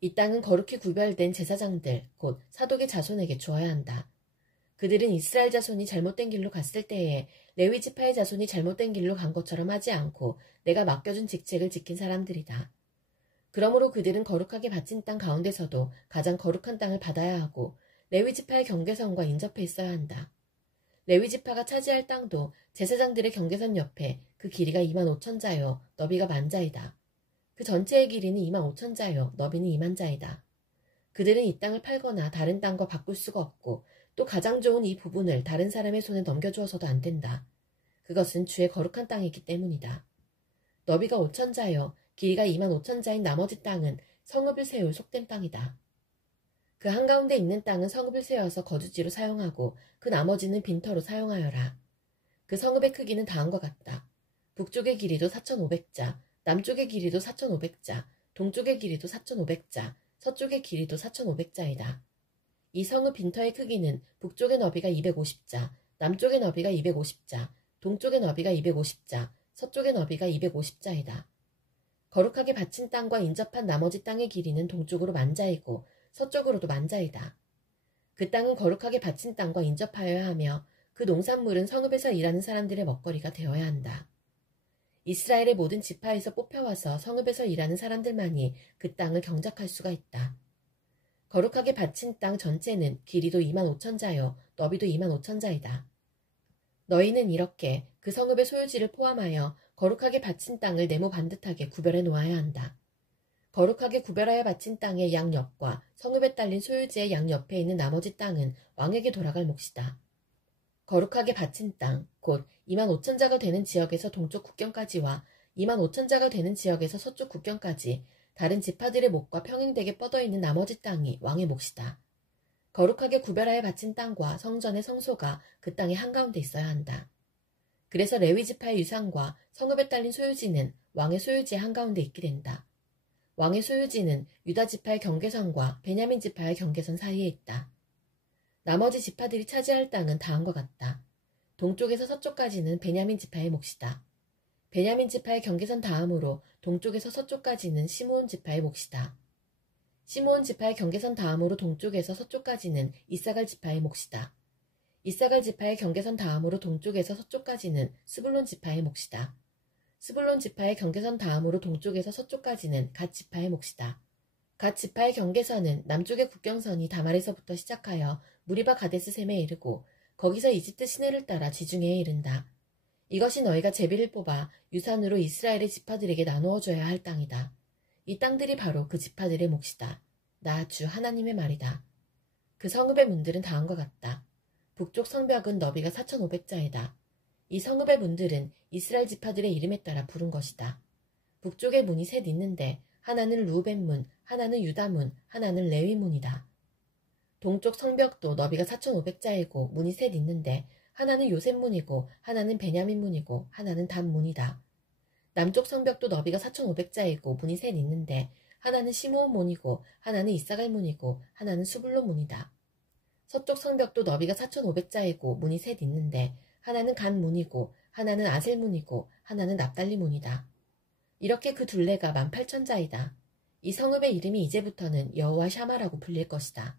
이 땅은 거룩히 구별된 제사장들, 곧 사독의 자손에게 주어야 한다. 그들은 이스라엘 자손이 잘못된 길로 갔을 때에 레위 지파의 자손이 잘못된 길로 간 것처럼 하지 않고 내가 맡겨준 직책을 지킨 사람들이다. 그러므로 그들은 거룩하게 바친 땅 가운데서도 가장 거룩한 땅을 받아야 하고 레위 지파의 경계선과 인접해 있어야 한다. 레위 지파가 차지할 땅도 제사장들의 경계선 옆에 그 길이가 25,000자요 너비가 10,000자이다. 그 전체의 길이는 25,000자요 너비는 20,000자이다. 그들은 이 땅을 팔거나 다른 땅과 바꿀 수가 없고 또 가장 좋은 이 부분을 다른 사람의 손에 넘겨주어서도 안 된다. 그것은 주의 거룩한 땅이기 때문이다. 너비가 5,000자요 길이가 25,000자인 나머지 땅은 성읍을 세울 속된 땅이다. 그 한가운데 있는 땅은 성읍을 세워서 거주지로 사용하고 그 나머지는 빈터로 사용하여라. 그 성읍의 크기는 다음과 같다. 북쪽의 길이도 4,500자, 남쪽의 길이도 4,500자, 동쪽의 길이도 4,500자, 서쪽의 길이도 4,500자이다. 이 성읍 빈터의 크기는 북쪽의 너비가 250자, 남쪽의 너비가 250자, 동쪽의 너비가 250자, 서쪽의 너비가 250자이다. 거룩하게 바친 땅과 인접한 나머지 땅의 길이는 동쪽으로 만자이고 서쪽으로도 만자이다. 그 땅은 거룩하게 바친 땅과 인접하여야 하며 그 농산물은 성읍에서 일하는 사람들의 먹거리가 되어야 한다. 이스라엘의 모든 지파에서 뽑혀와서 성읍에서 일하는 사람들만이 그 땅을 경작할 수가 있다. 거룩하게 바친 땅 전체는 길이도 25,000자요 너비도 25,000자이다. 너희는 이렇게 그 성읍의 소유지를 포함하여 거룩하게 바친 땅을 네모 반듯하게 구별해 놓아야 한다. 거룩하게 구별하여 바친 땅의 양옆과 성읍에 딸린 소유지의 양옆에 있는 나머지 땅은 왕에게 돌아갈 몫이다. 거룩하게 바친 땅, 곧 25,000자가 되는 지역에서 동쪽 국경까지와 25,000자가 되는 지역에서 서쪽 국경까지 다른 지파들의 몫과 평행되게 뻗어있는 나머지 땅이 왕의 몫이다. 거룩하게 구별하여 바친 땅과 성전의 성소가 그 땅의 한가운데 있어야 한다. 그래서 레위 지파의 유산과 성읍에 딸린 소유지는 왕의 소유지의 한가운데 있게 된다. 왕의 소유지는 유다 지파의 경계선과 베냐민 지파의 경계선 사이에 있다. 나머지 지파들이 차지할 땅은 다음과 같다. 동쪽에서 서쪽까지는 베냐민 지파의 몫이다. 베냐민 지파의 경계선 다음으로 동쪽에서 서쪽까지는 시므온 지파의 몫이다. 시므온 지파의 경계선 다음으로 동쪽에서 서쪽까지는 이사갈 지파의 몫이다. 이사갈 지파의 경계선 다음으로 동쪽에서 서쪽까지는 스불론 지파의 몫이다. 스불론 지파의 경계선 다음으로 동쪽에서 서쪽까지는 갓 지파의 몫이다. 갓 지파의 경계선은 남쪽의 국경선이 다말에서부터 시작하여 무리바 가데스 셈에 이르고 거기서 이집트 시내를 따라 지중해에 이른다. 이것이 너희가 제비를 뽑아 유산으로 이스라엘의 지파들에게 나누어 줘야 할 땅이다. 이 땅들이 바로 그 지파들의 몫이다. 나 주 하나님의 말이다. 그 성읍의 문들은 다음과 같다. 북쪽 성벽은 너비가 4,500자이다. 이 성읍의 문들은 이스라엘 지파들의 이름에 따라 부른 것이다. 북쪽의 문이 셋 있는데 하나는 루벤 문, 하나는 유다 문, 하나는 레위 문이다. 동쪽 성벽도 너비가 4,500자이고 문이 셋 있는데 하나는 요셉 문이고 하나는 베냐민 문이고 하나는 단 문이다. 남쪽 성벽도 너비가 4,500자이고 문이 셋 있는데 하나는 시므온 문이고 하나는 이사갈 문이고 하나는 수불론 문이다. 서쪽 성벽도 너비가 4,500자이고 문이 셋 있는데 하나는 간 문이고 하나는 아셀 문이고 하나는 납달리 문이다. 이렇게 그 둘레가 18,000자이다. 이 성읍의 이름이 이제부터는 여호와 샤마라고 불릴 것이다.